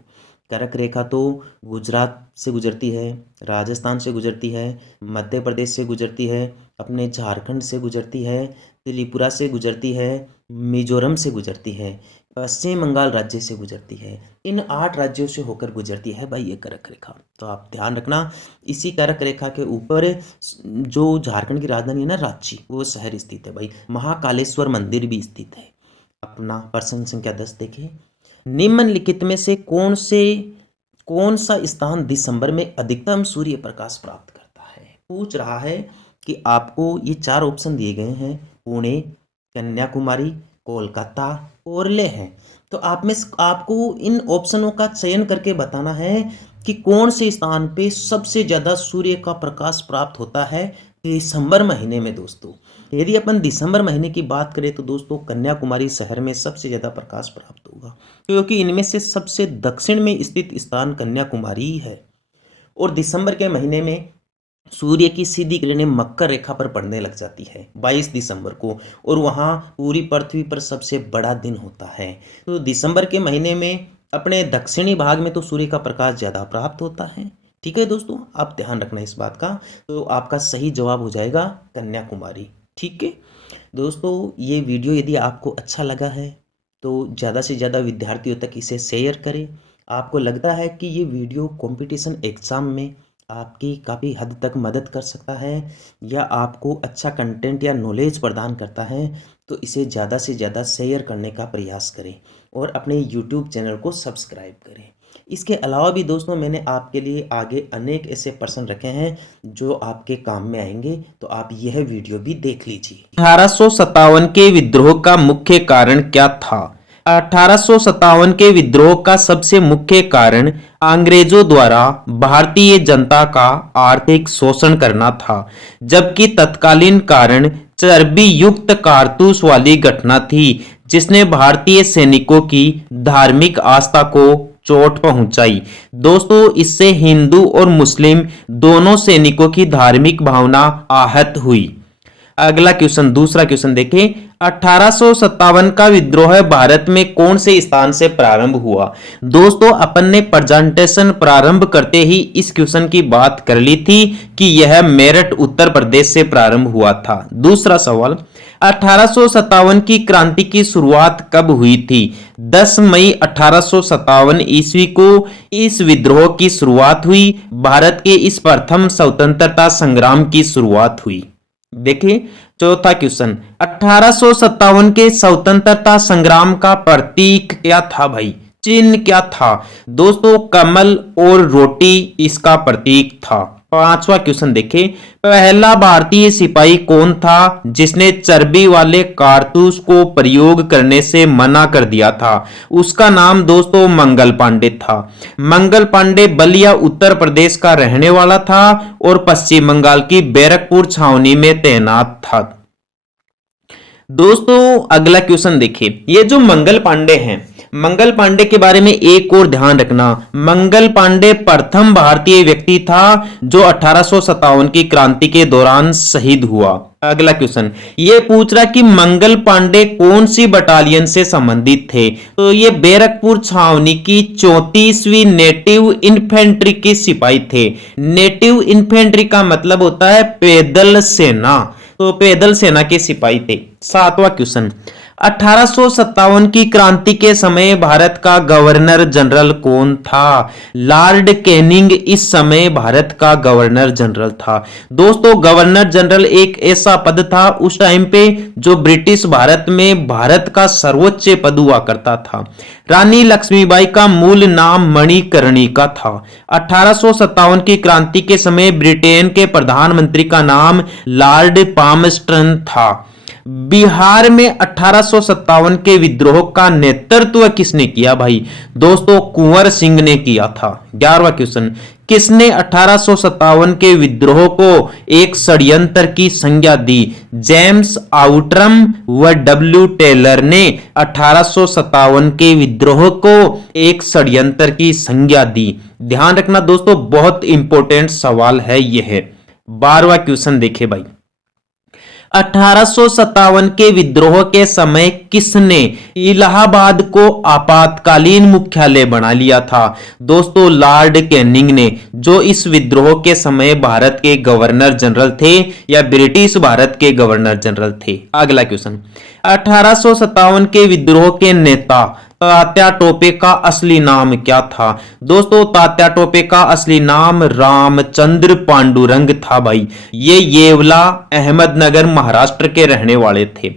कर्क रेखा तो गुजरात से गुजरती है, राजस्थान से गुजरती है, मध्य प्रदेश से गुजरती है, अपने झारखंड से गुजरती है, त्रिपुरा से गुजरती है, मिजोरम से गुजरती है, पश्चिम बंगाल राज्य से गुजरती है। इन 8 राज्यों से होकर गुजरती है भाई ये कर्क रेखा। तो आप ध्यान रखना, इसी कर्क रेखा के ऊपर जो झारखंड की राजधानी है ना रांची, वो शहर स्थित है भाई। महाकालेश्वर मंदिर भी स्थित है। अपना प्रश्न संख्या 10 देखिए, निम्नलिखित में से कौन सा स्थान दिसंबर में अधिकतम सूर्य प्रकाश प्राप्त करता है? पूछ रहा है कि आपको ये 4 ऑप्शन दिए गए हैं, पुणे, कन्याकुमारी, कोलकाता और लेह हैं। तो आपको इन ऑप्शनों का चयन करके बताना है कि कौन से स्थान पे सबसे ज़्यादा सूर्य का प्रकाश प्राप्त होता है दिसंबर महीने में दोस्तों। यदि अपन दिसंबर महीने की बात करें तो दोस्तों कन्याकुमारी शहर में सबसे ज़्यादा प्रकाश प्राप्त होगा, क्योंकि इनमें से सबसे दक्षिण में स्थित स्थान कन्याकुमारी ही है। और दिसंबर के महीने में सूर्य की सीधी किरणें मकर रेखा पर पड़ने लग जाती है 22 दिसंबर को, और वहाँ पूरी पृथ्वी पर सबसे बड़ा दिन होता है। तो दिसंबर के महीने में अपने दक्षिणी भाग में तो सूर्य का प्रकाश ज़्यादा प्राप्त होता है। ठीक है दोस्तों, आप ध्यान रखना इस बात का। तो आपका सही जवाब हो जाएगा कन्याकुमारी। ठीक है दोस्तों, ये वीडियो यदि आपको अच्छा लगा है तो ज़्यादा से ज़्यादा विद्यार्थियों तक इसे शेयर करें। आपको लगता है कि ये वीडियो कंपटीशन एग्ज़ाम में आपकी काफ़ी हद तक मदद कर सकता है या आपको अच्छा कंटेंट या नॉलेज प्रदान करता है, तो इसे ज़्यादा से ज़्यादा शेयर करने का प्रयास करें और अपने यूट्यूब चैनल को सब्सक्राइब करें। इसके अलावा भी दोस्तों मैंने आपके लिए आगे अनेक ऐसे प्रश्न रखे हैं जो आपके काम में आएंगे, तो आप यह वीडियो भी देख लीजिए। 1857 के विद्रोह का मुख्य कारण क्या था? 1857 के विद्रोह का सबसे मुख्य कारण अंग्रेजों द्वारा भारतीय जनता का आर्थिक शोषण करना था, जबकि तत्कालीन कारण चर्बी युक्त कारतूस वाली घटना थी जिसने भारतीय सैनिकों की धार्मिक आस्था को चोट पहुंचाई। दोस्तों, इससे हिंदू और मुस्लिम दोनों सैनिकों की धार्मिक भावना आहत हुई। अगला क्वेश्चन, दूसरा क्वेश्चन देखें, 1857 का विद्रोह भारत में कौन से स्थान से प्रारंभ हुआ? दोस्तों अपन ने प्रेजेंटेशन प्रारंभ करते ही इस क्वेश्चन की बात कर ली थी कि यह मेरठ उत्तर प्रदेश से प्रारंभ हुआ था। दूसरा सवाल, 1857 की क्रांति की शुरुआत कब हुई थी? 10 मई 1857 ईस्वी को इस विद्रोह की शुरुआत हुई। भारत के इस प्रथम स्वतंत्रता संग्राम की शुरुआत हुई। देखिए चौथा क्वेश्चन, 1857 के स्वतंत्रता संग्राम का प्रतीक क्या था भाई? चिन्ह क्या था? दोस्तों कमल और रोटी इसका प्रतीक था। पांचवा क्वेश्चन देखें, पहला भारतीय सिपाही कौन था जिसने चर्बी वाले कारतूस को प्रयोग करने से मना कर दिया था? उसका नाम दोस्तों मंगल पांडे था। मंगल पांडे बलिया उत्तर प्रदेश का रहने वाला था और पश्चिम बंगाल की बैरकपुर छावनी में तैनात था। दोस्तों अगला क्वेश्चन देखिए, ये जो मंगल पांडे हैं, मंगल पांडे के बारे में एक और ध्यान रखना, मंगल पांडे प्रथम भारतीय व्यक्ति था जो 1857 की क्रांति के दौरान शहीद हुआ। अगला क्वेश्चन ये पूछ रहा कि मंगल पांडे कौन सी बटालियन से संबंधित थे? तो ये बैरकपुर छावनी की 34वीं नेटिव इन्फेंट्री के सिपाही थे। नेटिव इन्फेंट्री का मतलब होता है पैदल सेना, तो पैदल सेना के सिपाही थे। सातवां क्वेश्चन, 1857 की क्रांति के समय भारत का गवर्नर जनरल कौन था? लॉर्ड कैनिंग इस समय भारत का गवर्नर जनरल था। दोस्तों गवर्नर जनरल एक ऐसा पद था उस टाइम पे जो ब्रिटिश भारत में भारत का सर्वोच्च पद हुआ करता था। रानी लक्ष्मीबाई का मूल नाम मणिकर्णिका था। 1857 की क्रांति के समय ब्रिटेन के प्रधानमंत्री का नाम लॉर्ड पामस्टन था। बिहार में 1857 के विद्रोह का नेतृत्व किसने किया भाई? दोस्तों कुंवर सिंह ने किया था। 11वां क्वेश्चन, किसने 1857 के विद्रोह को एक षड्यंत्र की संज्ञा दी? जेम्स आउटरम व डब्ल्यू टेलर ने 1857 के विद्रोह को एक षड्यंत्र की संज्ञा दी। ध्यान रखना दोस्तों, बहुत इंपॉर्टेंट सवाल है यह। 12वां क्वेश्चन देखे भाई, 1857 के विद्रोह के समय किसने इलाहाबाद को आपातकालीन मुख्यालय बना लिया था? दोस्तों लॉर्ड कैनिंग ने, जो इस विद्रोह के समय भारत के गवर्नर जनरल थे या ब्रिटिश भारत के गवर्नर जनरल थे। अगला क्वेश्चन, 1857 के विद्रोह के नेता तात्या टोपे का असली नाम क्या था? दोस्तों तात्या टोपे का असली नाम रामचंद्र पांडुरंग था भाई। ये येवला अहमदनगर महाराष्ट्र के रहने वाले थे।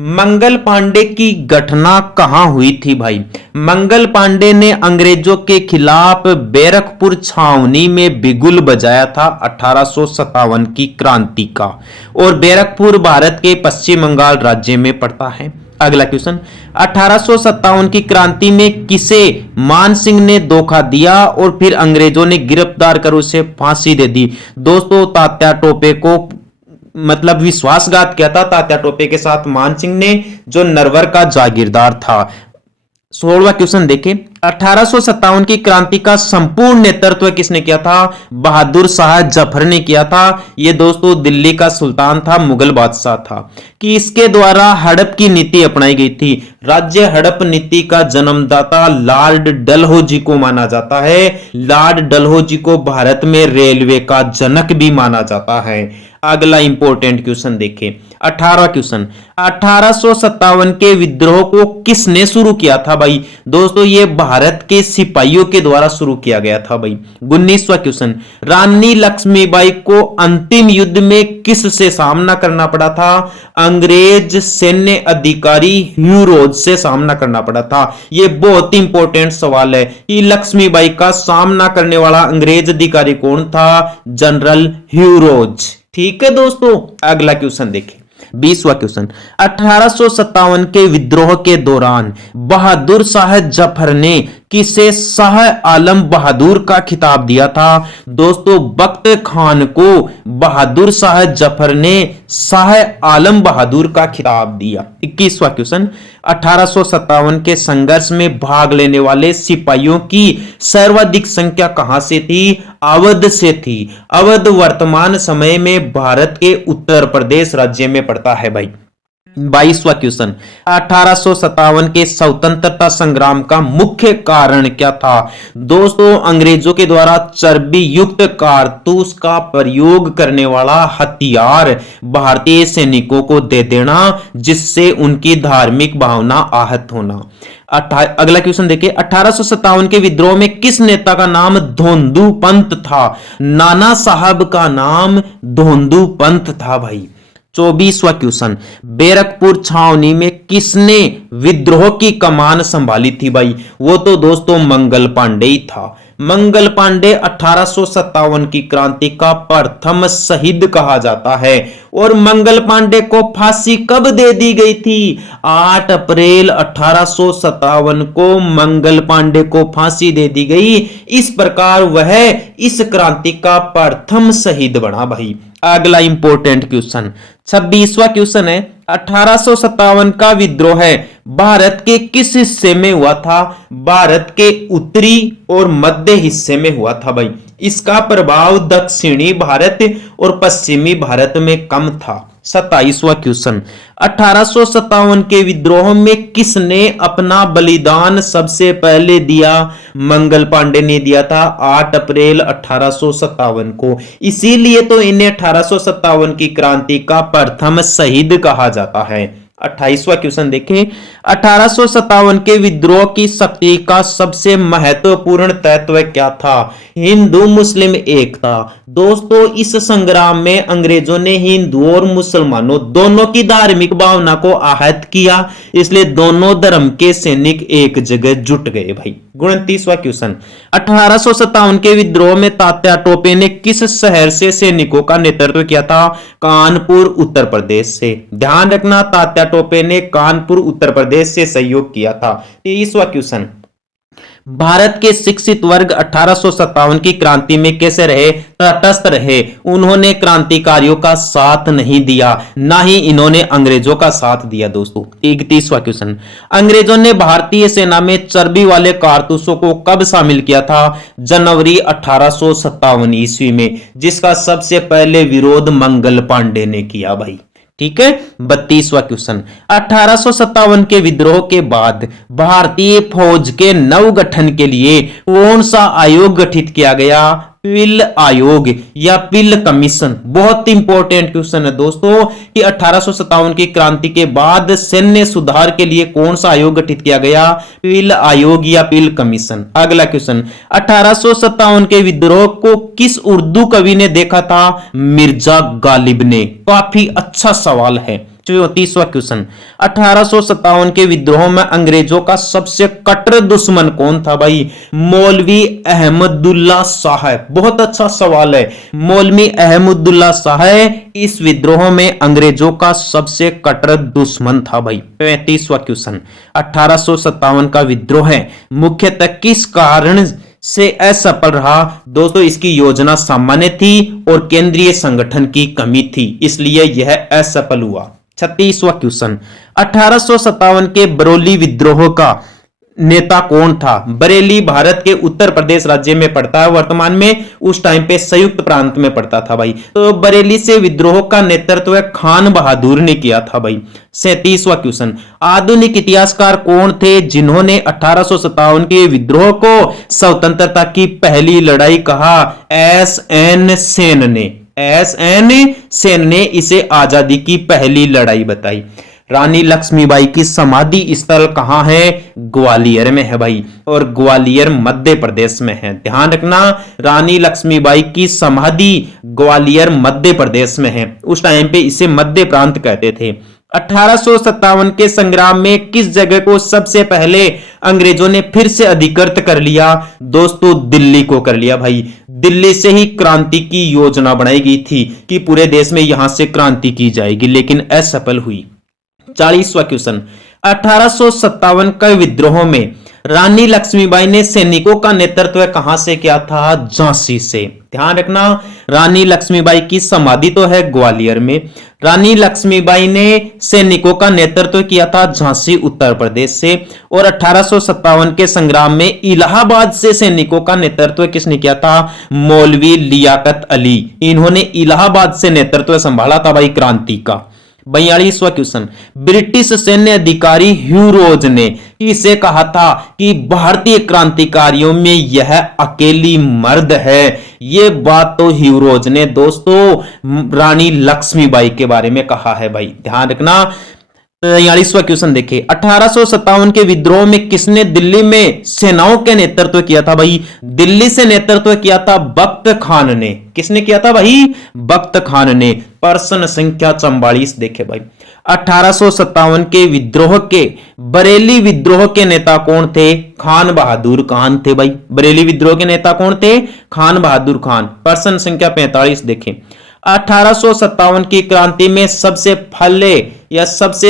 मंगल पांडे की घटना कहां हुई थी भाई? मंगल पांडे ने अंग्रेजों के खिलाफ बैरकपुर छावनी में बिगुल बजाया था 1857 की क्रांति का, और बैरकपुर भारत के पश्चिम बंगाल राज्य में पड़ता है। अगला क्वेश्चन, 1857 की क्रांति में किसे मान सिंह ने धोखा दिया और फिर अंग्रेजों ने गिरफ्तार कर उसे फांसी दे दी? दोस्तों तात्या टोपे को मतलब विश्वासघात किया था तात्या टोपे के साथ मान सिंह ने, जो नरवर का जागीरदार था। 16वां क्वेश्चन देखें, 1857 की क्रांति का संपूर्ण नेतृत्व किसने किया था? बहादुर शाह जफर ने किया था। ये दोस्तों दिल्ली का सुल्तान था, मुगल बादशाह था। कि इसके द्वारा हड़प की नीति अपनाई गई थी। राज्य हड़प नीति का जन्मदाता लॉर्ड डलहौजी को माना जाता है। लॉर्ड डलहौजी को भारत में रेलवे का जनक भी माना जाता है। अगला इंपॉर्टेंट क्वेश्चन देखें, 18वां क्वेश्चन, 1857 के विद्रोह को किसने शुरू किया था भाई? दोस्तों ये भारत के सिपाहियों के द्वारा शुरू किया गया था भाई। 19वां क्वेश्चन, रानी लक्ष्मीबाई को अंतिम युद्ध में किस से सामना करना पड़ा था? अंग्रेज सैन्य अधिकारी ह्यू रोज से सामना करना पड़ा था। यह बहुत इंपॉर्टेंट सवाल है कि लक्ष्मीबाई का सामना करने वाला अंग्रेज अधिकारी कौन था? जनरल ह्यू रोज। ठीक है दोस्तों, अगला क्वेश्चन देखें, 20वां क्वेश्चन, 1857 के विद्रोह के दौरान बहादुर शाह जफर ने किसे शाह आलम बहादुर का खिताब दिया था? दोस्तों बख्त खान को बहादुर शाह जफर ने शाह आलम बहादुर का खिताब दिया। 21वां क्वेश्चन, 1857 के संघर्ष में भाग लेने वाले सिपाहियों की सर्वाधिक संख्या कहां से थी? अवध से थी। अवध वर्तमान समय में भारत के उत्तर प्रदेश राज्य में पड़ता है भाई। 22वां क्वेश्चन, 1857 के स्वतंत्रता संग्राम का मुख्य कारण क्या था? दोस्तों अंग्रेजों के द्वारा चर्बी युक्त कारतूस का प्रयोग करने वाला हथियार भारतीय सैनिकों को दे देना, जिससे उनकी धार्मिक भावना आहत होना। अगला क्वेश्चन देखिए, 1857 के विद्रोह में किस नेता का नाम धोंदू पंत था? नाना साहब का नाम धोंदू पंत था भाई। 24वां क्वेश्चन, बैरकपुर छावनी में किसने विद्रोह की कमान संभाली थी भाई? वो तो दोस्तों मंगल पांडे ही था। मंगल पांडे 1857 की क्रांति का प्रथम शहीद कहा जाता है। और मंगल पांडे को फांसी कब दे दी गई थी? 8 अप्रैल 1857 को मंगल पांडे को फांसी दे दी गई। इस प्रकार वह इस क्रांति का प्रथम शहीद बना भाई। अगला इंपॉर्टेंट क्वेश्चन, 26वां क्वेश्चन है, 1857 का विद्रोह है भारत के किस हिस्से में हुआ था? भारत के उत्तरी और मध्य हिस्से में हुआ था भाई। इसका प्रभाव दक्षिणी भारत और पश्चिमी भारत में कम था। 27वां क्वेश्चन, 1857 के विद्रोह में किसने अपना बलिदान सबसे पहले दिया? मंगल पांडे ने दिया था 8 अप्रैल 1857 को। इसीलिए तो इन्हें 1857 की क्रांति का प्रथम शहीद कहा जाता है। 28वां क्वेश्चन देखें, 1857 के विद्रोह की शक्ति का सबसे महत्वपूर्ण तत्व क्या था? हिंदू मुस्लिम एकता। दोस्तों इस संग्राम में अंग्रेजों ने हिंदुओं और मुसलमानों दोनों की धार्मिक भावना को आहत किया, इसलिए दोनों धर्म के सैनिक एक जगह जुट गए भाई। 29वां क्वेश्चन, 1857 के विद्रोह में तात्या टोपे ने किस शहर से सैनिकों का नेतृत्व किया था? कानपुर उत्तर प्रदेश से। ध्यान रखना तात्या टोपे ने कानपुर उत्तर प्रदेश से सहयोग किया था। 23वां क्वेश्चन, भारत के शिक्षित वर्ग 1857 की क्रांति में कैसे रहे? तटस्थ रहे। उन्होंने क्रांतिकारियों का साथ नहीं दिया, ना ही इन्होंने अंग्रेजों का साथ दिया। दोस्तों 31वां क्वेश्चन, अंग्रेजों ने भारतीय सेना में चर्बी वाले कारतूसों को कब शामिल किया था? जनवरी 1857 ईस्वी में, जिसका सबसे पहले विरोध मंगल पांडे ने किया भाई। ठीक है। 32वां क्वेश्चन, 1857 के विद्रोह के बाद भारतीय फौज के नवगठन के लिए कौन सा आयोग गठित किया गया? पिल आयोग या पिल कमीशन। बहुत इंपॉर्टेंट क्वेश्चन है दोस्तों कि 1857 की क्रांति के बाद सैन्य सुधार के लिए कौन सा आयोग गठित किया गया? पिल आयोग या पिल कमीशन। अगला क्वेश्चन, 1857 के विद्रोह को किस उर्दू कवि ने देखा था? मिर्जा गालिब ने। काफी अच्छा सवाल है। 34वां क्वेश्चन, 1857 के विद्रोह में अंग्रेजों का सबसे कट्टर दुश्मन कौन था भाई? मौलवी अहमदुल्ला शाह। बहुत अच्छा सवाल है। मौलवी अहमदुल्ला शाह इस विद्रोह में अंग्रेजों का सबसे कट्टर दुश्मन था भाई। 35वां क्वेश्चन, 1857 का विद्रोह है मुख्यतः किस कारण से असफल रहा? दोस्तों इसकी योजना सामान्य थी और केंद्रीय संगठन की कमी थी, इसलिए यह असफल हुआ। 36वां क्वेश्चन, 1857 के बरेली विद्रोह का नेता कौन था? बरेली भारत के उत्तर प्रदेश राज्य में पड़ता है वर्तमान में, उस टाइम पे संयुक्त प्रांत में पड़ता था भाई। तो बरेली से विद्रोह का नेतृत्व खान बहादुर ने किया था भाई। 37वां क्वेश्चन, आधुनिक इतिहासकार कौन थे जिन्होंने 1857 के विद्रोह को स्वतंत्रता की पहली लड़ाई कहा? एस.एन. सेन ने। एस.एन. सेन ने इसे आजादी की पहली लड़ाई बताई। रानी लक्ष्मीबाई की समाधि स्थल कहां है? ग्वालियर में है भाई, और ग्वालियर मध्य प्रदेश में है। ध्यान रखना, रानी लक्ष्मीबाई की समाधि ग्वालियर मध्य प्रदेश में है। उस टाइम पे इसे मध्य प्रांत कहते थे। 1857 के संग्राम में किस जगह को सबसे पहले अंग्रेजों ने फिर से अधिकृत कर लिया? दोस्तों दिल्ली को कर लिया भाई। दिल्ली से ही क्रांति की योजना बनाई गई थी कि पूरे देश में यहां से क्रांति की जाएगी, लेकिन असफल हुई। 40वां क्वेश्चन, 1857 के विद्रोह में रानी लक्ष्मीबाई ने सैनिकों का नेतृत्व कहां से किया था? झांसी से। ध्यान रखना, रानी लक्ष्मीबाई की समाधि तो है ग्वालियर में। रानी लक्ष्मीबाई ने सैनिकों का नेतृत्व किया था झांसी उत्तर प्रदेश से। और 1857 के संग्राम में इलाहाबाद से सैनिकों का नेतृत्व किसने किया था? मौलवी लियाकत अली। इन्होंने इलाहाबाद से नेतृत्व संभाला था भाई क्रांति का। 42वां क्वेश्चन, ब्रिटिश सैन्य अधिकारी ह्यू रोज ने इसे कहा था कि भारतीय क्रांतिकारियों में यह अकेली मर्द है। ये बात तो ह्यू रोज ने दोस्तों रानी लक्ष्मीबाई के बारे में कहा है भाई, ध्यान रखना। 43वां क्वेश्चन देखिए, 1857 के विद्रोह में किसने दिल्ली में सेनाओं के नेतृत्व किया था भाई? दिल्ली से नेतृत्व किया था बख्त खान ने। किसने किया था भाई? बख्त खान ने। प्रश्न संख्या 44 देखे भाई, 1857 के विद्रोह के बरेली विद्रोह के नेता कौन थे? खान बहादुर खान थे भाई। बरेली विद्रोह के नेता कौन थे? खान बहादुर खान। प्रश्न संख्या 45 देखें, 1857 की क्रांति में सबसे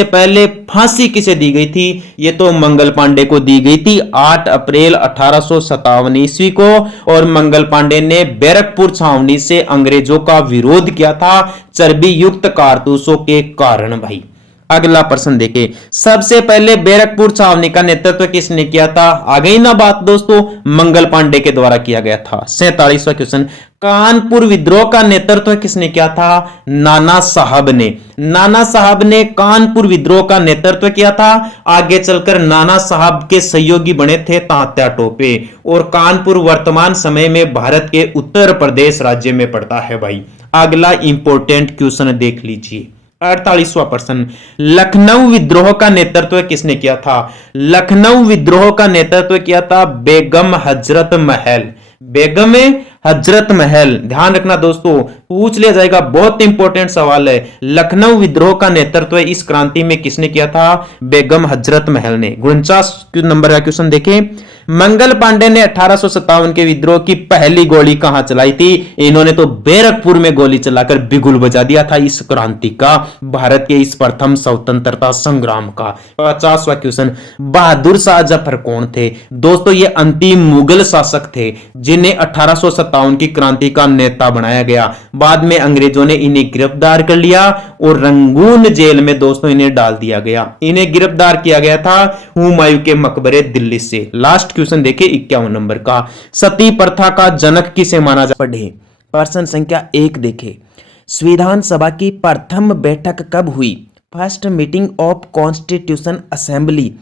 पहले फांसी किसे दी गई थी? ये तो मंगल पांडे को दी गई थी 8 अप्रैल 1857 ईस्वी को। और मंगल पांडे ने बैरकपुर छावनी से अंग्रेजों का विरोध किया था चर्बी युक्त कारतूसों के कारण भाई। अगला प्रश्न देखें, सबसे पहले बैरकपुर छावनी का नेतृत्व किसने किया था? आ गई ना बात दोस्तों, मंगल पांडे के द्वारा किया गया था। 47वां क्वेश्चन, कानपुर विद्रोह का नेतृत्व किसने किया था? नाना साहब ने। नाना साहब ने कानपुर विद्रोह का नेतृत्व किया था। आगे चलकर नाना साहब के सहयोगी बने थे तात्या टोपे। और कानपुर वर्तमान समय में भारत के उत्तर प्रदेश राज्य में पड़ता है भाई। अगला इंपॉर्टेंट क्वेश्चन देख लीजिए, 48वां प्रश्न, लखनऊ विद्रोह का नेतृत्व किसने किया था? लखनऊ विद्रोह का नेतृत्व किया था बेगम हजरत महल। बेगम हजरत महल, ध्यान रखना दोस्तों, पूछ लिया जाएगा, बहुत इंपॉर्टेंट सवाल है। लखनऊ विद्रोह का नेतृत्व इस क्रांति में किसने किया था? बेगम हजरत महल ने। 49 नंबर का क्वेश्चन देखें, मंगल पांडे ने 1857 के विद्रोह की पहली गोली कहां चलाई थी? इन्होंने तो बैरकपुर में गोली चलाकर बिगुल बजा दिया था इस क्रांति का, भारत के इस प्रथम स्वतंत्रता संग्राम का। 50वां क्वेश्चन, बहादुर शाह जफर कौन थे? दोस्तों ये अंतिम मुगल शासक थे जिन्हें 1857 की क्रांति का नेता बनाया गया। बाद में अंग्रेजों ने इन्हें गिरफ्तार कर लिया और रंगून जेल में दोस्तों इन्हें डाल दिया गया। इन्हें गिरफ्तार किया गया था हुमायूं के मकबरे दिल्ली से। लास्ट क्वेश्चन देखिए 51 नंबर का, सती प्रथा का जनक किसे माना जाता है? पढ़े। प्रश्न संख्या 1 देखें, संविधान सभा की प्रथम बैठक कब हुई? First meeting of constitution assembly.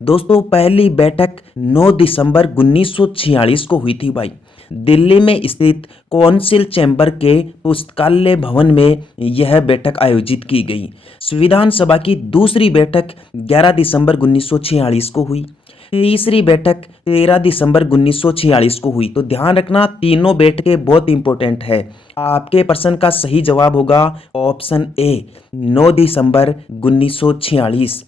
दोस्तों पहली बैठक 9 दिसंबर 1946 को हुई थी भाई। दिल्ली में स्थित कौंसिल चैम्बर के पुस्तकालय भवन में यह बैठक आयोजित की गई। संविधान सभा की दूसरी बैठक 11 दिसंबर 1946 को हुई। तीसरी बैठक 13 दिसंबर 1946 को हुई। तो ध्यान रखना, तीनों बैठकें बहुत इंपॉर्टेंट है। आपके प्रश्न का सही जवाब होगा ऑप्शन ए, 9 दिसंबर 1946।